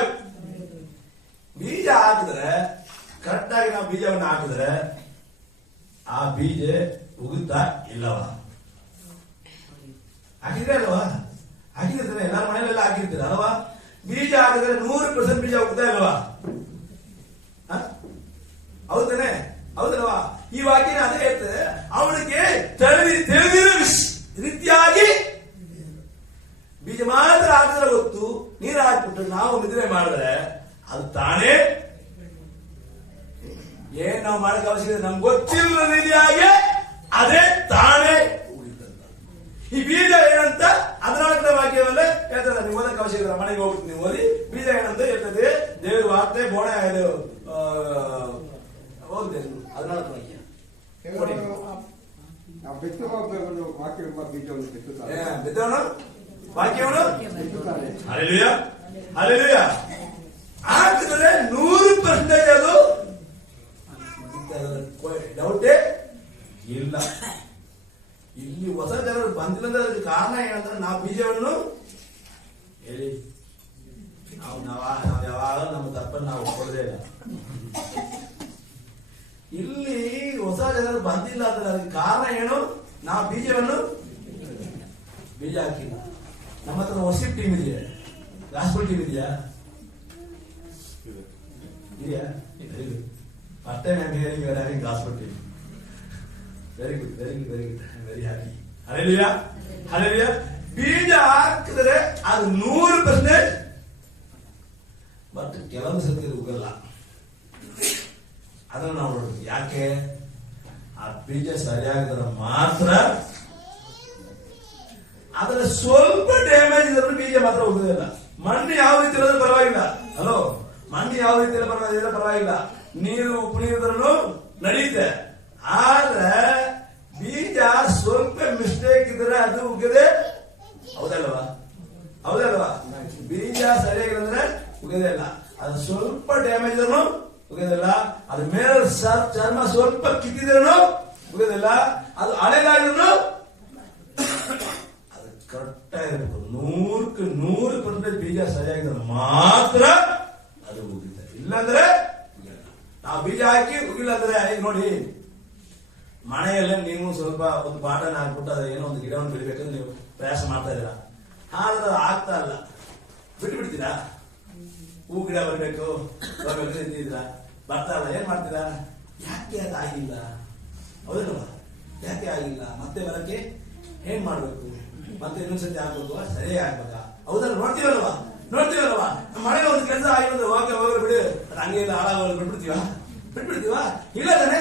ಬೀಜ ಹಾಕಿದ್ರೆ ಕರೆಕ್ಟ್ ಆಗಿ ನಾವು ಬೀಜವನ್ನು ಹಾಕಿದ್ರೆ ಆ ಬೀಜ ಉಗುತ್ತಾ ಇಲ್ಲವ? ಹಾಕಿದ್ರೆ ಅಲ್ವಾ? ಹಾಕಿದ್ರೆ ಎಲ್ಲರ ಮನೆಯಲ್ಲೆಲ್ಲ ಹಾಕಿರ್ತೀರ ಅಲ್ವಾ? ಬೀಜ ಹಾಕಿದ್ರೆ 100% ಬೀಜ ಉಗ್ತಾ ಇಲ್ವಾ? ಹೌದಾನೆ? ಹೌದಲ್ವಾ? ಈ ವಾಕ್ಯನ ಅದೇ ಹೇಳ್ತದೆ, ಅವನಿಗೆ ತಿಳಿದಿರೋ ರೀತಿಯಾಗಿ ಬೀಜ ಮಾತ್ರ ಹಾಕಿದ್ರೆ ಗೊತ್ತು. ನೀರು ಹಾಕ್ಬಿಟ್ಟು ನಾವು ನಿದ್ರೆ ಮಾಡಿದ್ರೆ ಅದು ತಾನೇ ಏನ್ ನಾವು ಮಾಡಕ್ಕೆ ಅವಶ್ಯಕತೆ ನಮ್ಗೆ ಗೊತ್ತಿಲ್ಲ ರೀತಿಯಾಗಿ ಅದೇ ತಾನೇ ಉಳಿತಂತ. ಈ ಬೀಜ ಏನಂತ 14ನೇ ವಾಕ್ಯವಲ್ಲೇ ಹೇಳ್ತದೆ. ನೀವು ಓದಕ್ಕೆ ಅವಶ್ಯಕತೆ, ಮನೆಗೆ ಹೋಗ್ಬಿಟ್ಟು ನೀವು ಓದಿ. ಬೀಜ ಏನಂತ ಹೇಳ್ತದೆ, ದೇವ್ರ ವಾರ್ತೆ ಬೋಣ ಇದು ಹೋಗಿದೆ 14ನೇ ವಾಕ್ಯ. ಬಿತ್ತುವ ವಾಕ್ಯವೆಂಬ ಬೀಜವನ್ನು ಬಿತ್ತುತ್ತಾರೆ. ಬಿತ್ತವನು ವಾಕ್ಯವನ್ನು ಹಲ್ಲೆಲೂಯಾ, ಹಲ್ಲೆಲೂಯಾ ಹಾಕಿದ್ರೆ 100% ಅದು ಡೌಟೇ ಇಲ್ಲ. ಇಲ್ಲಿ ಹೊಸ ಜನರು ಬಂದಿಲ್ಲ. ಅದಕ್ಕೆ ಕಾರಣ ಏನಂದ್ರೆ ನಾವು ಬೀಜವನ್ನು ಹೇಳಿ ನಾವು ಯಾವಾಗ ನಮ್ಮ ತಪ್ಪನ್ನು ನಾವು ಒಪ್ಪೋದೇ ಇಲ್ಲ. ಇಲ್ಲಿ ಹೊಸ ಜನರು ಬಂದಿಲ್ಲ ಅಂದ್ರೆ ಅದಕ್ಕೆ ಕಾರಣ ಏನು? ನಾವು ಬೀಜ ಹಾಕಿಲ್ಲ. ನಮ್ಮ ಹತ್ರ ವರ್ಷಿಪ್ ಟೀಮ್ ಇದೆಯಾ? ಗಾಸ್ಪಲ್ ಟೀಮ್ ಇದೆಯಾ? Very good. First time I am hearing you are having gospel team. Very good, very good, very good. I am very happy. Hallelujah, hallelujah. ಬೀಜ ಹಾಕಿದ್ರೆ ಅದು 100%. ಬಟ್ ಕೆಲವು ಸತಿ ಉಗಲ್ಲ. ಅದನ್ನು ನಾವು ನೋಡ್ಬೇಕು. ಯಾಕೆ? ಆ ಬೀಜ ಸರಿಯಾಗಿದ್ರೆ ಮಾತ್ರ. ಅದರ ಸ್ವಲ್ಪ ಡ್ಯಾಮೇಜ್ ಇದ್ರೆ ಬೀಜ ಮಾತ್ರ ಉಗುದಿಲ್ಲ. ಮಣ್ಣು ಯಾವ ರೀತಿ ಇರೋದ್ರೆ ಪರವಾಗಿಲ್ಲ. ಹಲೋ, ಮಣ್ಣು ಯಾವ ರೀತಿ ಪರವಾಗಿಲ್ಲ. ನೀರು ಉಪ್ಪು ನೀರಿದ್ರೂ ನಡೆಯುತ್ತೆ. ಆದ್ರೆ ಬೀಜ ಸ್ವಲ್ಪ ಮಿಸ್ಟೇಕ್ ಇದ್ರೆ ಅದು ಉಗದೆ. ಹೌದಲ್ವಾ? ಹೌದಲ್ವಾ? ಬೀಜ ಸರಿಯಾಗಿದ್ರೆ ಉಗದೇ ಇಲ್ಲ. ಅದು ಸ್ವಲ್ಪ ಡ್ಯಾಮೇಜ್ ಇದ್ರೂ ಉಗದಿಲ್ಲ. ಅದು ಮೇಲೆ ಚರ್ಮ ಸ್ವಲ್ಪ ಕಿತ್ತಿದ್ರೂ ಉಗದಿಲ್ಲ. ಅದು ಹಳೆದಾದ್ರೂ ಅದು ಕರೆಕ್ಟ್ ಆಗಿರ್ಬೇಕು. 100% ಬೀಜ ಸರಿಯಾಗಿದ್ರೆ ಮಾತ್ರ ಅದು ಉಗಿದೆ. ಇಲ್ಲಾಂದ್ರೆ ನಾವು ಬೀಜ ಹಾಕಿ ಉಗಿಲ್ಲ ಅಂದ್ರೆ, ಈಗ ನೋಡಿ, ಮನೆಯಲ್ಲೇ ನೀವು ಸ್ವಲ್ಪ ಒಂದು ಬಾಟನ್ ಹಾಕ್ಬಿಟ್ಟು ಅದ್ರ ಏನೋ ಒಂದು ಗಿಡವನ್ನು ಬೆಳಿಬೇಕಂದ್ರೆ ನೀವು ಪ್ರಯಾಸ ಮಾಡ್ತಾ ಇದ್ದೀರಾ. ಆದ್ರೆ ಅದು ಆಗ್ತಾ ಇಲ್ಲ, ಬಿಟ್ಟು ಬಿಡ್ತೀರಾ. ಹೂ ಗಿಡ ಬರ್ಬೇಕು ಇದ್ದೀರಾ, ಬರ್ತಾ ಇಲ್ಲ. ಏನ್ ಮಾಡ್ತೀರಾ? ಯಾಕೆ ಅದು ಆಗಿಲ್ಲ? ಹೌದಲ್ವಾ? ಯಾಕೆ ಆಗಿಲ್ಲ? ಮತ್ತೆ ಬರಕ್ಕೆ ಏನ್ ಮಾಡ್ಬೇಕು? ಮತ್ತೆ ಇನ್ನೊಂದ್ಸತಿ ಆಗ್ಬೇಕು, ಸರಿಯಾಗಿ ಆಗ್ಬೇಕಾ? ಹೌದಲ್ಲ? ನೋಡ್ತೀವಲ್ವಾ? ಮಳೆಗೆ ಒಂದು ಕೆಲಸ ಆಗಿರೋದು ಹೋಗ್ಲಿ ಬಿಡು, ಅದು ಹಂಗೆ ಇಲ್ಲ, ಹಾಳಾಗೋದು ಬಿಟ್ಬಿಡ್ತೀವ? ಇಲ್ಲ ತಾನೆ?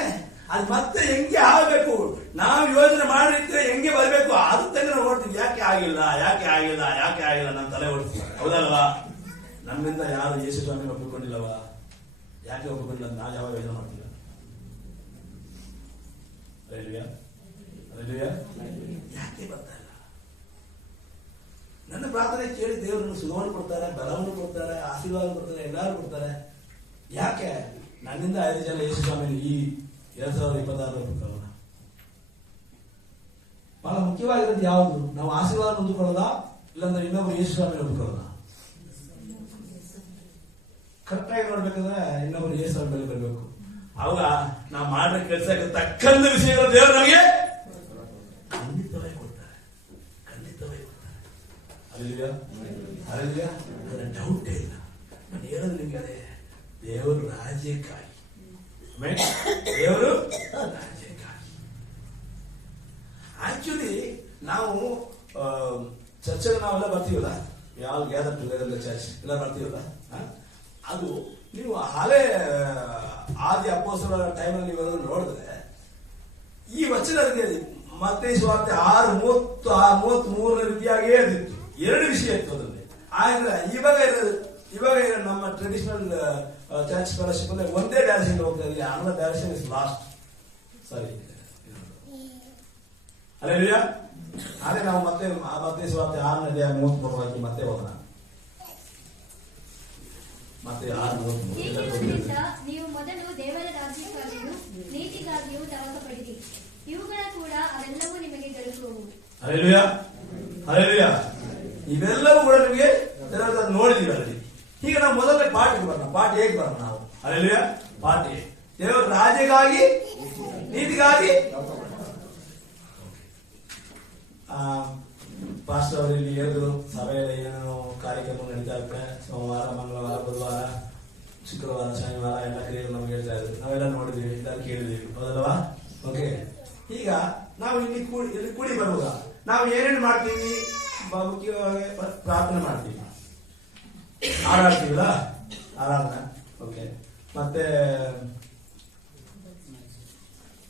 ಅದು ಮತ್ತೆ ಹೆಂಗೆ ಆಗಬೇಕು, ನಾವು ಯೋಚನೆ ಮಾಡಿದ್ರೆ ಹೆಂಗೆ ಬರಬೇಕು, ಅದು ತಂಗ ನಾವು ನೋಡ್ತೀವಿ. ಯಾಕೆ ಆಗಿಲ್ಲ ನಮ್ಮ ತಲೆ ಓಡ್ತೀವಿ. ಹೌದಲ್ವಾ? ನಮ್ಮಿಂದ ಯಾರು ಯೇಸು ಸ್ವಾಮಿ ಒಪ್ಪಿಕೊಂಡಿಲ್ಲವ? ಯಾಕೆ ಒಪ್ಪಿಕೊಂಡಿಲ್ಲ? ನಾವು ಯಾವ ಯೋಚನೆ ಮಾಡ್ತೀವಿ? ಯಾಕೆ ಬರ್ತಾ ಇಲ್ಲ? ನನ್ನ ಪ್ರಾರ್ಥನೆ ಕೇಳಿ ದೇವರು ಸುಖವನ್ನು ಕೊಡ್ತಾರೆ, ಬಲವನ್ನು ಕೊಡ್ತಾರೆ, ಆಶೀರ್ವಾದ ಕೊಡ್ತಾರೆ, ಎಲ್ಲರೂ ಕೊಡ್ತಾರೆ. ಯಾಕೆ ನನ್ನಿಂದ 5 ಜನ ಯೇಸು ಸ್ವಾಮಿ ಈ 2026 ಒಪ್ಪಿಕೊಳ್ಳೋಣ. ಬಹಳ ಮುಖ್ಯವಾಗಿರೋದು ಯಾವುದು? ನಾವು ಆಶೀರ್ವಾದ ಹೊಂದಿಕೊಳ್ಳೋದಾ ಇಲ್ಲಾಂದ್ರೆ ಇನ್ನೊಬ್ರು ಯೇಸು ಸ್ವಾಮಿ ಒಪ್ಪಿಕೊಳ್ಳೋಣ? ಕರೆಕ್ಟಾಗಿ ನೋಡ್ಬೇಕಂದ್ರೆ ಇನ್ನೊಬ್ರು ಯೇಸು ಸ್ವಾಮಿ ಮೇಲೆ ಬರಬೇಕು. ಅವಾಗ ನಾವು ಮಾಡಿದ ಕೆಲಸಕ್ಕೆ ತಕ್ಕಂತ ವಿಷಯಗಳು ದೇವರು ನಮಗೆ ಖಂಡಿತವಾಗಿ ಕೊಡ್ತಾರೆ, ಖಂಡಿತವಾಗಿ ಕೊಡ್ತಾರೆ. ಅಲ್ಲಿಯ ಅದರ ಡೌಟೇ ಇಲ್ಲ. ನಾನು ಹೇಳೋದು ನಿಮ್ಗೆ ಅದೇ, ದೇವರು ರಾಜ್ಯಕ್ಕಾಗಿ, ದೇವರು ರಾಜ್ಯಕ್ಕಾಗಿ. ಆಕ್ಚುಲಿ ನಾವು ಚರ್ಚೆಗೆ ನಾವೆಲ್ಲ ಬರ್ತೀವಲ್ಲ, ಯಾವ ಗ್ಯಾದರ್ ಟುಗೆದರ್ ಚರ್ಚ್ ಎಲ್ಲ ಬರ್ತೀವಲ್ಲ, ಅದು ನೀವು ಹಳೆ ಆದಿ ಅಪೊಸ್ತಲರ ಟೈಮಲ್ಲಿ ನೀವು ನೋಡಿದ್ರೆ ಈ ವಚನ ರೀತಿಯಲ್ಲಿ ಮತ್ತೇಯ ಸುವಾರ್ತೆ 6:33 ರೀತಿಯಾಗಿಯೇ ಅದಿತ್ತು. 2 ವಿಷಯ ಇತ್ತು ಅದರಲ್ಲಿ. ಆದ್ರೆ ಇವಾಗ ನಮ್ಮ ಟ್ರೆಡಿಷನಲ್ ಚರ್ಚ್ ಫೆಲೋಶಿಪ್ ಅಲ್ಲಿ ಒಂದೇ ಡೈರೆಕ್ಷನ್ ಹೋಗ್ತಾ ಇದೆ. Another direction is last. ಸರಿ, ಅಲ್ಲೇಲೂಯಾ. ಅದೇ ನಾವು ಮತ್ತೆ ಸುವಾರ್ತೆ 6:33 ಮತ್ತೆ ಹೋಗೋಣ. ಮತ್ತೆ 6:33 ನೀವು ಮೊದಲು ದೇವರ ರಾಜ್ಯಕ್ಕಾಗಿಯೂ ನೀತಿಗಾಗಿಯೂ ತವಕಪಡಿರಿ, ಇವುಗಳ ಕೂಡ ಅವೆಲ್ಲವೂ ನಿಮಗೆ ದೊರಕುವವು. Hallelujah, hallelujah. ಇವೆಲ್ಲವೂ ಕೂಡ ನಿಮಗೆ ನೋಡಿದೀವಿ ಅಲ್ಲಿ. ಈಗ ನಾವು ಮೊದಲನೇ ಪಾಠಕ್ಕೆ ಬರೋಣ. ಪಾಠ ಹೇಗೆ ಬರೋಣ ನಾವು? ಹಲ್ಲೆಲೂಯಾ. ಪಾಠ ದೇವರ ರಾಜ್ಯಕ್ಕಾಗಿ ನೀತಿಗಾಗಿ. ಪಾಸ್ಟರ್ ಅವರು ಇಲ್ಲಿ ಹೇಳಿದ್ರು, ಸಭೆಯಲ್ಲಿ ಏನೇನೋ ಕಾರ್ಯಕ್ರಮ ನಡೀತಾ ಇರುತ್ತೆ. ಸೋಮವಾರ, ಮಂಗಳವಾರ, ಬುಧವಾರ, ಶುಕ್ರವಾರ, ಶನಿವಾರ ಎಲ್ಲ ಕ್ರಿಯೆಗಳು ನಮ್ಗೆ ಹೇಳ್ತಾ ಇದ್ರು. ನಾವೆಲ್ಲ ನೋಡಿದೀವಿ, ಎಲ್ಲ ಕೇಳಿದೀವಿ, ಹೌದಲ್ವಾ? ಓಕೆ. ಈಗ ನಾವು ಇಲ್ಲಿ ಕೂಡಿ ಬರುವಾಗ ನಾವು ಏನೇನು ಮಾಡ್ತೀವಿ? ಮುಖ್ಯವಾಗಿ ಪ್ರಾರ್ಥನೆ ಮಾಡ್ತೀವಿ, ಹಾಡಾಡ್ತೀವಲ್ಲ, ಆರಾಧನೆ. ಓಕೆ. ಮತ್ತೆ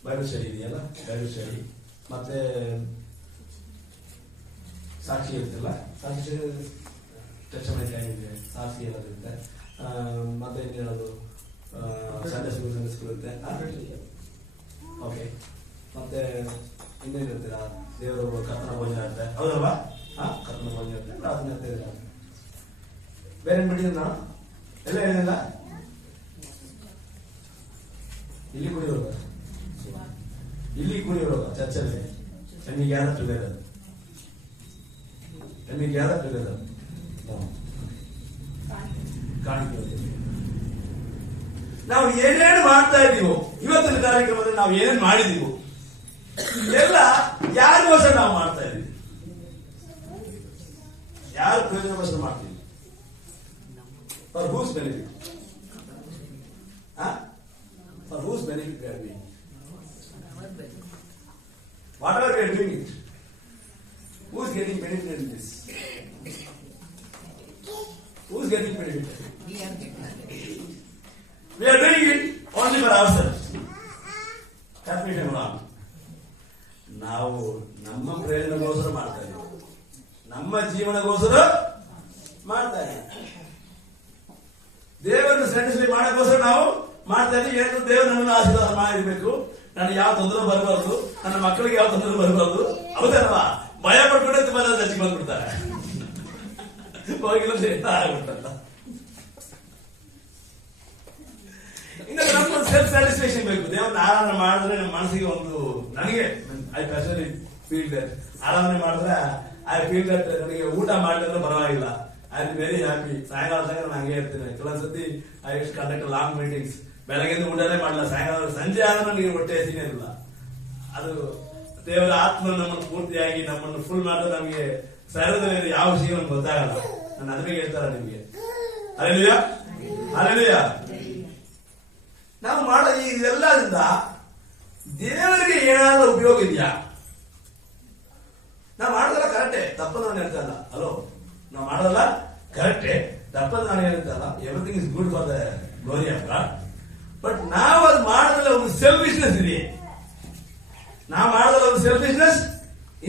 ಬೈಬಲ್ ಸ್ಟಡಿ ಇದೆಯಲ್ಲ, ಬೈಬಲ್ ಸ್ಟಡಿ. ಮತ್ತೆ ಸಾಕ್ಷಿ ಇರುತ್ತಲ್ಲ, ಸಾಕ್ಷಿ ಟೆಸ್ಟಿಮನಿ ಟೈಮ್ ಇದೆ, ಸಾಕ್ಷಿ ಇರುತ್ತೆ. ಮತ್ತೆ ಏನು ಹೇಳೋದು, ಸಂಡೇ ಸ್ಕೂಲ್ ಇರುತ್ತೆ. ಓಕೆ. ಮತ್ತೆ ಇನ್ನೇನಿರುತ್ತೀರ, ದೇವರು ಕರ್ತನ ಭೋಜನ ಇರುತ್ತೆ, ಹೌದಲ್ವಾ? ಕರ್ತನ ಭೋಜನ ಇರುತ್ತೆ, ಪ್ರಾರ್ಥನೆ ಇರುತ್ತೆ. ಬೇರೆ ಬಿಟ್ಟಿದ್ದು ನಾನು ಎಲ್ಲ ಹೇಳಿಲ್ಲ. ಇಲ್ಲಿ ಕುಡಿಯೋರು ಚರ್ಚಲ್ಲಿ ನಮಗೆ ಗ್ಯಾದರ್ ಟುಗೆದರ್, ನಾವು ಏನೇನು ಮಾಡ್ತಾ ಇದ್ದೀವೋ, ಇವತ್ತಿನ ಕಾರ್ಯಕ್ರಮದಲ್ಲಿ ನಾವು ಏನೇನು ಮಾಡಿದೀವೋ ಎಲ್ಲ ಯಾರಿಗೋಸ್ಕರ ನಾವು ಮಾಡ್ತಾ ಇದ್ದೀವಿ? ಯಾರು ಪ್ರಯೋಜನಗೋಸ್ಕರ ಮಾಡ್ತೀವಿ? For whose benefit? For whose benefit we are doing? Whatever we are doing it, who is getting benefited in this? Who is getting benefited? We are doing it only for ourselves. Correct me if I am wrong. ನಾವು ನಮ್ಮ ಪ್ರಯೋಜನಗೋಸ್ಕರ ಮಾಡ್ತಾ ಇದ್ದೀವಿ, ನಮ್ಮ ಜೀವನಗೋಸ್ಕರ ಮಾಡ್ತಾ ಇದ್ದೀವಿ. ದೇವರನ್ನು satisfy ಮಾಡೋಕ್ಕೋಸ್ಕರ ನಾವು ಮಾಡ್ತಾ ಇದ್ದೀವಿ. ಏನು, ದೇವರು ನನ್ನನ್ನು ಆಶೀರ್ವಾದ ಮಾಡಿರ್ಬೇಕು, ನನಗೆ ಯಾವ ತೊಂದರೆ ಬರಬಾರ್ದು, ನನ್ನ ಮಕ್ಕಳಿಗೆ ಯಾವ ತೊಂದರೆ ಬರಬಾರ್ದು. ಹೌದಲ್ವಾ? ಭಯ ಪಡ್ಕೊಂಡೆ ತುಂಬಾ ಜನ ಚರ್ಚೆಗೆ ಬಂದ್ಬಿಡ್ತಾರೆ, ಹೋಗಿಲ್ಲ ಆಗ್ಬಿಟ್ಟಲ್ಲ. ಇನ್ನು ನಮ್ಗೊಂದು ಸೆಲ್ಫ್ ಸ್ಯಾಟಿಸ್ಫ್ಯಾಕ್ಷನ್ ಬೇಕು. ದೇವ್ರನ್ನ ಆರಾಧನೆ ಮಾಡಿದ್ರೆ ನಮ್ಮ ಮನಸ್ಸಿಗೆ ಒಂದು, ನನಗೆ ಐ ಪರ್ಸನಲಿ ಫೀಲ್ ದಟ್, ಆರಾಧನೆ ಮಾಡಿದ್ರೆ ಐ ಫೀಲ್ ದಟ್ ನನಗೆ ಊಟ ಮಾಡಿದ್ರೆ ಪರವಾಗಿಲ್ಲ, ಐ ಆಮ್ ವೆರಿ ಹ್ಯಾಪಿ. ಸಾಯಂಕಾಲ ನಾನು ಹಂಗೆ ಇರ್ತೀನಿ. ಕೆಲವೊಂದ್ಸತಿ I will conduct long meetings. ಬೆಳಗ್ಗೆ ಊಟನೇ ಮಾಡಲ್ಲ, ಸಾಯಂಕಾಲ ಸಂಜೆ ಆದ್ರೆ ನನಗೆ ಹೊಟ್ಟೆ ಹಸಿನೇ ಇರಲ್ಲ. ಅದು ದೇವರ ಆತ್ಮ ನಮ್ಮನ್ನು ಪೂರ್ತಿಯಾಗಿ ನಮ್ಮನ್ನು ಫುಲ್ ಮಾಡಿದ್ರೆ ನಮಗೆ ಶರೀರದಲ್ಲಿ ಯಾವ ವಿಷಯ ಗೊತ್ತಾಗಲ್ಲ. ನಾನು ಅದಕ್ಕೆ ಹೇಳ್ತಾರ ನಿಮ್ಗೆ. Hallelujah, hallelujah. ನಾವು ಮಾಡೋ ಇದೆಲ್ಲದಿಂದ ದೇವರಿಗೆ ಏನಾದ್ರೂ ಉಪಯೋಗ ಇದೆಯಾ? ನಾವು ಮಾಡೋದಲ್ಲ ಕರೆಕ್ಟೇ, ತಪ್ಪದು ನಾನು ಹೇಳ್ತಾ ಇಲ್ಲ. ಹಲೋ, ನಾವು ಮಾಡೋದಲ್ಲ ಕರೆಕ್ಟೇ, ತಪ್ಪದು ನಾನು ಹೇಳ್ತಾ ಇಲ್ಲ. Everything is good for the glory of god. But ನಾವು ಅದು ಮಾಡೋದ್ರಲ್ಲಿ ಒಂದು ಸೆಲ್ಫಿಶ್ನೆಸ್ ಇದೆ. ನಾವು ಮಾಡೋದ್ರಲ್ಲಿ ಒಂದು ಸೆಲ್ಫಿಶ್ನೆಸ್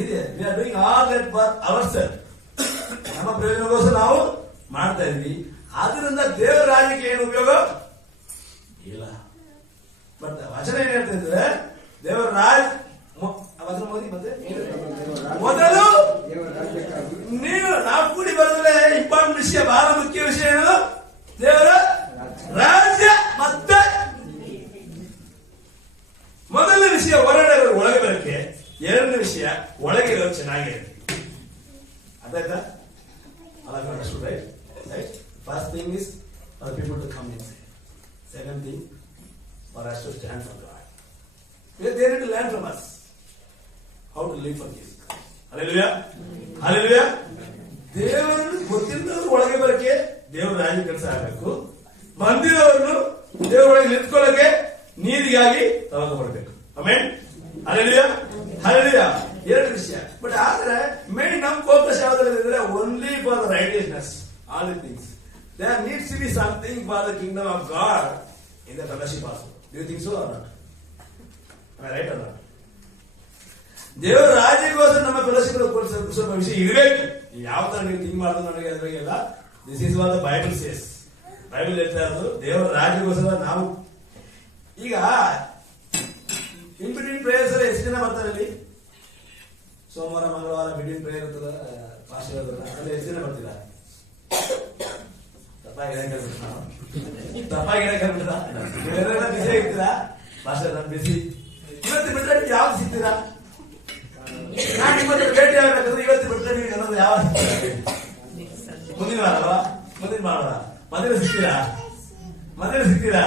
ಇದೆ. We are doing all that for our self. ನಮ್ಮ ಪ್ರಯೋಜನಗೋಸ್ಕರ ನಾವು ಮಾಡ್ತಾ ಇದ್ವಿ. ಆದ್ರಿಂದ ದೇವರ ರಾಜ್ಯಕ್ಕೆ ಏನು ಉಪಯೋಗ ಇಲ್ಲ. ಬಟ್ ವಚನ ಏನ್ ಹೇಳ್ತಾ ಇದ್ರೆ, ದೇವರ ರಾಜ್ ವಚನ ಓದಿ ಮತ್ತೆ ಮೊದಲು ನಾವು ಕೂಡಿ ಬರೋದ್ರೆ ಇಂಪಾರ್ಟೆಂಟ್ ವಿಷಯ, ಬಹಳ ಮುಖ್ಯ ವಿಷಯ ಏನು? ದೇವರ ರಾಜ್ಯ ವಿಷಯ ಹೊರಗಡೆ ಒಳಗೆ ಬರಕ್ಕೆ, ಎರಡನೇ ವಿಷಯ ಒಳಗೆ ಇರೋದು ಚೆನ್ನಾಗಿರುತ್ತೆ. ಅದಾಯ್ತಾ? Right? First thing is for people to come inside. Second thing, for us to stand for God. They need to learn from us how to live for Jesus. Hallelujah. Hallelujah. ದೇವರನ್ನು ಗೊತ್ತಿಲ್ಲದವರು ಒಳಗೆ ಬರಕ್ಕೆ ದೇವರ ರಾಜ್ಯ ಕೆಲಸ ಆಗಬೇಕು. ಬಂದಿರೋರನ್ನು ದೇವರೊಳಗೆ ನಿಂತ್ಕೊಳ್ಳಕ್ಕೆ ನೀರಿಗಾಗಿ ತಗೊಂಡ್ಬರ್ಬೇಕು. ಆಮೆನ್. Hallelujah. Hallelujah. ಎರಡು ವಿಷಯ. ಬಟ್ ಆದ್ರೆ ಮೇನ್ ನಮ್ ಫೋಕಸ್ ಯಾವ್ದ್ರಲ್ಲಿ only for the righteousness. All the things. There needs to be something for the kingdom of God in the fellowship also. Do you think so or not? Am I right or not? ದೇವರ ರಾಜ್ಯಕ್ಕೋಸ್ಕರ ನಮ್ಮ fellowship ಸ್ವಲ್ಪ ವಿಷಯ ಇರಬೇಕು. ಯಾವ ತರ ನೀವು think ಮಾಡಿದ್ರು ನನಗೆ ಅದ್ರಾಗೆಲ್ಲ this is what the Bible says. Bible ಹೇಳ್ತಾ ಇರೋದು ದೇವರ ರಾಜ್ಯಕ್ಕೋಸ್ಕರ ನಾವು ಈಗ ಇನ್ ಬಿಟ್ವೀನ್ ಪ್ರೇಯರ್ಸ್ ಎಲ್ಲ ಎಷ್ಟು ಜನ ಬರ್ತಾರೆ ಇಲ್ಲಿ? ಸೋಮವಾರ ಮಂಗಳವಾರ ಬಿಟ್ವೀನ್ ಪ್ರೇಯರ್ ಇರ್ತದ, ಫಾಸ್ಟ್ ಇರೋದಲ್ಲ, ಅಲ್ಲಿ ಎಷ್ಟು ಜನ ಬರ್ತೀರಾ? ತಪ್ಪಾಗಿ ನೀವೆಲ್ಲ ಬಿಸಿ ಆಗಿರ್ತೀರಾ? ಮಾಸ್ಟರ್ ನಾನು ಬಿಸಿ. ಇವತ್ತು ಬಿಟ್ಟರೆ ನೀವು ಯಾವ್ದು ಸಿಗ್ತೀರಾ? ನಾನು ನಿಮ್ಮ ಭೇಟಿ ಆಗ್ಬೇಕಂದ್ರೆ ಇವತ್ತು ಬಿಟ್ಟರೆ ನೀವು ಅನ್ನೋದು ಯಾವ ಮುಂದಿನ ವಾರ ಅಲ್ವಾ? ಮುಂದಿನ ವಾರ ಮನೇಲಿ ಸಿಗ್ತೀರಾ? ಮನೇಲಿ ಸಿಗ್ತೀರಾ?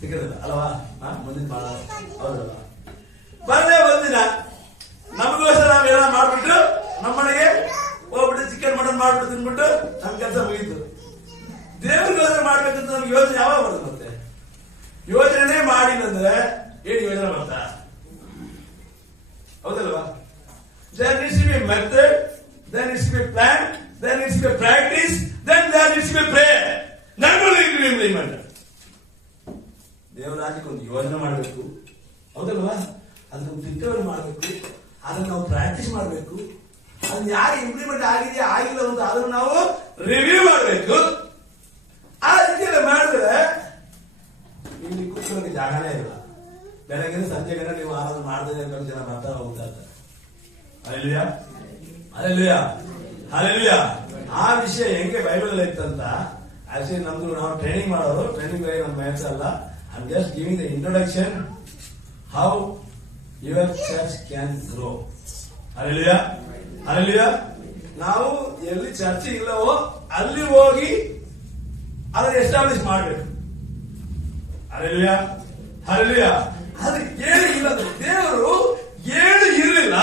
ಸಿಗೋದಿಲ್ಲ ಅಲ್ವಾ? ಮುಂದಿನ ವಾರ ಹೌದಲ್ವಾ? ಬಂದೇ ಒಂದಿನ ನಮಗೋಸ್ಕರ ನಾವೆಲ್ಲ ಮಾಡ್ಬಿಟ್ಟು ನಮ್ಮನೆಗೆ ಹೋಗ್ಬಿಟ್ಟು ಚಿಕನ್ ಮಟನ್ ಮಾಡ್ಬಿಟ್ಟು ತಿನ್ಬಿಟ್ಟು ನಮ್ ಕೆಲಸ ಮುಗೀತು. ದೇವ್ರಿಗೋಸ್ಕರ ಮಾಡ್ಬೇಕಂತ ನಮ್ಗೆ ಯೋಚನೆ ಯಾವಾಗ ಬರ್ತದೆ? ಮತ್ತೆ ಯೋಚನೆ ಮಾಡಿಲ್ಲಂದ್ರೆ ಏನು ಯೋಚನೆ ಬರ್ತಾ? ಹೌದಲ್ವಾ? There needs to be a method, there needs to be a plan, there needs to be a practice, then there needs to be a prayer. ದೇವರ ರಾಜ್ಯಕ್ಕೆ ಒಂದು ಯೋಜನೆ ಮಾಡಬೇಕು, ಹೌದಲ್ವಾ? ಅದನ್ನು ತಿಳ್ಕೊಂಡು ಮಾಡಬೇಕು, ಅದನ್ನು ನಾವು ಪ್ರಾಕ್ಟೀಸ್ ಮಾಡಬೇಕು. ಅದನ್ನ ಯಾರು ಇಂಪ್ಲಿಮೆಂಟ್ ಆಗಿದೆಯಾ ಆಗಿಲ್ಲ ಅಂತ ಅದನ್ನು ನಾವು ರಿವ್ಯೂ ಮಾಡಬೇಕು. ಆ ರೀತಿಯಲ್ಲಿ ಮಾಡಿದ್ರೆ ಇಲ್ಲಿ ಕೂತ್ಕೊಳ್ಳೋಕೆ ಜಾಗನೇ ಇಲ್ಲ. ಬೆಳಗ್ಗೆ ಸಂಜೆ ಗಂಟೆ ನೀವು ಆರಾಧನೆ ಮಾಡದೇ ಇರೋ ಜನ ಬರ್ತಾ ಹೋಗ್ತಾ ಇರ್ತಾರೆ. Hallelujah, hallelujah, hallelujah. ಆ ವಿಷಯ ಹೆಂಗೆ ಬೈಬಲ್ ಅಲ್ಲಿ ಇತ್ತಂತ ಆಕ್ಚುಲಿ ನಮ್ದು ನಾವು ಟ್ರೈನಿಂಗ್ ಮಾಡೋರು, ಟ್ರೈನಿಂಗ್ ನಮ್ಮ ಮ್ಯಾಥ್ಸ್ ಅಲ್ಲ. I am just giving the introduction how your church can grow. Hallelujah, hallelujah. ನಾವು ಎಲ್ಲಿ ಚರ್ಚ್ ಇಲ್ಲವೋ ಅಲ್ಲಿ ಹೋಗಿ ಅದನ್ನ ಎಸ್ಟಾಬ್ಲಿಷ್ ಮಾಡಬೇಕು. Hallelujah, hallelujah. ಅದಕ್ಕೆ ಏನು ಇಲ್ಲ, ದೇವರು ಏನು ಇರಲಿಲ್ಲ,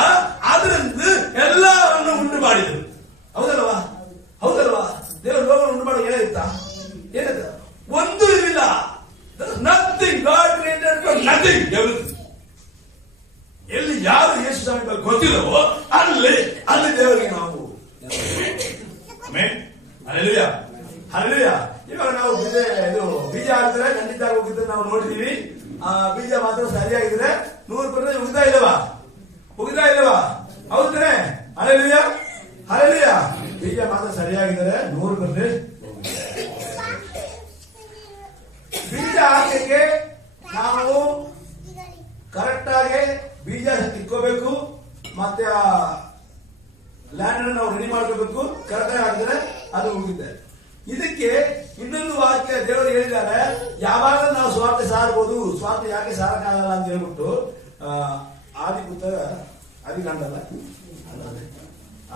ಅದರಿಂದ ಎಲ್ಲವನ್ನು ಉಂಟು ಮಾಡಿದ್ರು. ಹೌದಲ್ವಾ? ಹೌದಲ್ವಾ? ದೇವರು ಲೋಕವನ್ನು ಉಂಟು ಮಾಡಿ ಏನಿತ್ತ? ಏನಿತ್ತ? ಒಂದು ಇರಲಿಲ್ಲ. Nothing. God created for nothing, everything. ಎಲ್ಲಿ ಯಾರು ಯೇಸು ಸ್ವಾಮಿ ಬಗ್ಗೆ ಗೊತ್ತಿಲ್ಲವೋ ಅಲ್ಲಿ ದೇವರಿಗೆ ನಾವು ಹಲ್ಲೆಲೂಯಾ, ಹಲ್ಲೆಲೂಯಾ. ಇವಾಗ ನಾವು ಇದು ಬೀಜ ಹಾಕಿದ್ರೆ ಖಂಡಿತ ಹೋಗಿದ್ರೆ ನಾವು ನೋಡಿದೀವಿ. ಆ ಬೀಜ ಮಾತ್ರ ಸರಿಯಾಗಿದ್ರೆ 100% ಉಗಿತಾ ಇಲ್ಲವಾ? ಉಗಿತಾ ಇಲ್ಲವಾ? ಹೌದೇ? Hallelujah, hallelujah. ಬೀಜ ಮಾತ್ರ ಸರಿಯಾಗಿದ್ರೆ 100% ಬೀಜ ಹಾಕಕ್ಕೆ ನಾವು ಕರೆಕ್ಟ್ ಆಗಿ ಬೀಜ ಇಟ್ಕೋಬೇಕು, ಮತ್ತೆ ಆ ಲ್ಯಾಂಡ್ ಅನ್ನು ನಾವು ರೆಡಿ ಮಾಡ್ಕೋಬೇಕು. ಕರೆಕ್ಟ್ ಆಗಿ ಹಾಕಿದ್ರೆ ಅದು ಹೋಗಿದೆ. ಇದಕ್ಕೆ ಇನ್ನೊಂದು ವಾಕ್ಯ ದೇವರು ಹೇಳಿದ್ದಾರೆ, ಯಾವಾಗ ನಾವು ಸ್ವಾರ್ಥ ಸಾರಬಹುದು, ಸ್ವಾರ್ಥ ಯಾಕೆ ಸಾರಕ್ಕಾಗಲ್ಲ ಅಂತ ಹೇಳ್ಬಿಟ್ಟು ಆದಿಕಾಂಡ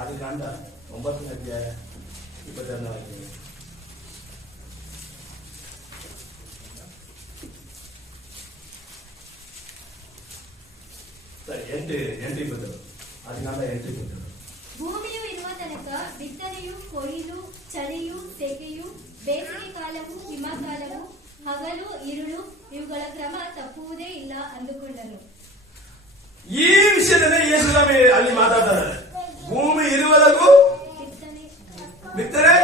ಆದಿಕಾಂಡ 9ನೇ ಅಧ್ಯಾಯ 22ನೇ ವಾಕ್ಯ. ಸರಿ, 8:20. ಆದಿಕಾಂಡ 8:20. ಭೂಮಿಯು ಇರುವ ತನಕ ಬಿತ್ತನೆಯು, ಕೊಯ್ಲು, ಚಳಿಯು, ಸೆಕೆಯು, ಬೇಸಿಗೆ ಕಾಲವು, ಹಿಮಕಾಲವು, ಹಗಲು ഇരുಳು ಇವುಗಳ ಕ್ರಮ ತಪ್ಪುವುದೇ ಇಲ್ಲ ಅಂದುಕೊಂಡನು. ಈ ವಿಷಯದಲ್ಲಿ ಯೇಸು ಸ್ವಾಮಿ ಅಲ್ಲಿ ಮಾತಾಡ್ತಾರೆ. ಭೂಮಿ ಇರುವವರೆಗೂ ಬಿತ್ತನೆ,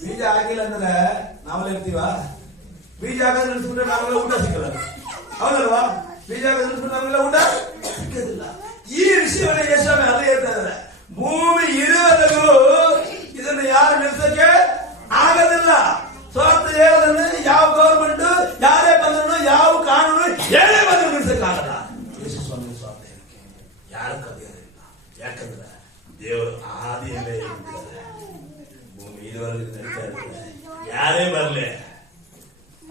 ಬೀಜ ಆಗಿಲ್ಲ ಅಂದ್ರೆ ನಾವೆಲ್ಲ ಇರ್ತೀವ? ಬೀಜ ಆಗೋದು ನಿಲ್ಸ್ಬಿಟ್ರೆ ನಾವೆಲ್ಲ ಊಟ ಸಿಕ್ಕಲ್ಲ, ಹೌದಲ್ವಾ? ಬೀಜ ಆಗೋದು ನಿಲ್ಸ್ಬಿಟ್ರೆ ನಾವೆಲ್ಲ ಊಟ ಸಿಕ್ಕೋದಿಲ್ಲ. ಈ ವಿಷಯವನ್ನು ಯೇಸು ಸ್ವಾಮಿ ಅಲ್ಲಿ ಹೇಳ್ತಾ ಇದ್ದಾರೆ. ಭೂಮಿ ಇರುವವರೆಗೂ ಇದನ್ನು ಯಾರು ನಿಲ್ಸಕ್ಕೆ ಆಗೋದಿಲ್ಲ. ಸ್ವಾರ್ಥ ಹೇಳೋದನ್ನು ಯಾವ ಗೌರ್ಮೆಂಟ್ ಯಾರೇ ಬಂದ್ರು, ಯಾವ ಕಾನೂನು ಏನೇ ಬಂದ್ರು ನಿಲ್ಸಕ್ಕಾಗಲ್ಲ. ಯೇಸು ಸ್ವಾಮಿ ಸ್ವಾರ್ಥ ಹೇಳಕ್ಕೆ ಯಾರು ಕಲಿಯೋದಿಲ್ಲ. ಯಾಕಂದ್ರೆ ದೇವರು ಆದಿಯಲ್ಲೇ ಇರ್ತಾರೆ. ಭೂಮಿ ಇದುವರೆಗೂ ನಡೀತಾ ಇರ್ತಾರೆ. ಯಾರೇ ಬರ್ಲಿ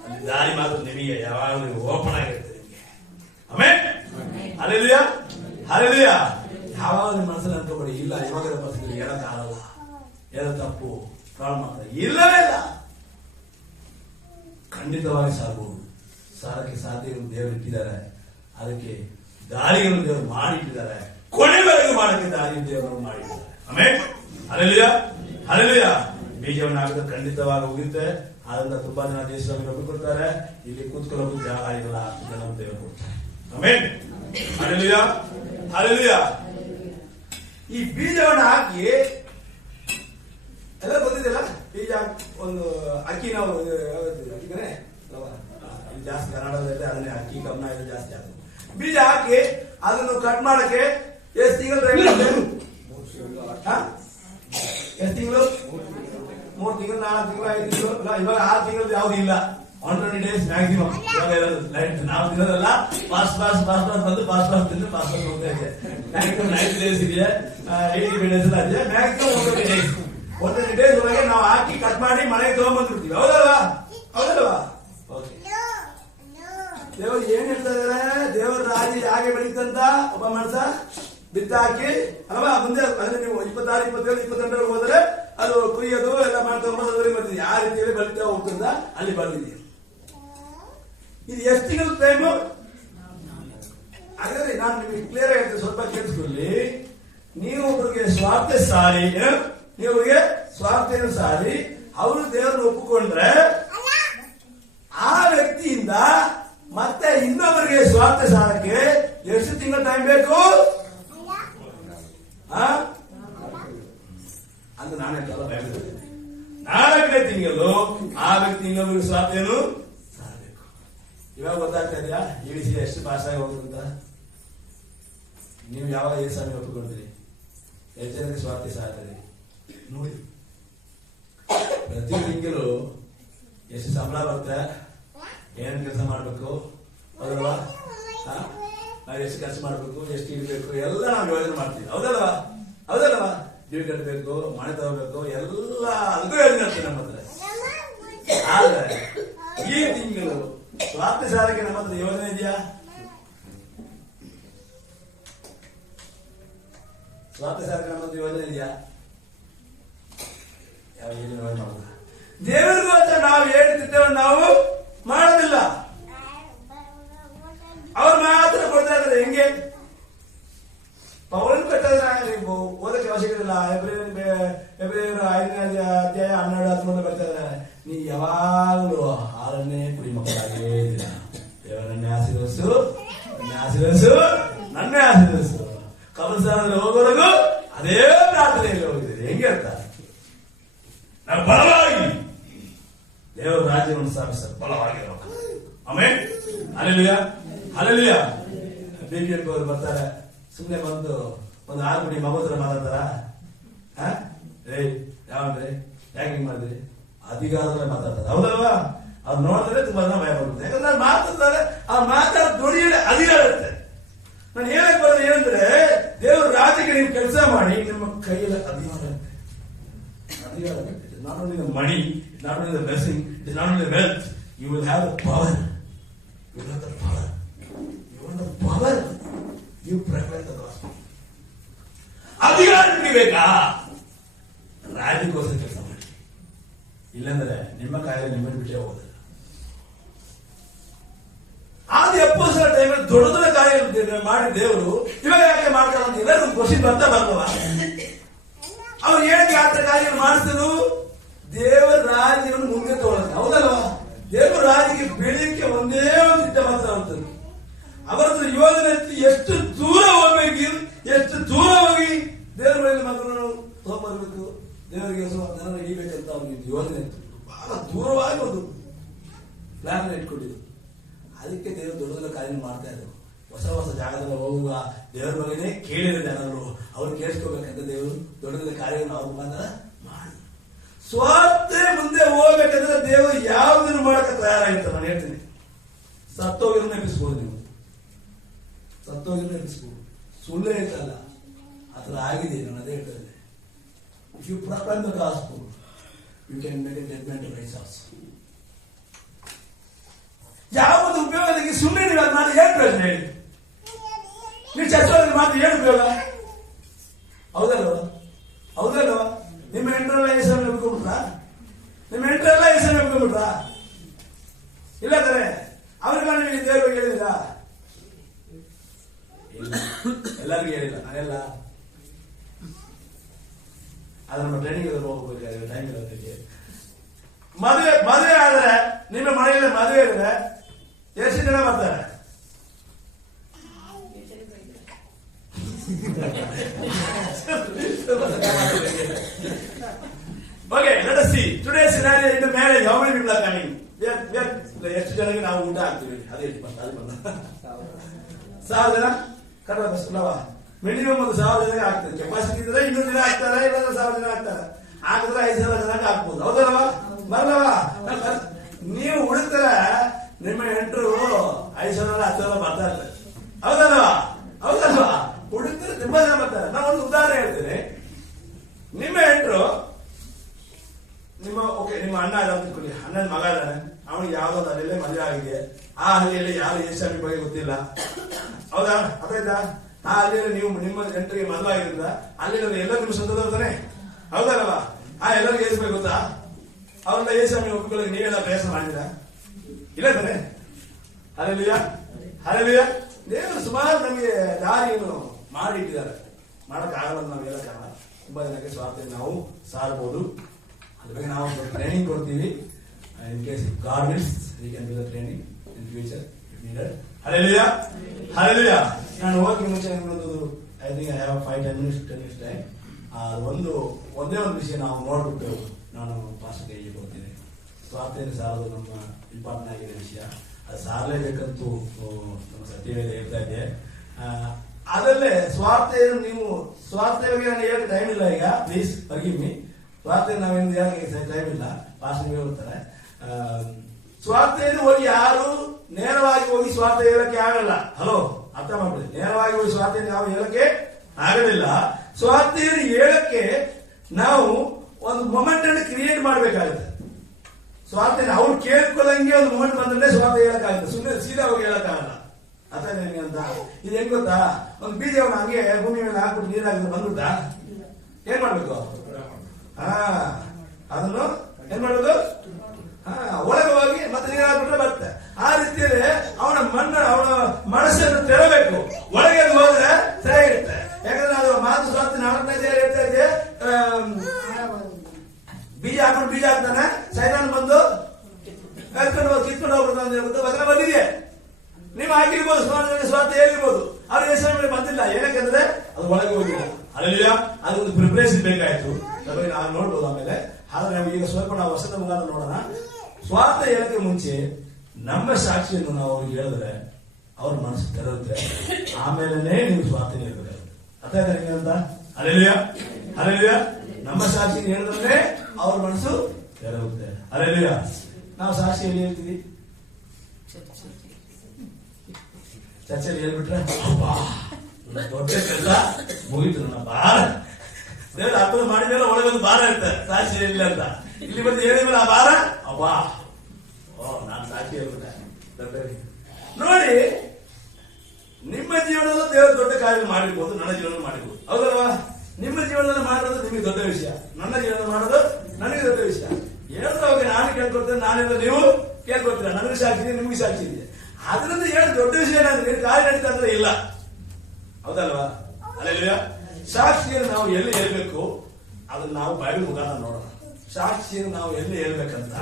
ಅಲ್ಲಿ ದಾರಿ ಮಾತ್ರ ನಿಮಗೆ ಯಾವಾಗಲೂ ಓಪನ್ ಆಗಿರುತ್ತೆ ನಿಮಗೆ. ಆಮೇಲೆ ಹಲ್ಲೆಲೂಯಾ, ಹಲ್ಲೆಲೂಯಾ. ಯಾವಾಗ ನಿಮ್ಮ ಮನಸ್ಸಲ್ಲಿ ಅನ್ಕೋಬೇಡಿ, ಇಲ್ಲ ಇವಾಗ ಪರಿಸ್ಥಿತಿ ಹೇಳಕ್ಕಾಗಲ್ಲ, ಏನೋ ತಪ್ಪು ಪ್ರಾಬ್ಲಮ್ ಆಗ್ತದೆ, ಇಲ್ಲವೇ ಇಲ್ಲ. ಖಂಡಿತವಾಗಿ ಸಾಗಬಹುದು. ಸಾರಕ್ಕೆ ಸಾಧ್ಯಗಳು ದೇವರು ಇಟ್ಟಿದ್ದಾರೆ, ಅದಕ್ಕೆ ದಾರಿಗಳನ್ನು ದೇವರು ಮಾಡಿಟ್ಟಿದ್ದಾರೆ, ಕೊನೆವರೆಗೂ ಮಾಡಕ್ಕೆ ದಾರಿ ದೇವರು ಮಾಡಿಟ್ಟಿದ್ದಾರೆ. ಆಮೇಲೆ ಹಲ್ಲೆಲೂಯಾ, ಹಲ್ಲೆಲೂಯಾ. ಬೀಜವನ್ನು ಹಾಕಿದ್ರೆ ಖಂಡಿತವಾಗಿ ಹೋಗುತ್ತೆ. ಆದ್ರಿಂದ ತುಂಬಾ ಜನ ದೇಶದಲ್ಲಿ ಒಪ್ಪಿಕೊಡ್ತಾರೆ, ಇಲ್ಲಿ ಕೂತ್ಕೊಳ್ಳೋದು ಜಾಗ ಇಲ್ಲ, ಜನ ದೇವರು ಕೊಡ್ತಾರೆ. ಆಮೇಲೆ ಹಲ್ಲೆಲೂಯಾ, ಹಲ್ಲೆಲೂಯಾ. ಈ ಬೀಜವನ್ನು ಹಾಕಿ ಎಲ್ಲ ಗೊತ್ತಿದೆಯಲ್ಲ, ಬೀಜ ಒಂದು ಅಕ್ಕಿ ನಾವು ಅಕ್ಕಿಗನೇ ಜಾಸ್ತಿ ಕರ್ನಾಟಕದಲ್ಲಿ ಅದನ್ನೇ ಅಕ್ಕಿ ಕಬ್ಬನ ಇದು ಜಾಸ್ತಿ ಆಗ್ತದೆ. ಬೀಜ ಹಾಕಿ ಅದನ್ನು ಕಟ್ ಮಾಡಕ್ಕೆ ಎಷ್ಟು ತಿಂಗಳು ಟೈಮ್ ಇರುತ್ತೆ? ಎಷ್ಟು ತಿಂಗಳು? 3 ತಿಂಗಳು, 4 ತಿಂಗಳು, 5 ತಿಂಗಳು. ಇವಾಗ 6 ತಿಂಗಳು ಯಾವ್ದು ಇಲ್ಲ, 120 ಡೇಸ್ ಮ್ಯಾಕ್ಸಿಮಮ್ ಇವಾಗ ಇರೋದು. ಲೈಟ್ ನಾವು ತಿನ್ನೋದಲ್ಲ, ಫಾಸ್ಟ್ ಬಂದು ಫಾಸ್ಟ್ ತಿಂದು ಫಾಸ್ಟ್ ಹೋಗ್ತಾ ಇದೆ. ಮ್ಯಾಕ್ಸಿಮಮ್ 90 ಡೇಸ್ ಇದೆ, 80 ಡೇಸ್ ಎಲ್ಲ ಇದೆ. ಮ್ಯಾಕ್ಸಿಮಮ್ 120 ಡೇಸ್ ಒಳಗೆ ನಾವು ಹಾಕಿ ಕಟ್ ಮಾಡಿ ಮನೆಗೆ ತಗೊಂಡ್ಬಂದ್ಬಿಡ್ತೀವಿ. ಹೌದಲ್ವಾ? ಹೌದಲ್ವಾ? ಓಕೆ. ದೇವರು ಏನ್ ಹೇಳ್ತಾ ಇದಾರೆ? ದೇವರ ರಾಜ್ಯ ಹಾಗೆ ಬೆಳೀತಂತ ಒಬ್ಬ ಮನುಷ್ಯ ಬಿತ್ತ ಹಾಕಿ ಅಲ್ವಾ, ಮುಂದೆ ಅಂದ್ರೆ ನೀವು 26, 27, 28 ಹೋದ್ರೆ ಅದು ಕುಯ್ಯೋದು ಎಲ್ಲ ಮಾಡ್ತೊಂಬಂದ್ರೆ ಬರ್ತಿದೆ. ಯಾವ ರೀತಿಯಲ್ಲಿ ಬೆಳೀತಾ ಹೋಗ್ತದ ಅಲ್ಲಿ ಬಂದಿದೆ. ಇದು ಎಷ್ಟು ತಿಂಗಳ ಟೈಮು? ಹಾಗಾದ್ರೆ ನಾನು ನಿಮಗೆ ಕ್ಲಿಯರ್ ಆಗುತ್ತೆ, ಸ್ವಲ್ಪ ಕೇಳಿಸ್ಕೊಳ್ಳಿ. ನೀವು ಒಬ್ಬರಿಗೆ ಸ್ವಾರ್ಥ ಸಾರಿ, ನೀವರಿಗೆ ಸ್ವಾರ್ಥೆಯನ್ನು ಸಾರಿ ಅವರು ದೇವರನ್ನು ಒಪ್ಪಿಕೊಂಡ್ರೆ ಆ ವ್ಯಕ್ತಿಯಿಂದ ಮತ್ತೆ ಇನ್ನೊಬ್ಬರಿಗೆ ಸ್ವಾರ್ಥ ಸಾರಕ್ಕೆ ಎಷ್ಟು ತಿಂಗಳ ಟೈಮ್ ಬೇಕು ಅಂತ ನಾನೇ ಬಯಸಿದ್ದೇನೆ. 4ನೇ ತಿಂಗಳು ಆ ವ್ಯಕ್ತಿ ಇನ್ನೊಬ್ಬರಿಗೆ ಸ್ವಾರ್ಥೆಯನ್ನು ಸಾರಬೇಕು. ಇವಾಗ ಗೊತ್ತಾಗ್ತಾ ಇದೆಯಾ ಈ ವಿಷಯ ಎಷ್ಟು ಪಾಸ್ ಆಗಿ ಹೋಗುತ್ತಂತ? ನೀವು ಯಾವಾಗ ಈ ಸಮಯ ಒಪ್ಪಿಕೊಳ್ತೀರಿ? ಎಷ್ಟು ಜನಕ್ಕೆ ಸ್ವಾರ್ಥಿ ಸಾರ್ತೀರಿ ನೋಡಿ. ಪ್ರತಿ ತಿಂಗಳು ಎಷ್ಟು ಸಂಬಳ ಬರುತ್ತೆ, ಏನ್ ಕೆಲಸ ಮಾಡ್ಬೇಕು, ಹೌದಲ್ವಾ? ನಾವು ಎಷ್ಟು ಖರ್ಚು ಮಾಡ್ಬೇಕು, ಎಷ್ಟು ಇಡಬೇಕು, ಎಲ್ಲ ನಾವು ಯೋಜನೆ ಮಾಡ್ತೀವಿ. ಹೌದಲ್ವಾ? ಹೌದಲ್ವಾ? ಡ್ಯೂ ಕಟ್ಟಬೇಕು, ಮನೆ ತಗೋಬೇಕು, ಎಲ್ಲ ಅದಕ್ಕೂ ಯೋಜನೆ ಮಾಡ್ತೀವಿ ನಮ್ಮ ಹತ್ರ. ಆದ್ರೆ ಈ ತಿಂಗಳು ಸ್ವಾರ್ಥ ಸಾರಿಗೆ ನಮ್ಮ ಹತ್ರ ಯೋಜನೆ ಇದೆಯಾ? ಸ್ವಾರ್ಥ ಸಾರಿಗೆ ನಮ್ಮ ಹತ್ರ ಯೋಜನೆ ಇದೆಯಾ? ಯಾವ ಯೋಜನೆ ಮಾಡೋದು? ದೇವರಿಗೂ ಅಂತ ನಾವು ಹೇಳ್ತಿದ್ದೇವೆ, ನಾವು ಮಾಡೋದಿಲ್ಲ. ಅವ್ರು ಮಾತ್ರ ಕೊಡ್ತಾ ಇದ್ದಾರೆ. ಹೆಂಗೆ? ಪೌರನ್ ಕಟ್ಟೋದ್ರೆ ನೀವು ಓದಕ್ಕೆ ಅವಶ್ಯಕತೆ ಇಲ್ಲ. ಫೆಬ್ರವರಿ 5ನೇ ಅಧ್ಯಾಯ 12, 13 ಬರ್ತಾ ಇದ್ದಾರೆ. ನೀ ಯಾವಾಗಲೂ ಹಾಲನ್ನೇ ಕುಡಿ ಮಕ್ಕಳಾಗೇ ಇಲ್ಲ. ದೇವರನ್ನೇ ಆಶೀರ್ವದಿಸು, ನನ್ನೇ ಆಶೀರ್ವದಿಸು, ನನ್ನೇ ಆಶೀರ್ವದಿಸು. ಕಬಲ್ಸ್ಥಾನದಲ್ಲಿ ಹೋಗೋವರೆಗೂ ಅದೇ ಪ್ರಾರ್ಥನೆಯಲ್ಲಿ ಹೋಗಿದ್ದೀರಿ. ಹೆಂಗೆ ಅರ್ಥ? ನಾವು ಬಲವಾಗಿ ದೇವರ ರಾಜ್ಯವನ್ನು ಸ್ಥಾಪಿಸಲು ಬಲವಾಗಿರೋ. ಆಮೇಲೆ ಹಲ್ಲೆಲೂಯಾ, ಹಲ್ಲೆಲೂಯಾ. ಬಿಜೆಪಿ ಅವರು ಬರ್ತಾರೆ, ಸುಮ್ಮನೆ ಬಂದು ಒಂದು 6 ಗುಡಿ ಮಗೋತ್ರ ಮಾತಾಡ್ತಾರ. ಯಾವಂದ್ರೆ ಯಾಕೆ ಹಿಂಗ್ ಮಾಡಿದ್ರಿ? ಅಧಿಕಾರದಲ್ಲೇ ಮಾತಾಡ್ತಾರೆ. ಹೌದಲ್ವಾ? ಅವ್ರು ನೋಡಿದ್ರೆ ತುಂಬಾ ಭಯ ಬರುತ್ತೆ. ಯಾಕಂದ್ರೆ ಅವ್ರು ಮಾತಾಡ್ತಾರೆ, ಆ ಮಾತಾಡ ಧ್ವನಿಯಲ್ಲಿ ಅಧಿಕಾರ ಇರುತ್ತೆ. ನಾನು ಹೇಳಕ್ ಬರೋದು ಏನಂದ್ರೆ, ದೇವರ ರಾಜ್ಯಕ್ಕೆ ನೀವು ಕೆಲಸ ಮಾಡಿ, ನಿಮ್ಮ ಕೈಯಲ್ಲಿ ಅಧಿಕಾರ ಇರುತ್ತೆ. ಅಧಿಕಾರ ಇರುತ್ತೆ. Not only the money, not only the blessing, it is not only the wealth. You will have the power. You will have the power. You want the power. You proclaim the gospel. ಅಧಿಕಾರ ಬೇಕಾ? ರಾಜ್ಯಕ್ಕೋಸ್ಕರ ಕೆಲಸ ಮಾಡಿ. ಇಲ್ಲಾಂದ್ರೆ ನಿಮ್ಮ ಕಾಯಿಲೆ ನಿಮ್ಮನ್ನು ಬಿಟ್ಟೇ ಹೋಗೋದಿಲ್ಲ. ಆದ್ರೆ ಅಪ್ಪೋಸರ ಟೈಮಲ್ಲಿ ದೊಡ್ಡ ದೊಡ್ಡ ಕಾರ್ಯ ಮಾಡಿ ದೇವರು ಇವಾಗ ಯಾಕೆ ಮಾಡ್ತಾರೆ ಅಂತ ಎಲ್ಲರೂ ಕ್ವಶನ್ ಬರ್ತಾ ಬರ್ತವ. ಅವ್ರು ಏನಕ್ಕೆ ಆ ಕಾರ್ಯವನ್ನು ಮಾಡಿಸಿದ್ರು? ದೇವರ ರಾಜ್ಯವನ್ನು ಮುಂದೆ ತಗೊಳ್ಳೋದು. ಹೌದಲ್ವಾ? ದೇವರ ರಾಜ್ಯಕ್ಕೆ ಬೆಳೀಲಿಕ್ಕೆ ಒಂದೇ ಒಂದು ಸಿದ್ಧ ಮಾತ್ರ ಆಗ್ತದೆ. ಅವರದ್ದು ಯೋಜನೆ ಎಷ್ಟು ದೂರ ಹೋಗ್ಬೇಕು, ಎಷ್ಟು ದೂರ ಹೋಗಿ ದೇವರ ಮೇಲೆ ಮಕ್ಕಳನ್ನು ತಗೊಂಡ್ಬರ್ಬೇಕು, ದೇವರಿಗೆ ಜನರನ್ನು ಹಿಡಿಬೇಕಂತ ಅವ್ರಿಗೆ ಯೋಜನೆ ಇತ್ತು. ಬಹಳ ದೂರವಾಗಿ ಒಂದು ಪ್ಲಾನ್ ಇಟ್ಕೊಂಡಿದ್ರು. ಅದಕ್ಕೆ ದೇವರು ದೊಡ್ಡ ದೊಡ್ಡ ಕಾರ್ಯ ಮಾಡ್ತಾ ಇದ್ರು. ಹೊಸ ಹೊಸ ಜಾಗದಲ್ಲಿ ಹೋಗುವ ದೇವರ ಬಗ್ಗೆನೇ ಕೇಳಿದ ಜನರು ಅವ್ರು ಕೇಳಿಸ್ಕೋಬೇಕಂತ ದೇವರು ದೊಡ್ಡ ದೊಡ್ಡ ಕಾರ್ಯವನ್ನು ಅವ್ರ ಮಾತ್ರ ಮಾಡಿ. ಸ್ವಾರ್ಥ ಮುಂದೆ ಹೋಗ್ಬೇಕಂದ್ರೆ ದೇವರು ಯಾವುದನ್ನು ಮಾಡಕ್ಕೆ ತಯಾರಾಗಿರ್ತಾರೆ. ನಾನು ಹೇಳ್ತೀನಿ, ಸತ್ತೋಗಿರೋ ನೆಪಿಸ್ಬೋದು, ನೀವು ಸತ್ತೋಗಿರೋ ನೆಪಿಸ್ಬೋದು, ಸುಳ್ಳೇ ಹೇಳ್ತಲ್ಲ, ಆತರ ಆಗಿದೆ. ನಾನು ಅದೇ ಹೇಳ್ತಾ ಇದ್ದೆ. If you proclaim the gospel, you can make a dead man to rise also. ನೀವು ಅದು ಮಾಡಿ ಏನು ಪ್ರಯೋಜನ ಹೇಳಿ? ನೀವು ಚರ್ಚೆ ಮಾತು ಏನು ಉಪಯೋಗ? ಹೌದಲ್ವ? ಹೌದಲ್ವ? ನಿಮ್ಮ ಎಂಟ್ರೆಲ್ಲ ಹೆಸರು ನೆಬ್ಕೊಂಡ್ಬಿಟ್ರಾ? ನಿಮ್ಮ ಎಂಟ್ರೆಲ್ಲ ಹೆಸರು ನೆಬ್ಕೊಂಡ್ಬಿಟ್ರಾ? ಇಲ್ಲ ತಾನೆ? ಅವ್ರಿಗ ನಿಮಗೆ ದೇವ್ರ ಬಗ್ಗೆ ಹೇಳಿದಿರಾ? ಎಲ್ಲರಿಗೂ ಹೇಳಿಲ್ಲ. ನಾನೆಲ್ಲ ಅದು ನಮ್ಮ ಟ್ರೈನಿಂಗ್ ಹೋಗ್ಬೇಕಾದ್ರೆ ಟೈಮ್ ಇರೋದಕ್ಕೆ. ಮದುವೆ ಆದ್ರೆ ನಿಮ್ಮ ಮನೆಯಲ್ಲಿ ಮದುವೆ ಇದ್ರೆ ಎಷ್ಟು ಜನ ಬರ್ತಾರೆ? Okay, let us see today scenario in the marriage. How many people are coming? ಎಷ್ಟು ಜನಕ್ಕೆ ನಾವು ಊಟ ಹಾಕ್ತೀವಿ? ಅದೇ 1000 ಜನ ಕನ್ನಡ ಮಿನಿಮಮ್ 1000 ಜನಕ್ಕೆ ಆಗ್ತದೆ. ಕೆಪಾಸಿಟಿ ಇದ್ರೆ 200 ಜನ ಆಗ್ತಾರೆ, ಇಲ್ಲ 1000 ಜನ ಆಗ್ತಾರೆ. ಹಾಕಿದ್ರೆ 5000 ಜನಕ್ಕೆ ಹಾಕ್ಬೋದು. ಹೌದಲ್ವಾ? ಬರಲವಾ? ನೀವು ಉಳಿದ್ರೆ ನಿಮ್ಮ ಎಂಟ್ರು 5000 10,000 ಬರ್ತಾ ಇರ್ತಾರೆ. ಹೌದಲ್ವಾ? ಹೌದಲ್ವಾ? ಉಳಿದ್ರೆ ತುಂಬಾ ಜನ ಬರ್ತಾರೆ. ನಾನು ಒಂದು ಉದಾಹರಣೆ ಹೇಳ್ತೇನೆ. ನಿಮ್ಮ ಎಂಟ್ರು ನಿಮ್ಮ ಅಣ್ಣ ಇದ್ದಾನೆ ತಿಳ್ಕೊಳ್ಳಿ. ಅಣ್ಣನ ಮಗ ಇದ್ದಾನೆ, ಅವನಿಗೆ ಯಾವ್ದೋ ಹಳ್ಳಿಯಲ್ಲೇ ಮದುವೆ ಆಗಿದೆ. ಆ ಹಳ್ಳಿಯಲ್ಲಿ ಯಾರು ಯೇಸುಸ್ವಾಮಿ ಬಗ್ಗೆ ಗೊತ್ತಿಲ್ಲ. ಹೌದಾ? ಅದಾಯ್ತಾ? ಆ ಹಳ್ಳಿಯಲ್ಲಿ ನೀವು ನಿಮ್ಮ ಎಂಟ್ರಿಗೆ ಮದುವೆ ಆಗಿದ್ರಿಂದ ಅಲ್ಲಿ ಎಲ್ಲರೂ ನಿಮ್ಮ ಸ್ವಂತದವ್ರು ತಾನೆ? ಹೌದಲ್ವಾ? ಎಲ್ಲರಿಗೂ ಯೇಸುಸ್ವಾಮಿ ಗೊತ್ತಾ? ಅವ್ರನ್ನ ಯೇಸುಸ್ವಾಮಿ ಒಪ್ಪಿಕೊಳ್ಳಿ ನೀವೆಲ್ಲ ಪ್ರಯಾಸ ಮಾಡಿದ್ರ? ಇಲ್ಲ ತಾನೆ? Hallelujah, hallelujah. ದೇವರು ಸುಮಾರು ನಮಗೆ ದಾರಿಯನ್ನು ಮಾಡಿ ಇಟ್ಟಿದ್ದಾರೆ. ಮಾಡಕ್ಕಾಗಲ್ಲ ನಾವು ಹೇಳಕ್ಕಾಗಲ್ಲ. ತುಂಬಾ ಜನಕ್ಕೆ ಸ್ವಾರ್ಥ ನಾವು ಸಾರಬಹುದು. ಅದ್ರ ಬಗ್ಗೆ ನಾವು ಟ್ರೈನಿಂಗ್ ಕೊಡ್ತೀವಿ. In case god wills we can do the training in future if needed. Hallelujah, hallelujah. ನಾನು ಹೋಗಿ ಮುಂಚೆ I think I have 5-10 minutes time. ಒಂದೇ ಒಂದು ವಿಷಯ ನಾವು ನೋಡ್ಬಿಟ್ಟು ನಾನು ಪಾಸ್ಟರ್ಗೆ ಹೇಳ್ಕೊಡ್ತೀನಿ. ಸ್ವಾರ್ಥೆಯನ್ನು ಸಾರೋದು ನಮ್ಮ ಇಂಪಾರ್ಟೆಂಟ್ ಆಗಿದೆ ವಿಷಯ. ಅದು ಸಾರಲೇಬೇಕಂತೂ ನಮ್ಮ ಸತ್ಯವೇದ ಹೇಳ್ತಾ ಇದೆ. ಅದಲ್ಲೇ ಸ್ವಾರ್ಥೆಯನ್ನು ನೀವು ಸ್ವಾರ್ಥ ಬಗ್ಗೆ ನಾನು ಹೇಳಕ್ಕೆ ಟೈಮ್ ಇಲ್ಲ ಈಗ. Please forgive me. ಸ್ವಾರ್ಥ ನಾವೇನು ಹೇಳಕ್ಕೆ ಟೈಮ್ ಇಲ್ಲ. ಪಾಸ್ಟರ್ಗೆ ಹೇಳ್ತಾರೆ ಸ್ವಾರ್ಥೆಯನ್ನು ಹೋಗಿ ಯಾರು ನೇರವಾಗಿ ಹೋಗಿ ಸ್ವಾರ್ಥ ಹೇಳಕ್ಕೆ ಆಗಲ್ಲ. ಹಲೋ, ಅರ್ಥ ಮಾಡ್ಕೊಳ್ಳಿ. ನೇರವಾಗಿ ಹೋಗಿ ಸ್ವಾರ್ಥೆಯನ್ನು ನಾವು ಹೇಳಕ್ಕೆ ಆಗೋದಿಲ್ಲ. ಸ್ವಾರ್ಥೆಯನ್ನು ಹೇಳಕ್ಕೆ ನಾವು ಒಂದು ಮೊಮೆಂಟ್ ಅನ್ನು ಕ್ರಿಯೇಟ್ ಮಾಡಬೇಕಾಗುತ್ತೆ. ಸ್ವಾರ್ಥ ಅವ್ರು ಕೇಳ್ಕೊಳ್ಳಂಗೆ ಒಂದು ಮೊಮೆಂಟ್ ಬಂದ್ರೆ ಸ್ವಾರ್ಥ ಹೇಳಕ್ಕಾಗುತ್ತೆ. ಸುಮ್ಮನೆ ಸೀದಾ ಹೋಗಿ ಹೇಳಕ್ಕಾಗಲ್ಲ. ಅರ್ಥ ನಿಮಗೆ ಅಂತ ಇದು ಹೆಂಗ್ ಗೊತ್ತಾ? ಒಂದು ಬೀಜವನ್ನು ಹಂಗೆ ಭೂಮಿ ಮೇಲೆ ಹಾಕ್ಬಿಟ್ಟು ನೀರಾಗಿದ್ದು ಬಂದ್ಬಿಟ್ಟ ಏನ್ ಮಾಡ್ಬೇಕು? ಅದನ್ನು ಏನ್ ಮಾಡೋದು? ಒಳಗೆ ಹೋಗಿ ಮತ್ತೆ ನೀರು ಹಾಕ್ಬಿಟ್ರೆ ಬರುತ್ತೆ. ಆ ರೀತಿಯಲ್ಲಿ ಅವನ ಮನಸ್ಸನ್ನು ತೆರಬೇಕು. ಒಳಗೆ ಹೋದ್ರೆ ಸರಿಯಾಗಿರುತ್ತೆ. ಯಾಕಂದ್ರೆ ಅದು ಮಾತು ಸ್ವಾರ್ಥ 4ನೇ ಹೇಳ್ತಾ ಇದೆ. ಬೀಜ ಹಾಕೊಂಡು ಬೀಜ ಹಾಕ್ತಾನೆ, ಸೈತಾನ ಬಂದು ಕಿತ್ಕೊಂಡು ಹೋಗ್ಬಿಡ್ತಾನೆ ಅಂತ ವಚನ ಬಂದಿದೆ. ನೀವು ಹಾಕಿರ್ಬೋದು, ಸ್ವಾರ್ಥ ಹೇಳಿರ್ಬೋದು. ಅವ್ರು ಯೇಸುವಿನ ಬಂದಿಲ್ಲ. ಏನಕ್ಕಂದ್ರೆ ಅದು ಒಳಗೆ ಹೋಗಿಲ್ಲ. ಅಲ್ಲೆಲ್ಲ ಅದೊಂದು ಪ್ರಿಪರೇಷನ್ ಬೇಕಾಯ್ತು. ನಾವು ನೋಡ್ಬೋದು ಆಮೇಲೆ. ಆದ್ರೆ ನಾವು ಈಗ ಸ್ವಲ್ಪ ನಾವು ವರ್ಷದ ಮುಖಾಂತರ ನೋಡೋಣ. ಸ್ವಾರ್ಥ ಹೇಳಕ್ಕೆ ಮುಂಚೆ ನಮ್ಮ ಸಾಕ್ಷಿಯನ್ನು ನಾವು ಅವ್ರಿಗೆ ಹೇಳಿದ್ರೆ ಅವ್ರ ಮನಸ್ಸು ತೆರಳುತ್ತೆ. ಆಮೇಲೆ ನೀವು ಸ್ವಾರ್ಥ ಹೇಳ್ಬೇಕು. ಅರ್ಥ ಆಯ್ತಾ ನಿಮಗೆ ಅಂತ? ಅಲ್ಲೆಲ್ಲ ಅಲ್ಲೆಲ್ಲ ನಮ್ಮ ಸಾಕ್ಷಿ ಹೇಳಿದ್ರೆ ಅವ್ರ ಮನಸ್ಸು ತೆರಳುತ್ತೆ. ಅಲ್ಲೆಲ್ಲ ನಾವು ಸಾಕ್ಷಿ ಎಲ್ಲಿ ಹೇಳ್ತೀವಿ? ಚರ್ಚೆಯಲ್ಲಿ ಹೇಳ್ಬಿಟ್ರೆ ದೊಡ್ಡ ಕೆಲಸ ಮುಗಿತು ನನ್ನ ಭಾರ. ದೇವ್ರ ಅರ್ಥ ಮಾಡಿದ್ಮೇಲೆ ಒಳಗೊಂದು ಭಾರ ಇರ್ತಾರೆ. ಸಾಕ್ಷಿ ಇಲ್ಲ ಅಂತ ಇಲ್ಲಿ ಬಂದು ಹೇಳಿದ್ಮೇಲೆ ಆ ಭಾರ ಅಬ್ಬಾ ನಾನು ಸಾಕ್ಷಿ ಹೇಳ್ಬಿಟ್ಟೆ. ನೋಡಿ, ನಿಮ್ಮ ಜೀವನದಲ್ಲೂ ದೇವರ ದೊಡ್ಡ ಕಾರ್ಯ ಮಾಡಿರ್ಬೋದು, ನನ್ನ ಜೀವನ ಮಾಡಿರ್ಬೋದು. ಹೌದಲ್ವಾ? ನಿಮ್ಮ ಜೀವನದಲ್ಲಿ ಮಾಡೋದು ನಿಮಗೆ ದೊಡ್ಡ ವಿಷಯ, ನನ್ನ ಜೀವನ ಮಾಡೋದು ನನಗೆ ದೊಡ್ಡ ವಿಷಯ. ಹೇಳಿದ್ರೆ ಅವಾಗ ನಾನು ಕೇಳ್ಕೊಡ್ತೇನೆ, ನಾನೆಲ್ಲ ನೀವು ಕೇಳ್ಕೊಡ್ತೀರ. ನನಗೆ ಸಾಕ್ಷಿ ಇದೆ, ನಿಮಗೆ ಸಾಕ್ಷಿ ಇದೆ. ಅದರಿಂದ ಹೇಳಿ ದೊಡ್ಡ ವಿಷಯ ಏನಾದ್ರೆ ಕಾರ್ಯ ನಡೀತಾ ಅಂದ್ರೆ ಇಲ್ಲ. ಹೌದಲ್ವಾ? ಅಲ್ಲ, ಸಾಕ್ಷಿಯನ್ನು ನಾವು ಎಲ್ಲಿ ಹೇಳ್ಬೇಕು ಅದನ್ನ ನಾವು ಬೈಬಲ್ ಮುಖಾಂತರ ನೋಡೋಣ. ಸಾಕ್ಷಿಯನ್ನು ನಾವು ಎಲ್ಲಿ ಹೇಳ್ಬೇಕಂತ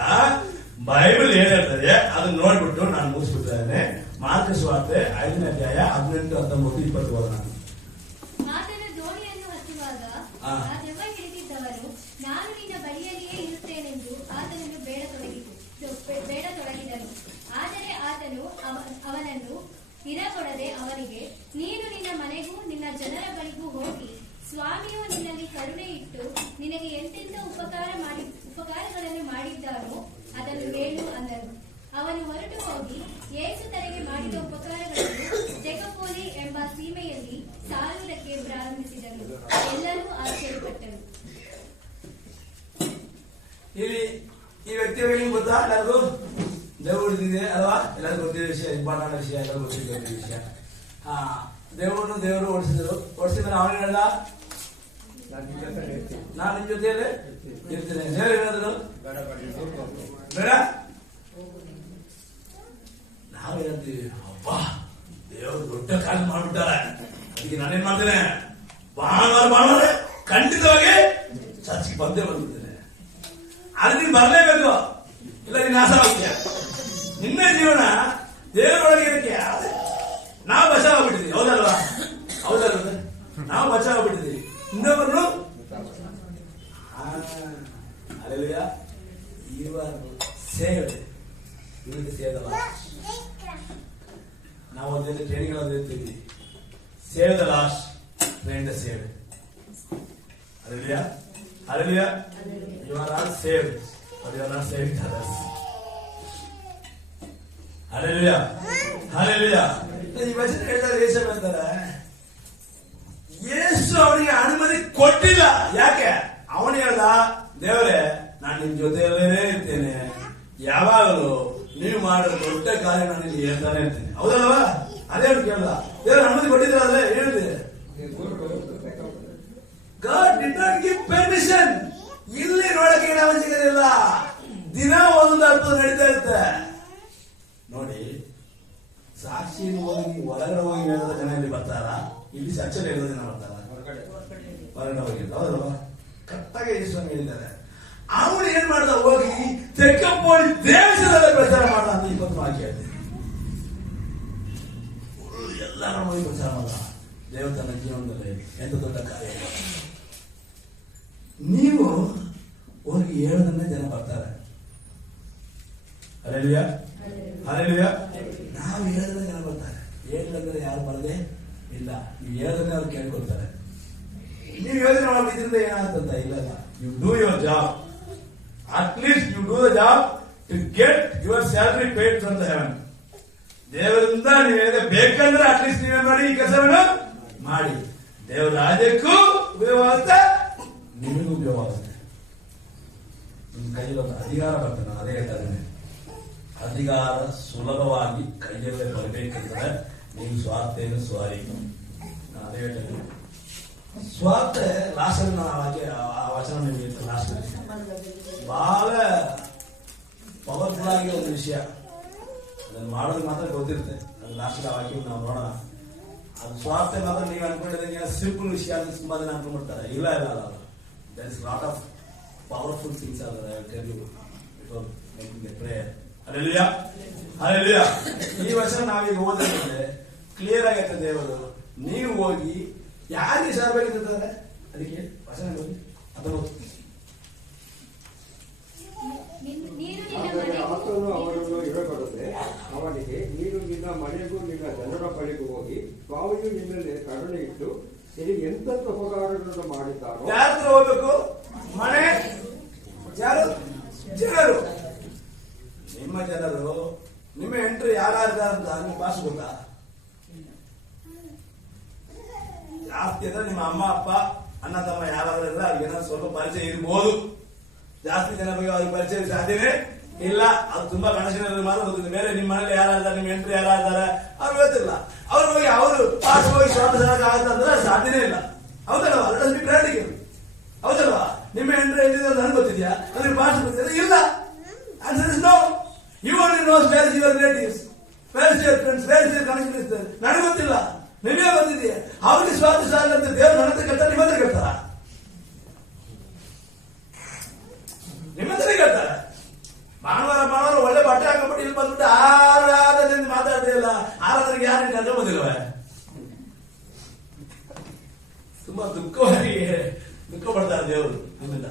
ಬೈಬಲ್ ಏನ್ ಹೇಳ್ತದೆ ಅದನ್ನ ನೋಡ್ಬಿಟ್ಟು ನಾನು ಮುಗಿಸ್ಬಿಟ್ಟಿದ್ದೇನೆ. ಮಾರ್ಕ ಸುವಾರ್ತೆ 5ನೇ ಅಧ್ಯಾಯ 18, 19, 20 ಓದೋಣ. ಆತನು ದೋಣಿಯನ್ನು ಹತ್ತುವಾಗ ಆ ದೆವ್ವ ಹಿಡಿದಿದ್ದವನು ನಾನು ನಿನ್ನ ಬಳಿಯಲ್ಲಿಯೇ ಇರುತ್ತೇನೆಂದು ಆತನನ್ನು ಬೇಡತೊಡಗಿದನು. ಆದರೆ ಆತನು ಅವನನ್ನು ಇರಕೊಡದೆ ಅವನಿಗೆ, ನೀನು ನಿನ್ನ ಮನೆಗೂ ನಿನ್ನ ಜನರ ಬಳಿಗೂ ಹೋಗಿ ಸ್ವಾಮಿಯು ನಿನ್ನಲ್ಲಿ ಕರುಣೆ ಇಟ್ಟು ನಿನಗೆ ಎಂತೆಂಥ ಉಪಕಾರಗಳನ್ನು ಮಾಡಿದ್ದಾನೋ ಅದನ್ನು ಹೇಳು ಅಂದನು. ಅವನು ಹೊರಟು ಹೋಗಿ ಯೇಸು ತನಗೆ ಮಾಡಿದ ಉಪಕಾರಗಳನ್ನು ದೆಕಪೋಲಿ ಎಂಬ ಸೀಮೆಯಲ್ಲಿ ಸಾರುವುದಕ್ಕೆ ಪ್ರಾರಂಭಿಸಿದನು. ಎಲ್ಲರೂ ಆಶ್ಚರ್ಯಪಟ್ಟರು. ಇಲ್ಲಿ ಈ ವ್ಯಕ್ತಿಯ ಬಗ್ಗೆ ಗೊತ್ತಾ? ಎಲ್ಲರಿಗೂ ದೇವರು ಗೊತ್ತಿದೆ ಅಲ್ವಾ? ಎಲ್ಲರಿಗೂ ಗೊತ್ತಿದ್ದ ವಿಷಯ, ಇಂಪಾರ್ಟೆಂಟ್ ವಿಷಯ, ಎಲ್ಲರಿಗೂ ಗೊತ್ತಿದ್ದ ವಿಷಯ. ದೇವರು ಓಡಿಸಿದ್ರೆ ಅವನು ಹೇಳ್ದ, ನಾನು ನಿಮ್ ಜೊತೆಯಲ್ಲಿ ಇರ್ತೇನೆ. ದೇವರು ಹೇಳಿದ್ರು ಬೇಡ. ನಾವು ಹೇಳ್ತೀವಿ, ಅಬ್ಬಾ ದೇವರು ದೊಡ್ಡ ಕಾಲ ಮಾಡ್ಬಿಟ್ಟಾರೆ, ಅದಕ್ಕೆ ನಾನೇನ್ ಮಾಡ್ತೇನೆ, ಭಾನುವಾರ ಖಂಡಿತವಾಗಿ ಚರ್ಚಿಗೆ ಬಂದೇ ಬಂದಿದ್ದೇನೆ. ಆದ್ರೆ ನೀನ್ ಬರ್ಲೇಬೇಕು, ಇಲ್ಲ ನೀನ್ ನಾಶ ಆಗ್ತೀಯ. ನಿನ್ನ ಜೀವನ ದೇವರೊಳಗೆ ಇರಕ್ಕೆ ನಾವು ಬಚಾವಾಗ್ಬಿಟ್ಟಿದ್ದೀವಿ. ಹೌದಲ್ವಾ? ನಾವು ಬಚಾವಾಗ್ಬಿಟ್ಟಿದ್ದೀವಿ. ಇನ್ನೊಬ್ಬರನ್ನು Hallelujah. You are saved. You will save the lost. ನಾವು ಒಂದೇ ಟ್ರೈನಿಂಗ್ ಇರ್ತೀವಿ. Save the lost, train the saved. Hallelujah. Hallelujah. You are all saved, but you are not saved others. Hallelujah. Hallelujah. ಈ ವಚನ ಹೇಳಿದ್ರೆ ಯೇಸು ಹೇಳ್ತಾರೆ, ಯೇಸು ಅವನಿಗೆ ಅನುಮತಿ ಕೊಟ್ಟಿಲ್ಲ. ಯಾಕೆ? ಅವನು ಹೇಳ್ದ, ದೇವರೇ ನಾನು ನಿಮ್ ಜೊತೆಯಲ್ಲೇ ಇರ್ತೇನೆ, ಯಾವಾಗಲೂ ನೀವು ಮಾಡೋ ದೊಡ್ಡ ಕಾರ್ಯ ನಾನು ಇಲ್ಲಿ ಹೇಳ್ತಾನೆ ಇರ್ತೇನೆ. ಹೌದಲ್ವಾ? ಅದೇ ಅವ್ರು ಕೇಳ್ದ. ದೇವರು ಅನುಮತಿ ಕೊಟ್ಟಿದ್ರ ಅದೇ ಹೇಳಿದೆ. God did not give permission. ಇಲ್ಲಿ ನೋಡಕ್ಕೆ ಏನು ಅವಶ್ಯಕತೆ ಇಲ್ಲ. ದಿನ ಒಂದೊಂದು ಅರ್ಥ ನಡೀತಾ ಇರುತ್ತೆ ನೋಡಿ. ಸಾಕ್ಷಿ ಹೋಗಿ ಹೊರಗಡೆ ಹೋಗಿ ಹೇಳಿದ ಜನ ಇಲ್ಲಿ ಬರ್ತಾರ, ಇಲ್ಲಿ ಚರ್ಚೆಯಲ್ಲಿ ಹೇಳಿದ ಜನ ಬರ್ತಾರ, ಹೊರಗಡೆ ಹೋಗಿ. ಹೌದಲ್ವಾ? ಕರೆಕ್ಟಾಗಿ ಯೇಸು ಹೇಳಿದ್ದಾರೆ. ಅವನು ಏನ್ ಮಾಡ್ದ, ಹೋಗಿ ತೆಕ್ಕಪ್ಪೋಳಿ ದೇಶದಲ್ಲೇ ಪ್ರಚಾರ ಮಾಡ ಅಂತ 20 ವಾಕ್ಯ ಹೇಳ್ತೀನಿ. ಎಲ್ಲರೂ ಹೋಗಿ ಪ್ರಚಾರ ಮಾಡ. ದೇವ ತನ್ನ ಜೀವನದಲ್ಲಿ ಎಂತ ದೊಡ್ಡ ಕಾರ್ಯ. ನೀವು ಹೋಗಿ ಹೇಳೋದನ್ನೇ ಜನ ಬರ್ತಾರೆ. ಹಲ್ಲೆಲೂಯಾ. ಹಲ್ಲೆಲೂಯಾ. ನಾವು ಹೇಳೋದನ್ನೇ ಜನ ಬರ್ತಾರೆ. ಹೇಳಿದ್ರೆ ಯಾರು ಬರದೆ ಇಲ್ಲ. ನೀವು ಹೇಳೋದನ್ನೇ ಅವ್ರು ಕೇಳ್ಕೊಳ್ತಾರೆ. ನೀವು ಯೋಚನೆ ಮಾಡೋದ್ರಿಂದ ಏನಾಗುತ್ತಂತ ಇಲ್ಲ. You do your job. At least you do the job to get your salary paid from the heaven. ದೇವರಿಂದ ನೀವೇನೇ ಬೇಕಂದ್ರೆ ಅಟ್ಲೀಸ್ಟ್ ನೀವೇ ಮಾಡಿ ಈ ಕೆಲಸವನ್ನು ಮಾಡಿ. ದೇವರ ರಾಜ್ಯಕ್ಕೂ ಉಪಯೋಗವಾಗುತ್ತೆ, ನಿಮಗೂ ಉಪಯೋಗವಾಗುತ್ತೆ. ನಿಮ್ ಕೈಯಲ್ಲಿ ಒಂದು ಅಧಿಕಾರ ಬರ್ತದೆ. ನಾನು ಅದೇ ಹೇಳ್ತಾ ಇದ್ದೇನೆ, ಅಧಿಕಾರ ಸುಲಭವಾಗಿ ಕೈಯಲ್ಲೇ ಬರಬೇಕಂದ್ರೆ ನೀವು ಸ್ವಾರ್ಥೇನು ಸ್ವಾರಿ. ನಾನು ಅದೇ ಹೇಳ್ತಾ ಇದ್ದೇನೆ. ಸ್ವಾರ್ಥ ಲಾಸ್ಟ್ ಆ ವಚನ ನಿಮಗೆ ಲಾಸ್ಟ್ ಬಹಳ ಪವರ್ಫುಲ್ ಆಗಿ ಒಂದು ವಿಷಯ. ಅದನ್ನು ಮಾಡೋದು ಮಾತ್ರ ಗೊತ್ತಿರುತ್ತೆ. ಅದು ಲಾಸ್ಟ್ ಆ ವಾಕ್ಯ ನಾವು ನೋಡೋಣ. ಅದು ಸ್ವಾರ್ಥ ಮಾತ್ರ ನೀವು ಅನ್ಕೊಂಡಿದ್ದಂಗೆ ಸಿಂಪಲ್ ವಿಷಯ ಅಂತ ತುಂಬಾ ಜನ ಅನ್ಕೊಂಡ್ಬಿಡ್ತಾರೆ. ಇಲ್ಲ ಇಲ್ಲ ಅಲ್ಲ, there is lot of powerful things are I will tell you before making a prayer. Hallelujah. Hallelujah. ಈ ವಚನ ನಾವೀಗ ಓದಿದ್ರೆ ಕ್ಲಿಯರ್ ಆಗತ್ತೆ. ದೇವರು ನೀವು ಹೋಗಿ ಯಾರಿಗೆ ಸೇರಬೇಕಿದ್ದಾರೆ ಅದಕ್ಕೆ ವಚನ ಹೋಗಿ ಅದನ್ನು ಆತನು ಅವರನ್ನು ಇರಬಾರದೆ ಅವನಿಗೆ, ನೀನು ನಿನ್ನ ಮನೆಗೂ ನಿನ್ನ ಜನರ ಬಳಿಗೂ ಹೋಗಿ ಸ್ವಾಮಿಯು ನಿನ್ನಲ್ಲಿ ಕರುಣೆ ಇಟ್ಟು ನಿನಗೆ ಎಂತೆಂಥ ಉಪಕಾರಗಳನ್ನು ಮಾಡಿದ್ದಾರೋ. ಯಾರ ಹೋಗ್ಬೇಕು? ಮನೆ ಯಾರು? ಜನರು. ನಿಮ್ಮ ಜನರು, ನಿಮ್ಮ ಎಂಟ್ರು ಯಾರಿದ್ದಾರಂತ ನಿಮ್ಗೆ ಭಾಷೆ ಗೊತ್ತಾ? ಜಾಸ್ತಿ ಅಂದ್ರೆ ನಿಮ್ಮ ಅಮ್ಮ ಅಪ್ಪ ಅಣ್ಣ ತಮ್ಮ ಯಾರಾದ್ರೂ ಇದ್ರೆ ಅವ್ರಿಗೆ ಏನಾದ್ರು ಸ್ವಲ್ಪ ಪರಿಚಯ ಇರ್ಬೋದು. ಜಾಸ್ತಿ ಜನ ಬಗ್ಗೆ ಅವ್ರಿಗೆ ಪರಿಚಯ ಸಾಧ್ಯನೇ ಇಲ್ಲ. ಅದು ತುಂಬಾ ಕನಸಿನಲ್ಲಿ ಮಾತ್ರ ಗೊತ್ತಿದೆ. ಬೇರೆ ನಿಮ್ಮ ಮನೇಲಿ ಯಾರಾದ್ದಾರೆ, ನಿಮ್ಮ ಎಂಟ್ರಿ ಯಾರಾದ್ದಾರೆ ಅವ್ರು ಗೊತ್ತಿಲ್ಲ. ಅವ್ರು ಹೋಗಿ ಅವರು ಪಾಸ್ ಹೋಗಿ ಸ್ವಾರ್ಥ ಆಗತ್ತಂದ್ರೆ ಸಾಧ್ಯನೇ ಇಲ್ಲ. ಹೌದಲ್ವಾ? ಹೌದಲ್ವಾ? ನಿಮ್ಮ ಎಂಟ್ರಿ ಎಲ್ಲಿದೆ ನನಗೆ ಗೊತ್ತಿದ್ಯಾ? ನನಗೆ ಪಾಸ್ ಗೊತ್ತಿದೆ ಇಲ್ಲ. Answer is no. You only knows where is your relatives, where is your friends, where is your connection ಇರ್ತದೆ. ನನಗೆ ಗೊತ್ತಿಲ್ಲ, ನಿಮಗೆ ಬಂದಿದೆಯಾ? ಅವ್ರಿಗೆ ಸ್ವಾರ್ಥ ಸಾಲಂತೆ ದೇವರು ನನ್ನ ಹತ್ರ ಕೇಳ್ತಾರೆ, ನಿಮ್ಮ ಹತ್ರ ಕೇಳ್ತಾರ? ನಿಮ್ಮ ಹತ್ರ ಕೇಳ್ತಾರೆ. ಭಾನುವಾರ ಒಳ್ಳೆ ಬಟ್ಟೆ ಹಾಕೊಂಡ್ಬಿಟ್ಟು ಇಲ್ಲಿ ಬಂದ್ಬಿಟ್ಟು ಆರಾಧನೆ ಮಾತಾಡ್ತಿಲ್ಲ. ಆರಾಧನೆಗೆ ಯಾರು ಕರ್ಕೊಂಡು ಬಂದಿಲ್ವ? ತುಂಬಾ ದುಃಖ ಪಡ್ತಾರೆ ದೇವರು ನಿಮ್ಮಿಂದ.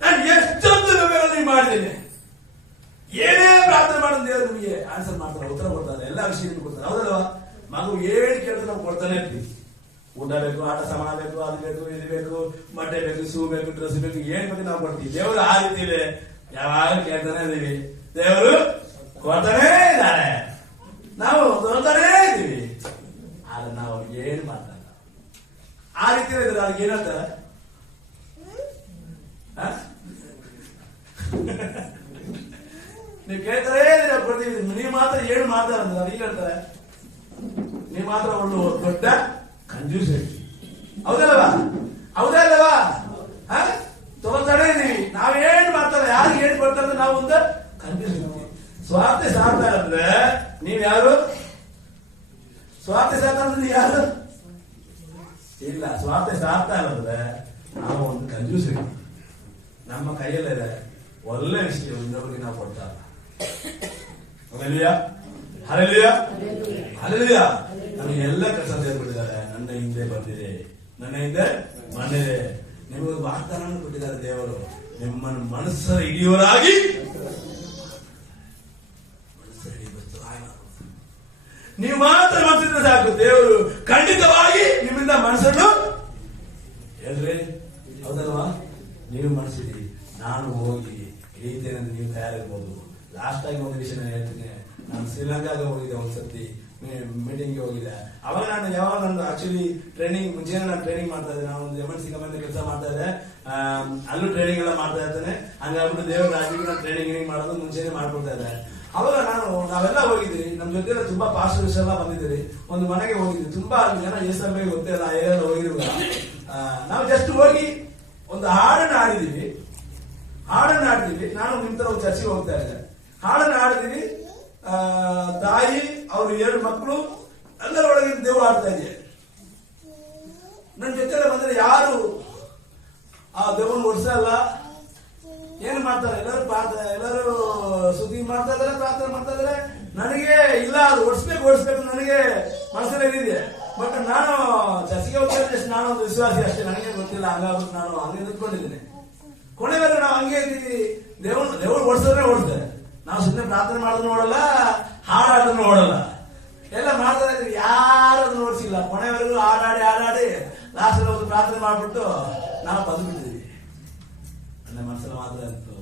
ನಾನು ಎಷ್ಟೊಂದು ನೀವು ಮಾಡಿದ್ದೇನೆ, ಏನೇ ಪ್ರಾರ್ಥನೆ ಮಾಡೋದು ದೇವರು ನಿಮಗೆ ಆನ್ಸರ್ ಮಾಡ್ತಾರೆ, ಉತ್ತರ ಕೊಡ್ತಾರೆ, ಎಲ್ಲ ವಿಷಯ ನಿಮ್ಗೆ ಕೊಡ್ತಾರೆ. ಹೌದಲ್ವಾ? ಮಗು ಏನು ಕೇಳಿದ್ರೆ ನಾವು ಕೊಡ್ತಾನೆ ಇರ್ತೀವಿ. ಊಟ ಬೇಕು, ಆಟ ಸಾಮಾನು ಬೇಕು, ಅದು ಬೇಕು, ಇದು ಬೇಕು, ಬಟ್ಟೆ ಬೇಕು, ಶೂ ಬೇಕು, ಡ್ರೆಸ್ ಬೇಕು, ಏನ್ ಬೇಕು ನಾವು ಕೊಡ್ತೀವಿ. ದೇವರು ಆ ರೀತಿ ಇದೆ, ಯಾವಾಗ ಕೇಳ್ತಾನೆ ಇದೀವಿ, ದೇವರು ಕೊಡ್ತಾನೇ ಇದ್ದಾರೆ, ನಾವು ತೊಗೊಳ್ತಾನೇ ಇದೀವಿ. ಆದ್ರೆ ನಾವು ಏನು ಮಾಡ್ತಾರ ಆ ರೀತಿ ಇದ್ರೆ ಅದಕ್ಕೆ ಏನಂತಾರೆ? ನೀವು ಕೊಡ್ತೀವಿ, ನೀವು ಮಾತ್ರ ಏನು ಮಾಡ್ತಾರೆ ಅಂತ ಈಗ ಹೇಳ್ತಾರೆ. ನೀವು ಮಾತ್ರ ಒಂದು ದೊಡ್ಡ ಕಂಜೂಸ್ ಹೇಳ್ತೀವಿ. ಹೌದಲ್ವಾ? ಹೌದಲ್ವಾ? ತಗೊಳ್ತಾನೆ ಇದೀವಿ. ನಾವೇನ್ ಮಾಡ್ತಾರೆ, ಯಾರಿಗೆ ಏನ್ ಕೊಡ್ತಾರೆ, ನಾವು ಒಂದು ಕಂಜೂಸ್ ಹೇಳ್ತೀವಿ. ಸ್ವಾರ್ಥಿ ಸಾರ್ಥ ಅಂದ್ರೆ ನೀವ್ ಯಾರು? ಸ್ವಾರ್ಥಿ ಸಾರ್ಥ ಅಂದ್ರೆ ನೀವು ಯಾರು? ಇಲ್ಲ. ಸ್ವಾರ್ಥಿ ಸಾರ್ಥ ಅಂದ್ರೆ ನಾವು ಒಂದು ಕಂಜೂಸ್ ಹೇಳ್ತೀವಿ. ನಮ್ಮ ಕೈಯಲ್ಲಿದೆ ಒಳ್ಳೆ ವಿಷಯ ಇನ್ನೊಬ್ಬರಿಗೆ ನಾವು ಕೊಡ್ತಾ ಇಲ್ಲ. Hallelujah, hallelujah, hallelujah. ನಮಗೆ ಎಲ್ಲ ಕೆಲಸ ಸೇರ್ಬಿಟ್ಟಿದ್ದಾರೆ. ನನ್ನ ಹಿಂದೆ ಬಂದಿದೆ, ನನ್ನ ಹಿಂದೆ ಬಂದಿದೆ. ನಿಮಗೆ ವಾಗ್ದಾನ ಕೊಟ್ಟಿದ್ದಾರೆ ದೇವರು, ನಿಮ್ಮನ್ನು ಮನಸ್ಸರ ಹಿಡಿಯೋರಾಗಿ ನೀವು ಮಾತ್ರ ಮನಸ್ಸಿದ್ರೆ ಸಾಕು, ದೇವರು ಖಂಡಿತವಾಗಿ ನಿಮ್ಮಿಂದ ಮನಸ್ಸನ್ನು ಹೇಳ್ರಿ. ಹೌದಲ್ವಾ? ನೀವು ಮನಸ್ಸಿಡಿ, ನಾನು ಹೋಗಿ ಹಿಡಿತೇನೆ ಅಂತ ನೀವು ತಯಾರಿರ್ಬೋದು. ಲಾಸ್ಟ್ ಆಗಿ ಒಂದು ವಿಷಯ ನಾನು ಹೇಳ್ತೀನಿ. ನಾನು ಶ್ರೀಲಂಕಾಗೆ ಹೋಗಿದ್ದೆ, ಒಂದ್ಸತಿ ಮೀಟಿಂಗ್ಗೆ ಹೋಗಿದ್ದೆ. ಅವಾಗ ನಾನು ಯಾವಾಗ ನಾನು ಆಕ್ಚುಲಿ ಟ್ರೈನಿಂಗ್ ಮುಂಚೆ ನಾನು ಟ್ರೈನಿಂಗ್ ಮಾಡ್ತಾ ಇದ್ದೆ. ನಾನು ಒಂದು MNC ಕಂಪನಿ ಕೆಲಸ ಮಾಡ್ತಾ ಇದ್ದೆ. ಅಲ್ಲೂ ಟ್ರೈನಿಂಗ್ ಎಲ್ಲ ಮಾಡ್ತಾ ಇದ್ದೇನೆ. ಹಂಗಾಗ್ಬಿಟ್ಟು ದೇವರ ರಾಜ್ಯಕ್ಕೆ ನಾನು ಟ್ರೈನಿಂಗ್ ಮಾಡೋದು ಮುಂಚೆನೆ ಮಾಡ್ಕೊಡ್ತಾ ಇದ್ದೆ. ಅವಾಗ ನಾವೆಲ್ಲ ಹೋಗಿದ್ದೀರಿ, ನಮ್ ಜೊತೆ ತುಂಬಾ ಪಾಸ್ಟರ್ಸ್ ಎಲ್ಲ ಬಂದಿದ್ದೀರಿ. ಒಂದು ಮನೆಗೆ ಹೋಗಿದ್ವಿ, ತುಂಬಾ ಜನ ಏಸಂಬೆ ಗೊತ್ತೇ ಇಲ್ಲ, ಏನೆಲ್ಲ ಹೋಗಿದ್ವಿ. ನಾವು ಜಸ್ಟ್ ಹೋಗಿ ಒಂದು ಹಾಡನ್ನು ಆಡಿದೀವಿ. ನಾನು ನಿಮ್ ತರ ಒಂದು ಚರ್ಚೆಗೆ ಹೋಗ್ತಾ ಇದ್ದೆ. ಹಾಡನ್ನು ಆಡಿದೀವಿ. ತಾಯಿ, ಅವ್ರ 2 ಮಕ್ಕಳು ಎಲ್ಲರ ಒಳಗೆ ದೇವ್ರು ಆಡ್ತಾ ಇದೆ. ನನ್ನ ಜೊತೆ ಬಂದ್ರೆ ಯಾರು ಆ ದೇವ್ರನ್ನ ಓಡಿಸಲ್ಲ. ಏನ್ ಮಾಡ್ತಾರೆ, ಎಲ್ಲರೂ ಸುದ್ದಿ ಮಾಡ್ತಾ ಇದಾರೆ, ಪ್ರಾರ್ಥನೆ ಮಾಡ್ತಾ ಇದಾರೆ. ನನಗೆ ಇಲ್ಲ, ಅದು ಓಡಿಸ್ಬೇಕು ನನಗೆ ಮನಸ್ಸಲ್ಲಿ ಇದೆ. ಬಟ್ ನಾನು ಚರ್ಚೆಗೆ ಹೋಗ್ತಾ ಇದ್ದೆ, ನಾನು ಒಂದು ವಿಶ್ವಾಸಿ ಅಷ್ಟೇ, ನನಗೆ ಗೊತ್ತಿಲ್ಲ. ಹಂಗಾಗ್ಬಿಟ್ಟು ನಾನು ಹಂಗೆ ನಿಂತ್ಕೊಂಡಿದ್ದೀನಿ. ಕೊನೆವರೆಗೂ ನಾವು ಹಂಗೆ ಇದ್ದೀವಿ. ದೇವ್ರು ಓಡಿಸ್ತಾರೆ. ನಾವು ಸುಮ್ಮನೆ ಪ್ರಾರ್ಥನೆ ಮಾಡೋದನ್ನ ನೋಡಲ್ಲ, ಹಾಡಾಡೋದನ್ನ ನೋಡಲ್ಲ, ಎಲ್ಲ ಮಾಡ್ತಾ ಇದ್ವಿ. ಯಾರು ಅದನ್ನ ನೋಡಿಸಿಲ್ಲ. ಕೊನೆವರೆಗೂ ಹಾಡಾಡಿ ಲಾಸ್ಟ್ ಒಂದು ಪ್ರಾರ್ಥನೆ ಮಾಡ್ಬಿಟ್ಟು ನಾವು ಬಂದ್ಬಿಟ್ಟಿದ್ವಿ. ನನ್ನ ಮನಸ್ಸಲ್ಲಿ ಮಾತ್ರ ಇತ್ತು.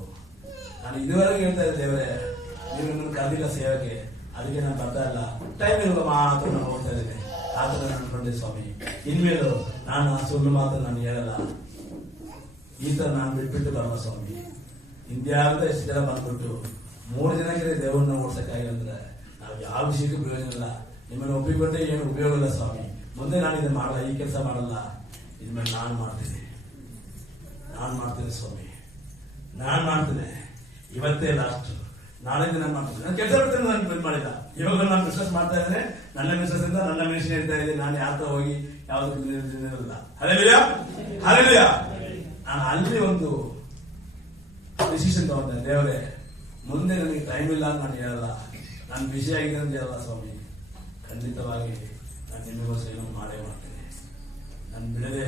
ನಾನು ಇದುವರೆಗೂ ಹೇಳ್ತಾ ಇದ್ದೆ, ದೇವರೇ ನೀವು ನನ್ನ ಕರೆದಿಲ್ಲ ಸೇವಕ್ಕೆ, ಅದಕ್ಕೆ ನಾನು ಬರ್ತಾ ಇಲ್ಲ. ಟೈಮ್ ಇರುವ ಮಾತ್ರ ನಾನು ಹೋಗ್ತಾ ಇದ್ದೇನೆ. ಆ ತರ ಅನ್ಕೊಂಡೆ ಸ್ವಾಮಿ. ಇನ್ಮೇಲು ನಾನು ಆ ಸುಳ್ಳು ಮಾತ್ರ ನಾನು ಹೇಳಲ್ಲ. ಈ ತರ ನಾನು ಬಿಟ್ಬಿಟ್ಟು ಬರಲ್ಲ ಸ್ವಾಮಿ. ಇಂಡಿಯಾದ ಎಷ್ಟು ಜನ ಬಂದ್ಬಿಟ್ಟು 3 ಜನಕ್ಕೆ ದೇವರನ್ನ ಓಡಿಸಕ್ಕಾಗಿಲ್ಲ ಅಂದ್ರೆ ನಾವು ಯಾವ ವಿಷಯಕ್ಕೂ ಪ್ರಯೋಜನ ಇಲ್ಲ. ನಿಮ್ಮನ್ನು ಒಪ್ಪಿಕೊಂಡೆ ಏನು ಉಪಯೋಗ ಇಲ್ಲ ಸ್ವಾಮಿ. ಮುಂದೆ ನಾನು ಇದನ್ನ ಮಾಡಲ್ಲ, ಈ ಕೆಲಸ ಮಾಡಲ್ಲ. ಇನ್ಮೇಲೆ ನಾನು ಮಾಡ್ತೇನೆ ಸ್ವಾಮಿ. ನಾನು ಮಾಡ್ತೇನೆ. ಇವತ್ತೇ ಲಾಸ್ಟ್. ನಾಳೆ ದಿನ ಮಾಡ್ತೇನೆ. ನಾನು ಕೆಲಸ ಬಿಡ್ತೇನೆ. ನಾನು ಬಂದ್ ಮಾಡಿಲ್ಲ. ಇವಾಗ ನಾನು ಬಿಸ್ನೆಸ್ ಮಾಡ್ತಾ ಇದ್ದೇನೆ. ನನ್ನ ಬಿಸ್ನೆಸ್ ಇಂದ ನನ್ನ ಮಿಷನ್ ಇರ್ತಾ ಇದೆ. ನಾನು ಯಾರ ಹೋಗಿ ಯಾವ್ದು ಇಲ್ಲ. ಹಲ್ಲೆಲೂಯಾ. ನಾನು ಅಲ್ಲಿ ಒಂದು ಡಿಸಿಷನ್ ತಗೊಂಡೆ. ದೇವರೇ, ಮುಂದೆ ನನಗೆ ಟೈಮ್ ಇಲ್ಲ ಅಂತ ನಾನು ಹೇಳಲ್ಲ, ನಾನು ಬಿಸಿ ಆಗಿದೆ ಅಂತ ಹೇಳಲ್ಲ ಸ್ವಾಮಿ. ಖಂಡಿತವಾಗಿ ನಾನು ನಿಮಗೋಸ್ಕರ ಏನೋ ಮಾಡೇ ಮಾಡ್ತೇನೆ. ನಾನು ಬಿಡದೇ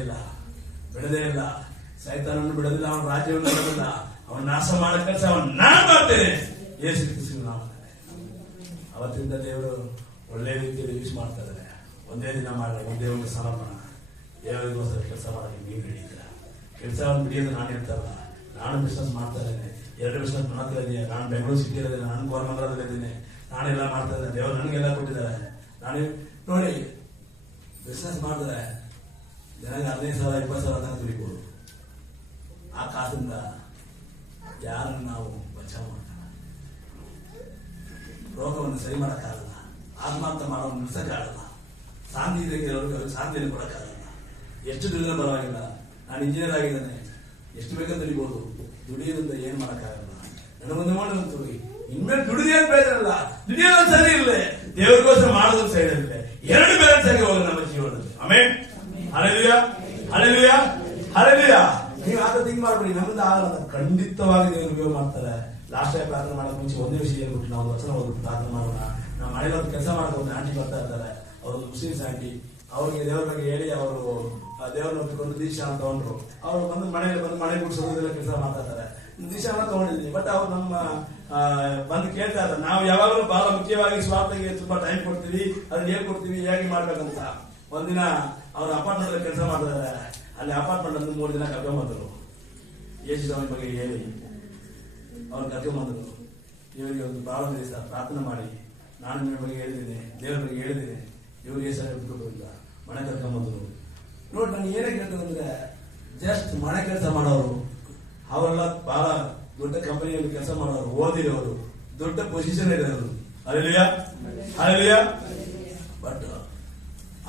ಇಲ್ಲ. ಸೈತಾನನ್ನು ಬಿಡೋದಿಲ್ಲ, ಅವನ ರಾಜ್ಯವನ್ನು ಬಿಡೋದಿಲ್ಲ. ಅವನ ನಾಶ ಮಾಡೋ ಕೆಲಸ ನಾನು ಮಾಡ್ತೇನೆ. ಯೇಸು ಕ್ರಿಸ್ತನ ನಾಮದಲ್ಲಿ. ಅವತ್ತಿಂದ ದೇವರು ಒಳ್ಳೆ ರೀತಿಯಲ್ಲಿ ಯೂಸ್ ಮಾಡ್ತಾ ಇದ್ದಾರೆ. ಒಂದೇ ದಿನ ಮಾಡಲ್ಲ, ಒಂದೇ ಒಂದು ಸಮರ್ಪಣ. ದೇವರಿಗೋಸ್ಕರ ಕೆಲಸ ಮಾಡಕ್ಕೆ ನೀವು ಹಿಡಿಯುತ್ತೀರ. ಕೆಲಸವನ್ನು ಬಿಡಿಯೋದು ನಾನು ಇರ್ತಾರಲ್ಲ. ನಾನು ಬಿಸ್ನೆಸ್ ಮಾಡ್ತಾ ಇದ್ದೇನೆ. 2 ಬಿಸ್ನೆಸ್ ಮಾಡ್ತಾ ಇದ್ದೀನಿ. ನಾನು ಬೆಂಗಳೂರು ಸಿಟಿ ಇದ್ದೇನೆ, ನಾನು ಕೋರಮಂಗಲದಲ್ಲಿ ಇದ್ದೀನಿ. ನಾನೆಲ್ಲ ಮಾಡ್ತಾ ಇದ್ದೇನೆ. ದೇವರು ನನಗೆಲ್ಲ ಕೊಟ್ಟಿದ್ದಾರೆ. ನಾನು ನೋಡಿ, ಬಿಸ್ನೆಸ್ ಮಾಡಿದ್ರೆ ಜನಗೆ 15,000 20,000 ತನಕ ದುಡಿಬಹುದು. ಆ ಕಾಸಿಂದ ಯಾರನ್ನು ನಾವು ಬಚಾವ್ ಮಾಡ್ತಾರೆ. ರೋಗವನ್ನು ಸರಿ ಮಾಡೋಕ್ಕಾಗಲ್ಲ, ಆತ್ಮಾರ್ಥ ಮಾಡೋದು ನಿಲ್ಸಕ್ಕಾಗಲ್ಲ, ಶಾಂತಿ ಇದೆ ಕೆಲವರಿಗೆ ಶಾಂತಿಯನ್ನು ಕೊಡಕ್ಕಾಗಲ್ಲ. ಎಷ್ಟು ದುಡಿದ್ರೆ ಪರವಾಗಿಲ್ಲ. ನಾನು ಇಂಜಿನಿಯರ್ ಆಗಿದ್ದೇನೆ, ಎಷ್ಟು ಬೇಕಂತ ದುಡಿಬಹುದು. ದುಡಿಯೋದ್ರಿಂದ ಏನ್ ಮಾಡಕ್ಕಾಗಲ್ಲ. ನನಗೊಂದು ಮಾಡೋದು ಇನ್ಮೇಲೆ ದುಡಿದೇನು ಪ್ರಯೋಜನ. ದುಡಿಯೋದು ಸರಿ ಇರಲಿ, ದೇವರಿಗೋಸ್ಕರ ಮಾಡೋದು ಸರಿ ಇರಲಿ. 2 ಬ್ಯಾಲೆನ್ಸ್ ಆಗಿ ಹೋಗೋದು ನಮ್ಮ ಜೀವನದಲ್ಲಿ. ಆಮೇಲೆ ಹಲ್ಲೆಲೂಯಾ. ನೀವು ಆಗ ಥಿಂಕ್ ಮಾಡ್ಬಿಡಿ, ನಮ್ಮಿಂದ ಆಗಲ್ಲ. ಖಂಡಿತವಾಗಿ ದೇವರು ಉಪಯೋಗ ಮಾಡ್ತಾರೆ. ಲಾಸ್ಟ್ ಟೈಮ್ ಪ್ರಾರ್ಥನೆ ಮಾಡೋಕೆ ಮುಂಚೆ ಒಂದೇ ವಿಷಯ ಹೇಳ್ಬಿಟ್ಟು ನಾವು ವಚನ ಓದ್ಬಿಟ್ಟು ಪ್ರಾರ್ಥನೆ ಮಾಡೋಣ. ನಾವು ಮನೇಲಿ ಒಂದು ಕೆಲಸ ಮಾಡ್ಕೊಂಡು ಆಂಟಿ ಬರ್ತಾ ಇರ್ತಾರೆ. ಅವರು ಮುಸ್ಲಿಮ್ಸ್ ಆಂಟಿ. ಅವ್ರಿಗೆ ದೇವರ ಬಗ್ಗೆ ಹೇಳಿ ಅವರು ದೇವರನ್ನ ಒಪ್ಪಿಕೊಂಡು ದೀಕ್ಷಾ ಅಂತ ತಗೊಂಡ್ರು. ಅವ್ರು ಬಂದು ಮನೆ ಗುಡಿಸೋದೆಲ್ಲ ಕೆಲಸ ಮಾಡ್ತಾ ಇದ್ದಾರೆ. ದೀಕ್ಷಾನ ತಗೊಂಡಿದ್ವಿ. ಬಟ್ ಅವ್ರು ನಮ್ಮ ಬಂದು ಕೇಳ್ತಾ ಇದ್ದಾರೆ. ನಾವು ಯಾವಾಗಲೂ ಬಹಳ ಮುಖ್ಯವಾಗಿ ಸ್ವಾರ್ಥಕ್ಕೆ ತುಂಬಾ ಟೈಮ್ ಕೊಡ್ತೀವಿ, ಅದನ್ನ ಹೇಳ್ಕೊಡ್ತೀವಿ ಹೇಗೆ ಮಾಡ್ಬೇಕಂತ. ಒಂದಿನ ಅವ್ರ ಅಪಾರ್ಟ್ಮೆಂಟ್ ಕೆಲಸ ಮಾಡ್ತಾರೆ. ಅಲ್ಲಿ ಅಪಾರ್ಟ್ಮೆಂಟ್ ಅಲ್ಲಿ 3 ದಿನ ಕರ್ಕೊಂಡ್ಬಂದರು. ಯೇಸು ಸ್ವಾಮಿ ಬಗ್ಗೆ ಹೇಳಿ ಅವ್ರು ಕರ್ಕೊಂಡ್ಬಂದರು. ಇವರಿಗೆ ಒಂದು ಬಹಳ ದಿವಸ ಪ್ರಾರ್ಥನೆ ಮಾಡಿ, ನಾನು ನಿಮ್ಮ ಬಗ್ಗೆ ಹೇಳಿದ್ದೀನಿ, ದೇವರ ಬಗ್ಗೆ ಹೇಳಿದ್ದೀನಿ. ಇವ್ರು ಯೇಸು ಬಿಟ್ಬಿಟ್ಟು ಇಲ್ಲ, ಮನೆ ಕರ್ಕೊಂಡ್ಬಂದರು. ನೋಡಿ, ನಾನು ಏನೇ ಕೇಳ್ತದಂದ್ರೆ, ಜಸ್ಟ್ ಮನೆ ಕೆಲಸ ಮಾಡೋರು, ಅವರೆಲ್ಲ ಬಹಳ ದೊಡ್ಡ ಕಂಪನಿಯಲ್ಲಿ ಕೆಲಸ ಮಾಡೋರು, ಓದಿರೋರು, ದೊಡ್ಡ ಪೊಸಿಷನ್ ಇದೆ ಅದು. ಅಲ್ಲೆಲಿಯಾ ಬಟ್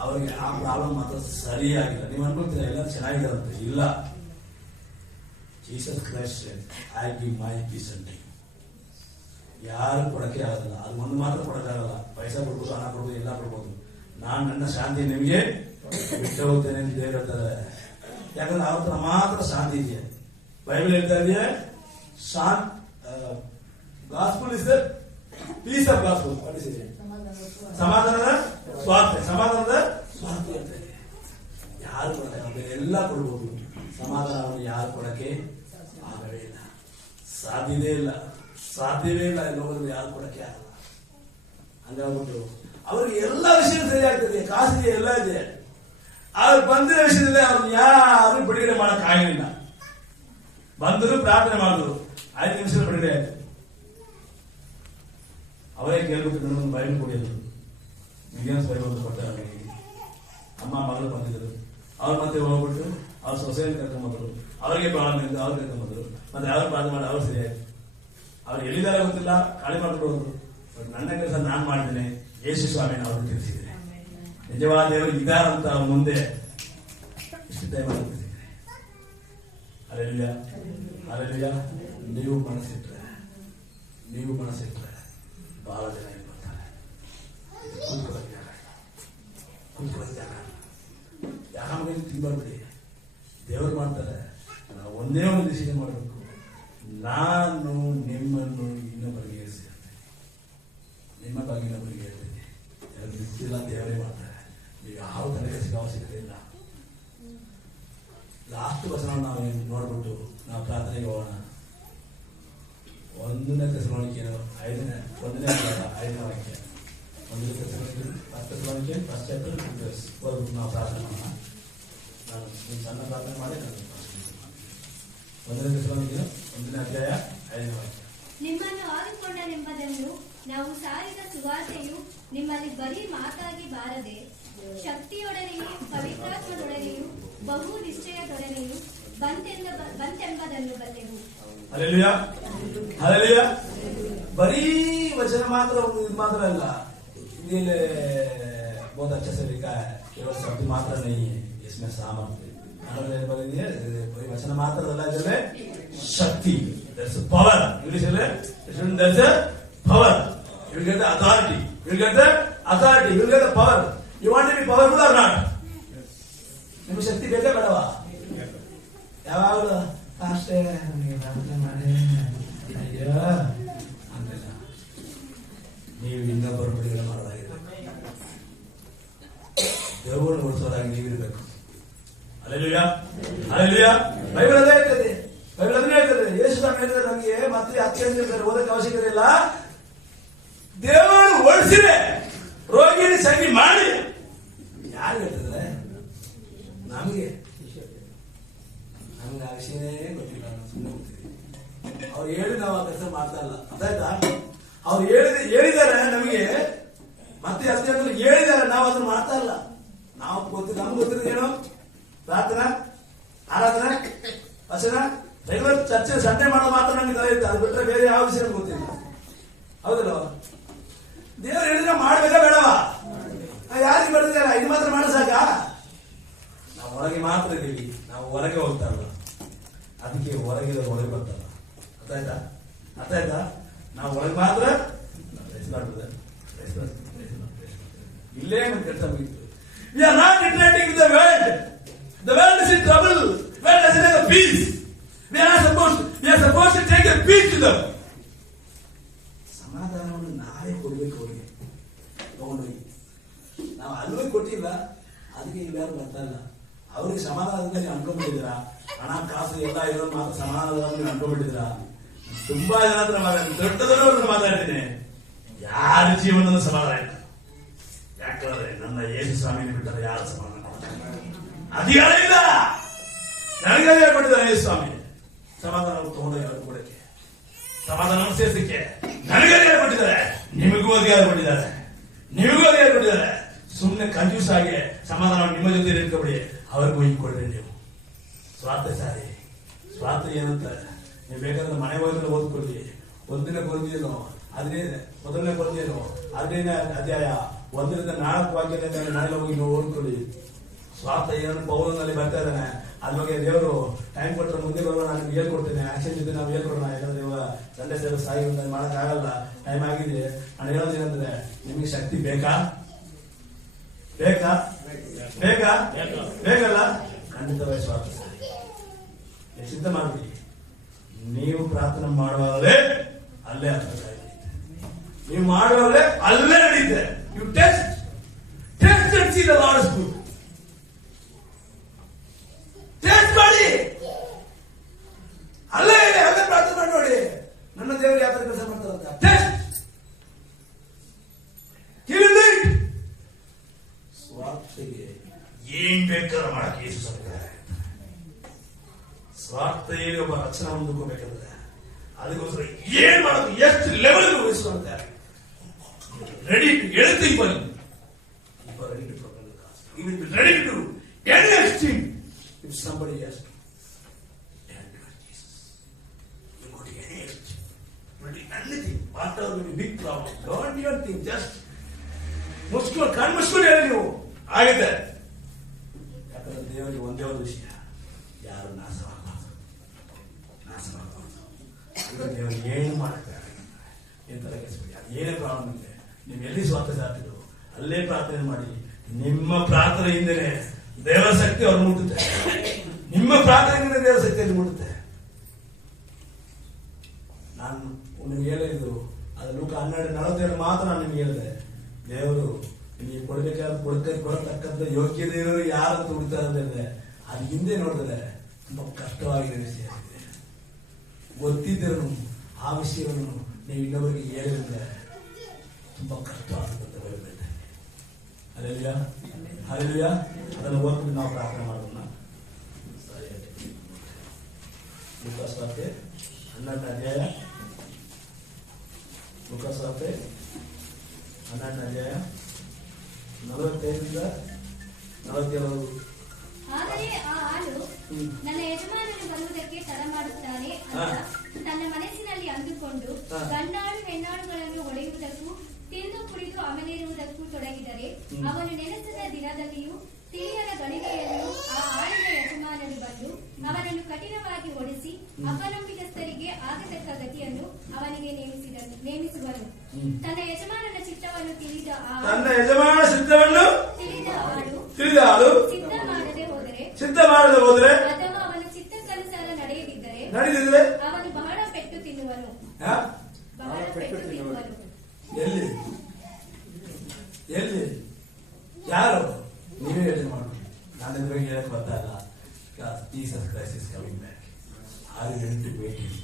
ಅವರಿಗೆ ಆ ಪ್ರಾಬ್ಲಮ್ ಮಾತ್ರ ಸರಿಯಾಗಿಲ್ಲ. ನೀವು ಅನ್ಕೊಳ್ತೀರ ಎಲ್ಲ ಚೆನ್ನಾಗಿದಾರಂತೆ. ಇಲ್ಲ, Jesus Christ I give my piece and ಯಾರು ಕೊಡಕ್ಕೆ ಆಗಲ್ಲ. ಅದು ಒಂದು ಮಾತ್ರ ಕೊಡಕ್ಕಾಗಲ್ಲ. ಪೈಸಾ ಕೊಡ್ಬೋದು, ಹಣ ಕೊಡ್ಬೋದು, ಎಲ್ಲ ಕೊಡ್ಬೋದು. ನಾನು ನನ್ನ ಶಾಂತಿ ನಿಮಗೆ ಬಿಟ್ಟು ಹೋಗ್ತೇನೆ ಅಂತ ದೇವರು ಹೇಳ್ತಾರೆ. ಯಾಕಂದ್ರೆ ಅವ್ರ ಹತ್ರ ಮಾತ್ರ ಶಾಂತಿ ಇದೆಯಾ. ಬೈಬಲ್ ಹೇಳ್ತಾ ಇದೆಯಾ, gospel is the peace of gospel. ಸಮಾಧಾನದ ಸ್ವಾರ್ಥೆ, ಸಮಾಧಾನದ ಸ್ವಾರ್ಥೆ ಅಂತ ಇದೆ. ಯಾರು ಕೊಡಕ್ಕೆ ಎಲ್ಲ ಕೊಡ್ಬೋದು, ಸಮಾಧಾನವನ್ನು ಯಾರು ಕೊಡಕ್ಕೆ ಆಗವೇ ಇಲ್ಲ, ಸಾಧ್ಯವೇ ಇಲ್ಲ. ಲೋಕದಲ್ಲಿ ಯಾರು ಕೊಡಕ್ಕೆ ಆಗಲ್ಲ. ಹಂಗಾಗ್ಬಿಟ್ಟು ಅವ್ರಿಗೆ ಎಲ್ಲ ವಿಷಯ ಸರಿ ಆಗ್ತದೆ, ಕಾಸಿಗೆ ಎಲ್ಲ ಇದೆ. ಅವ್ರು ಬಂದಿರೋ ವಿಷಯದಲ್ಲಿ ಅವ್ರನ್ನ ಯಾರು ಬಿಡುಗಡೆ ಮಾಡಕ್ ಆಗಲಿಲ್ಲ. ಬಂದರು, ಪ್ರಾರ್ಥನೆ ಮಾಡಿದ್ರು, 5 ನಿಮಿಷ ಬಿಡುಗಡೆ ಆಯ್ತು. ಅವರೇ ಕೇಳ್ಬಿಟ್ಟು ನನ್ನೊಂದು ಬೈಬಲ್ ಕೊಡಿಯೋದು, ವಿಲಿಯಮ್ಸ್ ಬೈಬಲ್ ಕೊಡ್ತಾರೆ. ಅಮ್ಮ ಮಗಳು ಬಂದಿದ್ರು, ಅವ್ರು ಮತ್ತೆ ಹೋಗ್ಬಿಟ್ಟು ಅವ್ರ ಸೊಸೈಟಿ ಕರ್ಕೊಂಡ್ಬಂದ್ರು. ಅವರಿಗೆ ಪ್ರಾಬ್ಲಮ್ ಇದ್ದು ಅವ್ರು ಕರ್ಕೊಂಡ್ಬಂದ್ರು. ಮತ್ತೆ ಅವ್ರು ಪ್ರಾರ್ಥನೆ ಮಾಡಿ ಅವ್ರು ಸರಿ ಆಯ್ತು. ಅವ್ರು ಎಲ್ಲಿದ್ದಾರೆ ಗೊತ್ತಿಲ್ಲ, ಖಾಲಿ ಮಾಡ್ಬಿಡೋದು. ನನ್ನ ಕೆಲಸ ನಾನು ಮಾಡಿದ್ದೇನೆ, ಯೇಸು ಸ್ವಾಮಿನ ಅವ್ರು ತಿಳಿಸಿದ್ದೇನೆ. ನಿಜವಾದ ದೇವರು ಇದಾರಂತ ಮುಂದೆ ಇಷ್ಟು ಟೈಮ್ ತಿಳಿಸಿದ್ದೇನೆ. ಅಲ್ಲೆಲ್ಲ ನೀವು ಮನಸ್ಸಿಟ್ರೆ ಬಹಳ ಜನ ಇಲ್ಲಿ ಬರ್ತಾರೆ. ಯಾಕೆ ತಿನ್ಬಾರ್ಬಿಡಿ, ದೇವರು ಮಾಡ್ತಾರೆ. ನಾವು ಒಂದೇ ಒಂದು ಡಿಸಿಷನ್ ಮಾಡಬೇಕು, ನಾನು ನಿಮ್ಮನ್ನು ಇನ್ನೊಬ್ಬರಿಗೆ ಸೇರ್ತೇನೆ, ನಿಮ್ಮ ಬಗ್ಗೆ ಇನ್ನೊಬ್ಬರಿಗೆ ಹೇಳ್ತೇನೆ. ಎರಡು ಗೊತ್ತಿಲ್ಲ, ದೇವರೇ ಮಾಡ್ತಾರೆ. ನೀವು ಯಾವ ತನಕ ಸಿಗೋ ಅವಶ್ಯಕತೆ ಇಲ್ಲ. ಲಾಸ್ಟ್ ವಚನ ನಾವು ನೋಡ್ಬಿಟ್ಟು ನಾವು ಪ್ರಾರ್ಥನೆಗೆ ಹೋಗೋಣ. 1ನೇ ಥೆಸಲೋನಿಕೆ 5ನೇ ವಾಕ್ಯ, 1ನೇ ಥೆಸಲೋನಿಕೆ ಫಸ್ಟ್ ಚಾಪ್ಟರ್ ನಾವು ಪ್ರಾರ್ಥನೆ ಮಾಡೋಣ. ನಾನು ಸಣ್ಣ ಪ್ರಾರ್ಥನೆ ಮಾಡಿ 1ನೇ ಥೆಸಲೋನಿಕೆ 1ನೇ ಅಧ್ಯಾಯ 5ನೇ ವಾಕ್ಯ. ನಿಮ್ಮನ್ನು ಆದುಕೊಂಡನೆಂಬುದನ್ನು ನಾವು ಸಾರಿದ ಸುವಾರ್ತೆಯು ನಿಮ್ಮಲ್ಲಿ ಬರೀ ಮಾತಾಗಿ ಬಾರದೆ ಶಕ್ತಿಯೊಡನೆಯೂ ಪವಿತ್ರಾತ್ಮದೊಡನೆಯೂ ಬಹು ನಿಶ್ಚಯದೊಡನೆಯೂ ಬಂತೆಂಬುದನ್ನು ಬಲ್ಲೆವು. ಅಲ್ಲೆಲಿಯಾ ಬರೀ ವಚನ ಮಾತ್ರ ಇದು ಮಾತ್ರ ಅಲ್ಲ, इसलिए बहुत अच्छे से लिखा है. केवल शब्द मात्र नहीं है, इसमें सामर्थ्य ವಚನ ಮಾತ್ರ ಅಲ್ಲ, ಇದರಲ್ಲಿ ಶಕ್ತಿ, there's a power. English ಅಲ್ಲಿ there's a power. You will get the authority. You will get the power. You want to be powerful or not? ನಿಮಗೆ ಶಕ್ತಿ ಬೇಕೇ ಬೇಡವಾ? ಯಾವಾಗಲೂ ಅಷ್ಟೇ ನನಗೆ ಪ್ರಾರ್ಥನೆ ಮಾಡಿ ಅಯ್ಯೋ ಅಂತಿಲ್ಲ. ನೀವು ಇನ್ನೊಬ್ಬರು ಬಿಡುಗಡೆ ಮಾಡೋದಾಗಿದೆ, ದೇವರು ಉಳಿಸೋದಾಗಿ ನೀವಿರಬೇಕು. ಅಲ್ಲೆಲಿಯಾ ಬೈಬಲ್ ಅದೇ ಹೇಳ್ತದೆ. ಯೇಸು ಸ್ವಾಮಿ ಹೇಳಿದ್ರೆ ನಮಗೆ ಮತ್ತೆ ಅತ್ಯಂತ ಓದಕ್ಕೆ ಅವಶ್ಯಕತೆ ಇಲ್ಲ. ದೇವರು ಒಳಿಸಿದೆ, ರೋಗಿನ ಸರಿ ಮಾಡಿ. ಯಾರು ಹೇಳ್ತಿದ್ರೆ ನಮಗೆ ಆ ವಿಷಯನೇ ಗೊತ್ತಿಲ್ಲ. ಸುಮ್ಮನೆ ಗೊತ್ತಿದೆ. ಅವ್ರು ಹೇಳಿ ನಾವು ಆ ಕೆಲಸ ಮಾಡ್ತಾ ಇಲ್ಲ. ಅದಾಯ್ತಾ? ಅವ್ರು ಹೇಳಿದ್ದಾರೆ ನಮಗೆ, ಮತ್ತೆ ಅತ್ಯಂತ ಹೇಳಿದ್ದಾರೆ, ನಾವು ಅದನ್ನು ಮಾಡ್ತಾ ಇಲ್ಲ. ನಾವು ನಮ್ಗೆ ಗೊತ್ತಿರೋದು ಏನು? ಪ್ರಾರ್ಥನಾ, ಆರಾಧನಾ, ವಚನ, ರೆಗ್ಯುಲರ್ ಚರ್ಚೆ ಸಂಡೆ ಮಾಡೋದು ಮಾತ್ರ ನಮ್ಗೆ ಇರುತ್ತೆ. ಅದು ಬಿಟ್ಟರೆ ಬೇರೆ ಯಾವ ವಿಷಯ ಗೊತ್ತಿಲ್ಲ. ಹೌದಲ್ಲ? ದೇವರು ಹೇಳಿದ್ರೆ ಮಾಡ್ಬೇಕಾ ಬೇಡವಾ? ಯಾರಿಗೆ ಬೆಳೆದಿದ್ದಾರೆ? ಇದು ಮಾತ್ರ ಮಾಡ ಸಾಕ? ನಾವು ಒಳಗೆ ಮಾತ್ರ ಇದ್ದೀವಿ, ನಾವು ಹೊರಗೆ ಹೋಗ್ತಾರಲ್ಲ. ಅದಕ್ಕೆ ಹೊರಗೆ ಬರ್ತಾರ. ಅರ್ಥ ಆಯ್ತಾ? ನಾವು ಒಳಗೆ ಮಾತ್ರ ಇಲ್ಲೇ ಕೆಲಸ ಮುಗಿತು. We are not interacting with the world. The world is in trouble. The world doesn't have a peace. We are supposed to take a peace to them. ಸಮಾಧಾನವನ್ನು ನಾವೇ ಕೊಡಬೇಕು ಅವರಿಗೆ. ತಗೊಂಡೋಗಿ ನಾವು ಅಲ್ಲೂ ಕೊಟ್ಟಿಲ್ಲ, ಅದಕ್ಕೆ ಇವ್ಯಾರು ಬರ್ತಾ ಇಲ್ಲ. ಅವ್ರಿಗೆ ಸಮಾಧಾನದಿಂದ ನೀವು ಅನ್ಕೊಂಡ್ಬಿಟ್ಟಿದ್ದೀರಾ, ಹಣ ಕಾಸು ಎಲ್ಲ ಇರೋದು ಮಾತ್ರ ಸಮಾಧಾನದಲ್ಲಿ ಅನ್ಕೊಂಡ್ಬಿಟ್ಟಿದ್ದೀರಾ. ತುಂಬಾ ಜನ ಹತ್ರ ದೊಡ್ಡದವ್ರನ್ನ ಮಾತಾಡ್ತೀನಿ, ಯಾರ ಜೀವನದ ಸಮಾಧಾನ ಇಲ್ಲ. ಯಾಕಂದ್ರೆ ನನ್ನ ಯೇಸು ಸ್ವಾಮಿನ ಬಿಟ್ಟರೆ ಯಾರು ಸಮಾಧಾನ ಅಧಿಕಾರ ಇಲ್ಲ. ನನಗೆ ಕೊಟ್ಟಿದ್ದಾರೆ ಯೇಸು ಸ್ವಾಮಿ. ಸಮಾಧಾನ ತಗೊಂಡು ಯಾರು ಕೊಡಕ್ಕೆ, ಸಮಾಧಾನ ಸೇರಿಸಕ್ಕೆ ನನಗೆ ಅಧಿಕಾರ ಕೊಟ್ಟಿದ್ದಾರೆ, ನಿಮಗೂ ಅಧಿಕಾರ ಕೊಟ್ಟಿದ್ದಾರೆ. ಸುಮ್ಮನೆ ಕನ್ಫ್ಯೂಸ್ ಆಗಿ ಸಮಾಧಾನ ನಿಮ್ಮ ಜೊತೆ ನಿಂತ್ಕೊಬಿಡಿ, ಅವ್ರಿಗೂ ಹಿಂಗೆ ಕೊಡ್ರಿ. ನೀವು ಸ್ವಾರ್ಥ ಏನಂತ ನೀವು ಬೇಕಾದ್ರೆ ಮನೆ ಹೋದ್ರೆ ಓದ್ಕೊಳ್ಳಿ. ಒಂದಿನ ಕೊರದಿಯೇನೋ ಮೊದಲನೇ ಕೊರತೆಯನ್ನು 6ನೇ ಅಧ್ಯಾಯ 1-4 ವಾಕ್ಯದಲ್ಲಿ ನಾಳೆ ಹೋಗಿ ನೀವು ಓದ್ಕೊಳ್ಳಿ. ಸ್ವಾರ್ಥ ಏನನ್ನು ಪೌಲನಲ್ಲಿ ಬರ್ತಾ ಇದ್ದಾನೆ. ಅದ್ರ ಬಗ್ಗೆ ದೇವರು ಟೈಮ್ ಕೊಟ್ಟರೆ ಮುಂದೆ ಬರುವ ನಾನು ಹೇಳ್ಕೊಡ್ತೇನೆ. ಆಕ್ಷನ್ ಜೊತೆ ನಾವು ಹೇಳ್ಕೊಡೋಣ. ಯಾಕಂದ್ರೆ ಇವಾಗ ಸಂಡೆ ಸೇವೆ ಸಾಯಿ ಮಾಡಕ್ಕಾಗಲ್ಲ, ಟೈಮ್ ಆಗಿದೆ. ನಾನು ಹೇಳೋದೇನಂದ್ರೆ, ನಿಮಗೆ ಶಕ್ತಿ ಬೇಕಾ? ಬೇಕಾ? ಬೇಕಾ? ಬೇಕಲ್ಲ? ಖಂಡಿತವಾಗಿ ಸ್ವಾರ್ಥ ಸಿದ್ಧ ಮಾಡ್ಬಿಡಿ. ನೀವು ಪ್ರಾರ್ಥನೆ ಮಾಡುವಾಗಲೇ ಅಲ್ಲೇ ಅರ್ಥ, ನೀವು ಮಾಡುವಾಗಲೇ ಅಲ್ಲೇ ನಡೀತೆ. You test and see the Lord is good. Test ಮಾಡಿ, ಅಲ್ಲೇ ಪ್ರಾರ್ಥನೆ ಮಾಡಿ ನೋಡಿ ನನ್ನ ದೇವರು ಯಾವ ತರ ಕೆಲಸ ಮಾಡ್ತಾರಂತ. ಟೆಸ್ಟ್ ಸ್ವಾರ್ಥಗೆ ಏನ್ ಬೇಕಾದ್ರೂ ಮಾಡಕ್ಕೆ ಯೇಸು ಸರ್ಕಾರ. ಸ್ವಾರ್ಥ ಹೇಳಿ ಒಬ್ಬ ರಕ್ಷಣಾ ಹೊಂದ್ಕೋಬೇಕಂದ್ರೆ ಅದಕ್ಕೋಸ್ಕರ ಏನ್ ಮಾಡೋದು, ಎಷ್ಟು ಲೆವೆಲ್ ಉಳಿಸ್ಕೊಳ್ತಾರೆ. ರೆಡಿ ಟು ಎನಿಥಿಂಗ್ ಬನ್ನಿ, ready to propel the gospel. You will be ready to do any extreme if somebody has to. Jesus, you go to any extreme, ready anything, whatever will be big problem. Don't even think, just ಮುಚ್ಕೊಂಡು ಕಣ್ಣು ಮುಚ್ಕೊಂಡು ಹೇಳಿ ನೀವು ಆಗಿದೆ. ಯಾಕಂದ್ರೆ ದೇವರಿಗೆ ಒಂದೇ ಒಂದು ವಿಷಯ, ಯಾರು ನಾಶವಾಗಬಾರ್ದು. ದೇವರು ಏನು ಮಾಡ್ತಾರೆ ಏನ್ ತರ ಕೆಲಸ ಏನೇ ಪ್ರಾಬ್ಲಮ್ ಇದೆ, ನೀವು ಎಲ್ಲಿ ಸ್ವಾರ್ಥ ಸಾಧ್ತಿದ್ರು ಅಲ್ಲೇ ಪ್ರಾರ್ಥನೆ ಮಾಡಿ. ನಿಮ್ಮ ಪ್ರಾರ್ಥನೆಯಿಂದಲೇ ದೇವರ ಶಕ್ತಿ ಅವ್ರು ಮುಟ್ಟುತ್ತೆ. ನಿಮ್ಮ ಪ್ರಾರ್ಥನೆಯಿಂದ ದೇವರ ಶಕ್ತಿಯಲ್ಲಿ ಮುಟ್ಟುತ್ತೆ. ನಾನು ನಿಮ್ಗೆ ಹೇಳಿದ್ದು ಅದು ಲೂಕ 12:42 ಮಾತ್ರ ನಾನು ನಿಮ್ಗೆ ಹೇಳಿದೆ. ದೇವರು ನಿಮಗೆ ಕೊಡತಕ್ಕಂಥ ಯೋಗ್ಯತೆ ಇರೋರು ಯಾರಂತ ಹುಡುಕ್ತಾರೆ ಅಂದ್ರೆ ಅದು ಹಿಂದೆ ನೋಡಿದ್ರೆ ತುಂಬಾ ಕಷ್ಟವಾಗಿರೋ ವಿಷಯ ಆಗಿದೆ. ಗೊತ್ತಿದ್ದರೂ ಆ ವಿಷಯವನ್ನು ನೀವು ಇನ್ನೊಬ್ಬರಿಗೆ ಹೇಳಿದ್ರೆ ತುಂಬಾ ಕಷ್ಟ ಆಗುತ್ತೆ. ಬರಬೇಕು ಅಲ್ಲೆಲ್ಲ ಅದನ್ನು ಓದ್ಬಿಟ್ಟು ನಾವು ಪ್ರಾರ್ಥನೆ ಮಾಡೋಣ. ಲೂಕಾಸ್ವಾರ್ತೆ 12ನೇ ಅಧ್ಯಾಯ, ಲೂಕಾಸ್ವಾರ್ತೆ 12ನೇ ಅಧ್ಯಾಯ 45-47. ಆದರೆ ಆ ಆಳು ನನ್ನ ಯಜಮಾನನು ಬರುವುದಕ್ಕೆ ತಡ ಮಾಡುತ್ತಾನೆ ಅಂತ ತನ್ನ ಮನಸ್ಸಿನಲ್ಲಿ ಅಂದುಕೊಂಡು ಗಂಡಾಳು ಹೆಣ್ಣಾಳುಗಳನ್ನು ಹೊಡೆಯುವುದಕ್ಕೂ ತಿಂದು ಕುಡಿದು ಅಮಲೇರುವುದಕ್ಕೂ ತೊಡಗಿದರೆ, ಅವನು ನೆನೆಸಿದ ದಿನದಲ್ಲಿಯೂ ತಿಳಿಯದ ಗಳಿಗೆಯಲ್ಲೂ ಆ ಆಳಿನ ಯಜಮಾನನು ಬಂದು ಅವನನ್ನು ಕಠಿಣವಾಗಿ ಓಡಿಸಿ ಅಪನಂಬಿಕಸ್ಥರಿಗೆ ಆಗತಕ್ಕ ಗತಿಯನ್ನು ಅವನಿಗೆ ನೇಮಿಸುವನು. ತನ್ನ ಯಜಮಾನನ ಚಿತ್ತವನ್ನು ತಿಳಿದ ಆಳು ಸಿದ್ಧ ಮಾಡದೆ ಹೋದರೆ ಅಥವಾ ಅವನ ಚಿತ್ತಕ್ಕನುಸಾರ ನಡೆಯದಿದ್ದರೆ ಅವನು ಬಹಳ ಪೆಟ್ಟು ತಿನ್ನುವನು. ಎಲ್ಲಿ ಯಾರು ನೀವೇ ಯೋಚನೆ ಮಾಡಿ. ನಾನು ಇದ್ರ ಹೇಳಕ್ ಬರ್ತಾಯಿಲ್ಲ. Jesus Christ is coming back. Are you ready to wait him?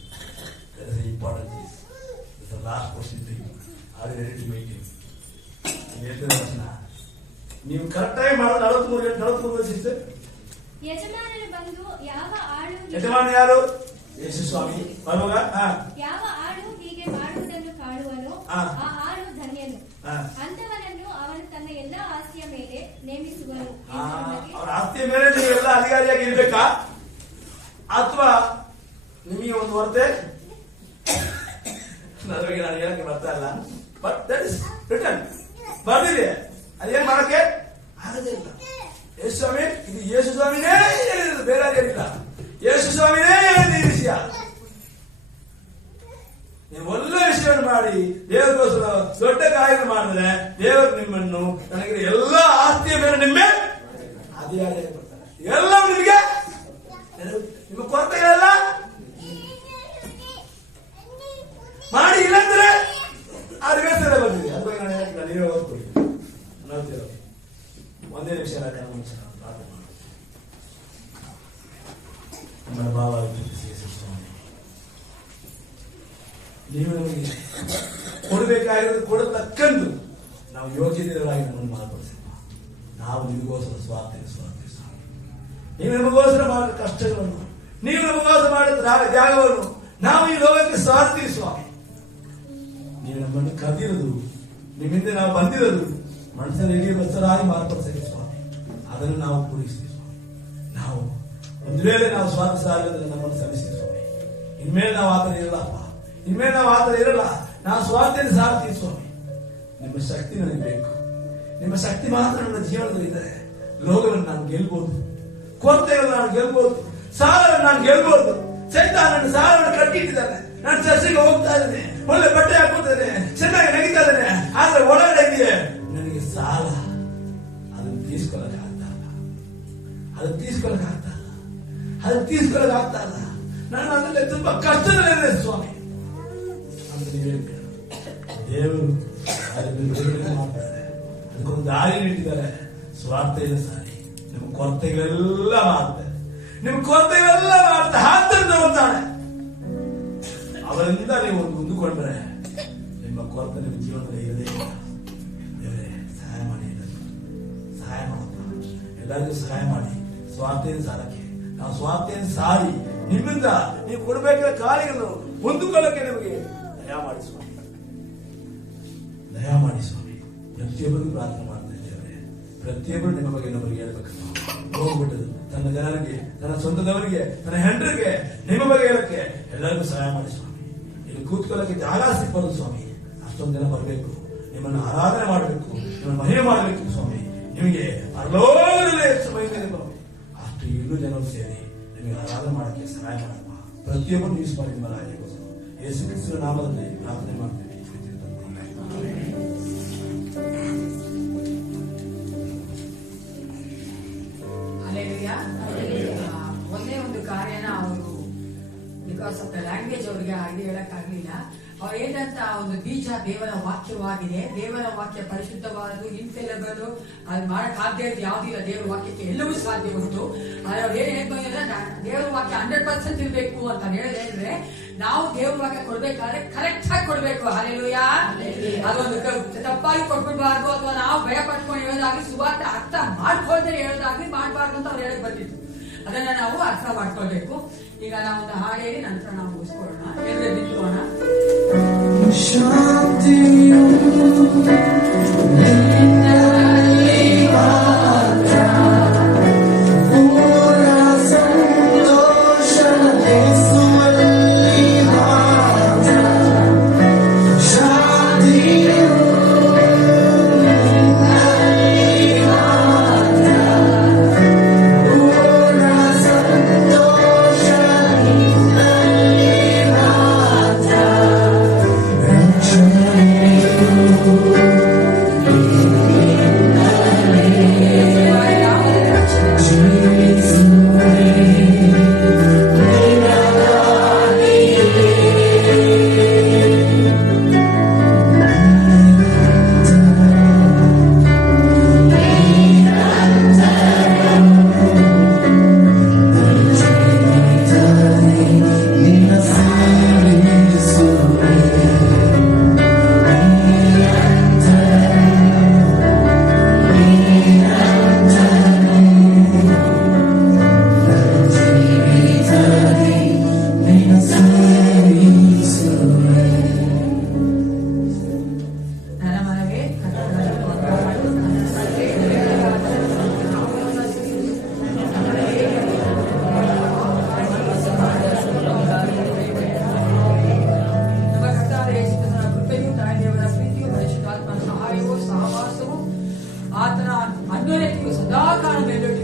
That is important. It's the last question to you. Are you ready to wait him? ಹೇಳ್ತಿರೋ ಪ್ರಶ್ನೆ ನೀವು ಕರೆಕ್ಟಾಗಿ ಮಾಡೋದು 43 ಸಿಸ್ಟರ್. ಯಜಮಾನನು ಬಂದು ಯಾವ ಆಳು, ಯಜಮಾನ ಯಾರು? ಯೇಸು ಸ್ವಾಮಿ ಬರುವಾಗ ಯಾವ ಆಳು ಹೀಗೆ ಮಾಡುವುದನ್ನು ಕಾಣುವನೋ ಆ ಆಳು ಧನ್ಯನು. ಅಂತವನನ್ನು ಅವನು ತನ್ನ ಎಲ್ಲ ಆಸ್ತಿಯ ಮೇಲೆ ನೇಮಿಸುವನು. ಅವರ ಆಸ್ತಿಯ ಮೇಲೆ ನೀವೆಲ್ಲ ಅಧಿಕಾರಿಯಾಗಿ ಇರ್ಬೇಕಾ? ಅಥವಾ ನಿಮಗೆ ಒಂದು ವರ್ತೆ ನನಗೆ ನಾನು ಹೇಳಕ್ಕೆ ಬರ್ತಾ ಇಲ್ಲ. ಬಟ್ ದಟ್ ಇಸ್ ರಿಟರ್ನ್ ಬರ್ದಿದೆ. ಅದೇನ್ ಮಾಡಕ್ಕೆ ಆಗದೇ ಇಲ್ಲ. ಯೇಸು ಸ್ವಾಮಿ, ಇದು ಯೇಸು ಸ್ವಾಮಿನೇ ಹೇಳಿದ್ರು, ಬೇರೆ ಏನಿಲ್ಲ. ಯೇಸು ಸ್ವಾಮಿನೇ ಹೇಳಿದ ಈ ವಿಷಯ. ನೀವು ಒಳ್ಳೆ ವಿಷಯವನ್ನು ಮಾಡಿ ದೇವರಿಗೋಸ್ಕರ ದೊಡ್ಡ ಕಾರ್ಯ ಮಾಡಿದ್ರೆ ದೇವರು ನಿಮ್ಮನ್ನು ನನಗೆ ಎಲ್ಲ ಆಸ್ತಿಯ ಮೇಲೆ ನಿಮ್ಮ ಅಧಿಕಾರಿಯಾಗಿ ಬರ್ತಾರೆ. ಎಲ್ಲ ನಿಮಗೆ ನಿಮ್ಮ ಕೊರತೆಗಳೆಲ್ಲ ಮಾಡಿ. ಇಲ್ಲಂದ್ರೆ ಆ ರಿವೇಸ್ ಬಂದಿದೆ. ಅದ್ರ ಬಗ್ಗೆ ನಾನು ಹೇಳ್ತೀನಿ, ನೀವೇ ಓದ್ಕೊಳ್ಳಿ. ನೋಡ್ತೀರ ಒಂದೇ ನಿಮಿಷ ಪ್ರಾರ್ಥನೆ ಮಾಡಿ. ನಮ್ಮ ಭಾವ ನೀವು ನಮಗೆ ಕೊಡಬೇಕಾಗಿರೋದು ಕೊಡತಕ್ಕಂದು ನಾವು ಯೋಗ್ಯತೆಗಳಾಗಿ ನಮ್ಮನ್ನು ಮಾರ್ಪಡಿಸಪ್ಪ. ನಾವು ನಿಮಗೋಸ್ಕರ ಸ್ವಾರ್ಥ ನೀವು ನಮಗೋಸ್ಕರ ಮಾಡಿದ ಕಷ್ಟಗಳನ್ನು, ನೀವು ನಮಗೋಸ್ಕರ ಮಾಡಿದ ತ್ಯಾಗವನ್ನು ನಾವು ಈ ಲೋಕಕ್ಕೆ ಸ್ವಾರ್ಥಿ ಸ್ವಾಮಿ. ನೀವು ನಮ್ಮನ್ನು ಕರೆದಿರೋದು, ನಿಮ್ಮಿಂದ ನಾವು ಬಂದಿರೋದು ಮನುಷ್ಯನ ಹಿರಿಯ ವಸ್ತರಾಗಿ ಮಾರ್ಪಡಿಸಿದೆ ಸ್ವಾಮಿ. ಅದನ್ನು ನಾವು ಪೂರೈಸ್ತೀವಿ ಸ್ವಾಮಿ. ನಾವು ಒಂದು ವೇಳೆ ನಾವು ಸ್ವಾರ್ಥ ಸಾಗಿದ್ರೆ ನಮ್ಮನ್ನು ಸಲ್ಲಿಸಿದೆ ಸ್ವಾಮಿ. ಇನ್ಮೇಲೆ ನಾವು ಆತರ ಇರಲ್ಲಪ್ಪ. ಇನ್ಮೇಲೆ ನಾವು ಆತರ ಇರಲ್ಲ. ನಾನು ಸ್ವಾರ್ಥೆಯನ್ನು ಸಾರ್ತೀನಿ ಸ್ವಾಮಿ. ನಿಮ್ಮ ಶಕ್ತಿ ನನಗೆ ಬೇಕು. ನಿಮ್ಮ ಶಕ್ತಿ ಮಾತ್ರ ನನ್ನ ಜೀವನದಲ್ಲಿ ಇದ್ದರೆ ಲೋಕವನ್ನು ನಾನು ಗೆಲ್ಬಹುದು, ಕೊರತೆಗಳನ್ನು ನಾನು ಗೆಲ್ಬಹುದು, ಸಾಲವನ್ನು ನಾನು ಗೆಲ್ಬಹುದು. ಸೈತಾನನ ಸಾಲವನ್ನು ಕಟ್ಟಿಟ್ಟಿದ್ದಾನೆ. ನಾನು ಚರ್ಚೆಗೆ ಹೋಗ್ತಾ ಇದ್ದೇನೆ, ಒಳ್ಳೆ ಬಟ್ಟೆ ಹಾಕೋತಾನೆ, ಚೆನ್ನಾಗಿ ನಗಿತಾ ಇದ್ದೇನೆ, ಆದ್ರೆ ಒಳಗಡೆ ಇದೆಯೇ ನನಗೆ ಸಾಲ. ಅದನ್ನು ತೀರ್ಸ್ಕೊಳ್ಳಕ್ ಆಗ್ತಾ ಇಲ್ಲ, ಅದನ್ನು ತೀರ್ಸ್ಕೊಳ್ಳಕ್ ಆಗ್ತಾ ಇಲ್ಲ, ಅದನ್ನು ತೀರ್ಸ್ಕೊಳ್ಳಕ್ ಆಗ್ತಾ ಇಲ್ಲ. ನಾನು ಅದರಲ್ಲಿ ತುಂಬಾ ಕಷ್ಟದಲ್ಲಿದೆ ಸ್ವಾಮಿ ಅಂತ ನೀವು ಹೇಳ್ತೀರ. ದೇವರು ಅದನ್ನು ಬಿಡುಗಡೆ ಮಾಡ್ತಾರೆ, ಅದಕ್ಕೊಂದು ದಾರಿ ನೀಡಿದ್ದಾರೆ. ಸ್ವಾರ್ಥ ಇದೆ ಸಾರಿ, ನಿಮ್ಮ ಕೊರತೆಗಳೆಲ್ಲ ಮಾಡ್ತಾರೆ, ನಿಮ್ಮ ಕೊರತೆಗಳೆಲ್ಲ ಮಾಡ್ತಾರೆ. ಆದ್ದರಿಂದ ಬರ್ತಾನೆ, ಅವರಿಂದ ನೀವು ಒಂದು ಹೊಂದಿಕೊಂಡ್ರೆ ನಿಮ್ಮ ಕೊರತೆ ನಿಮ್ಮ ಜೀವನದಲ್ಲಿ ಇರದೇ ಇಲ್ಲ. ಬೇರೆ ಸಹಾಯ ಮಾಡಿ, ಸಹಾಯ ಮಾಡಪ್ಪ, ಎಲ್ಲರಿಗೂ ಸಹಾಯ ಮಾಡಿ. ಸ್ವಾರ್ಥೆಯನ್ನು ಸಾರಕ್ಕೆ ನಾವು ಸ್ವಾರ್ಥೆಯನ್ನು ಸಾರಿ ನಿಮ್ಮಿಂದ ನೀವು ಕೊಡಬೇಕಾದ ಕಾರ್ಯಗಳನ್ನು ಹೊಂದಿಕೊಳ್ಳಕ್ಕೆ ನಿಮಗೆ ದಯ ಮಾಡಿ ಸ್ವಾಮಿ, ದಯ ಮಾಡಿ ಸ್ವಾಮಿ. ಪ್ರತಿಯೊಬ್ಬರು ಪ್ರಾರ್ಥನೆ ಮಾಡ್ತಾ ಇದ್ದೇವೆ. ಪ್ರತಿಯೊಬ್ಬರು ನಿಮ್ಮ ಬಗ್ಗೆ ನಮಗೆ ಹೇಳ್ಬೇಕು. ಹೋಗ್ಬಿಟ್ಟದು ತನ್ನ ಜನರಿಗೆ, ತನ್ನ ಸ್ವಂತದವರಿಗೆ, ತನ್ನ ಹೆಂಡರಿಗೆ ನಿಮ್ಮ ಬಗ್ಗೆ ಹೇಳಕ್ಕೆ ಎಲ್ಲರಿಗೂ ಸಹಾಯ ಮಾಡಿ ಸ್ವಾಮಿ. ಇಲ್ಲಿ ಕೂತ್ಕೊಳ್ಳಕ್ಕೆ ಜಾಗ ಸಿಗ್ಬಾರ್ದು ಸ್ವಾಮಿ. ಅಷ್ಟೊಂದು ಜನ ಬರಬೇಕು, ನಿಮ್ಮನ್ನು ಆರಾಧನೆ ಮಾಡಬೇಕು, ನಿಮ್ಮನ್ನು ಮಹಿಮೆ ಮಾಡಬೇಕು ಸ್ವಾಮಿ. ನಿಮಗೆ ಅರ್ಲೋಗಲೇ ಎಷ್ಟು ಮಹಿಮೆ ಅಷ್ಟು ಇನ್ನೂ ಜನರು ಸೇರಿ ನಿಮಗೆ ಆರಾಧನೆ ಮಾಡಕ್ಕೆ ಸಹಾಯ ಮಾಡಮ್ಮ. ಪ್ರತಿಯೊಬ್ಬರು ಯೂಸ್ ಮಾಡಿ ನಿಮ್ಮ ರಾಜ್ಯಕ್ಕೋಸ್ಕರ ಯೇಸು ಕ್ರಿಸ್ತನ ನಾಮದಲ್ಲಿ ಪ್ರಾರ್ಥನೆ ಮಾಡ್ತೇವೆ. ಒಂದೇ ಒಂದು ಕಾರ್ಯನ ಅವರು ಬಿಕಾಸ್ ಆಫ್ ದ ಲ್ಯಾಂಗ್ವೇಜ್ ಅವರಿಗೆ ಹಾಗೆ ಹೇಳಕ್ಕಾಗ್ಲಿಲ್ಲ. ಅವ್ರು ಏನಂತ ಒಂದು ಬೀಜ ದೇವರ ವಾಕ್ಯವಾಗಿದೆ. ದೇವರ ವಾಕ್ಯ ಪರಿಶುದ್ಧವಾದದ್ದು, ಇನ್ಫೆಲಬಲ್, ಅದು ಮಾಡಕ್ ಸಾಧ್ಯ ಇದ್ದು ಯಾವುದಿಲ್ಲ. ದೇವರ ವಾಕ್ಯಕ್ಕೆ ಎಲ್ಲವೂ ಸಾಧ್ಯ ಉಂಟು. ಆದ್ರೆ ಅವ್ರು ಏನ್ ಹೇಳ್ತಾರೆ, ದೇವರ ವಾಕ್ಯ 100% ಇರಬೇಕು ಅಂತ ಹೇಳಿದ್ರೆ ನಾವು ದೇವ್ರ ವಾಕ್ಯ ಕೊಡ್ಬೇಕಾದ್ರೆ ಕರೆಕ್ಟ್ ಆಗಿ ಕೊಡ್ಬೇಕು. ಹಲ್ಲೆಲೂಯಾ. ಅದೊಂದು ತಪ್ಪಾಗಿ ಕೊಟ್ಬಿಡ್ಬಾರ್ದು, ಅಥವಾ ನಾವು ಭಯ ಪಟ್ಕೊಂಡು ಹೇಳೋದಾಗ್ಲಿ, ಸುವಾರ್ತೆ ಅರ್ಥ ಮಾಡ್ಕೊಳ್ದೆ ಹೇಳೋದಾಗ್ಲಿ ಮಾಡಬಾರ್ದು ಅಂತ ಅವ್ರು ಹೇಳಕ್ ಬಂದಿತ್ತು. ಅದನ್ನ ನಾವು ಅರ್ಥ ಮಾಡ್ಕೊಳ್ಬೇಕು. ಈಗ ನಾವು ಒಂದು ಹಾಡು ಹೇಳಿ ನಂತರ ನಾವು ಮುಗಿಸ್ಕೊಳ್ಳೋಣ, ಎದುರು ಬಿತ್ತೋಣ. ಆತನ ಅನ್ಯೋನ್ಯತೆಯು ಸದಾಕಾಲ ಮೇಲುಂಟು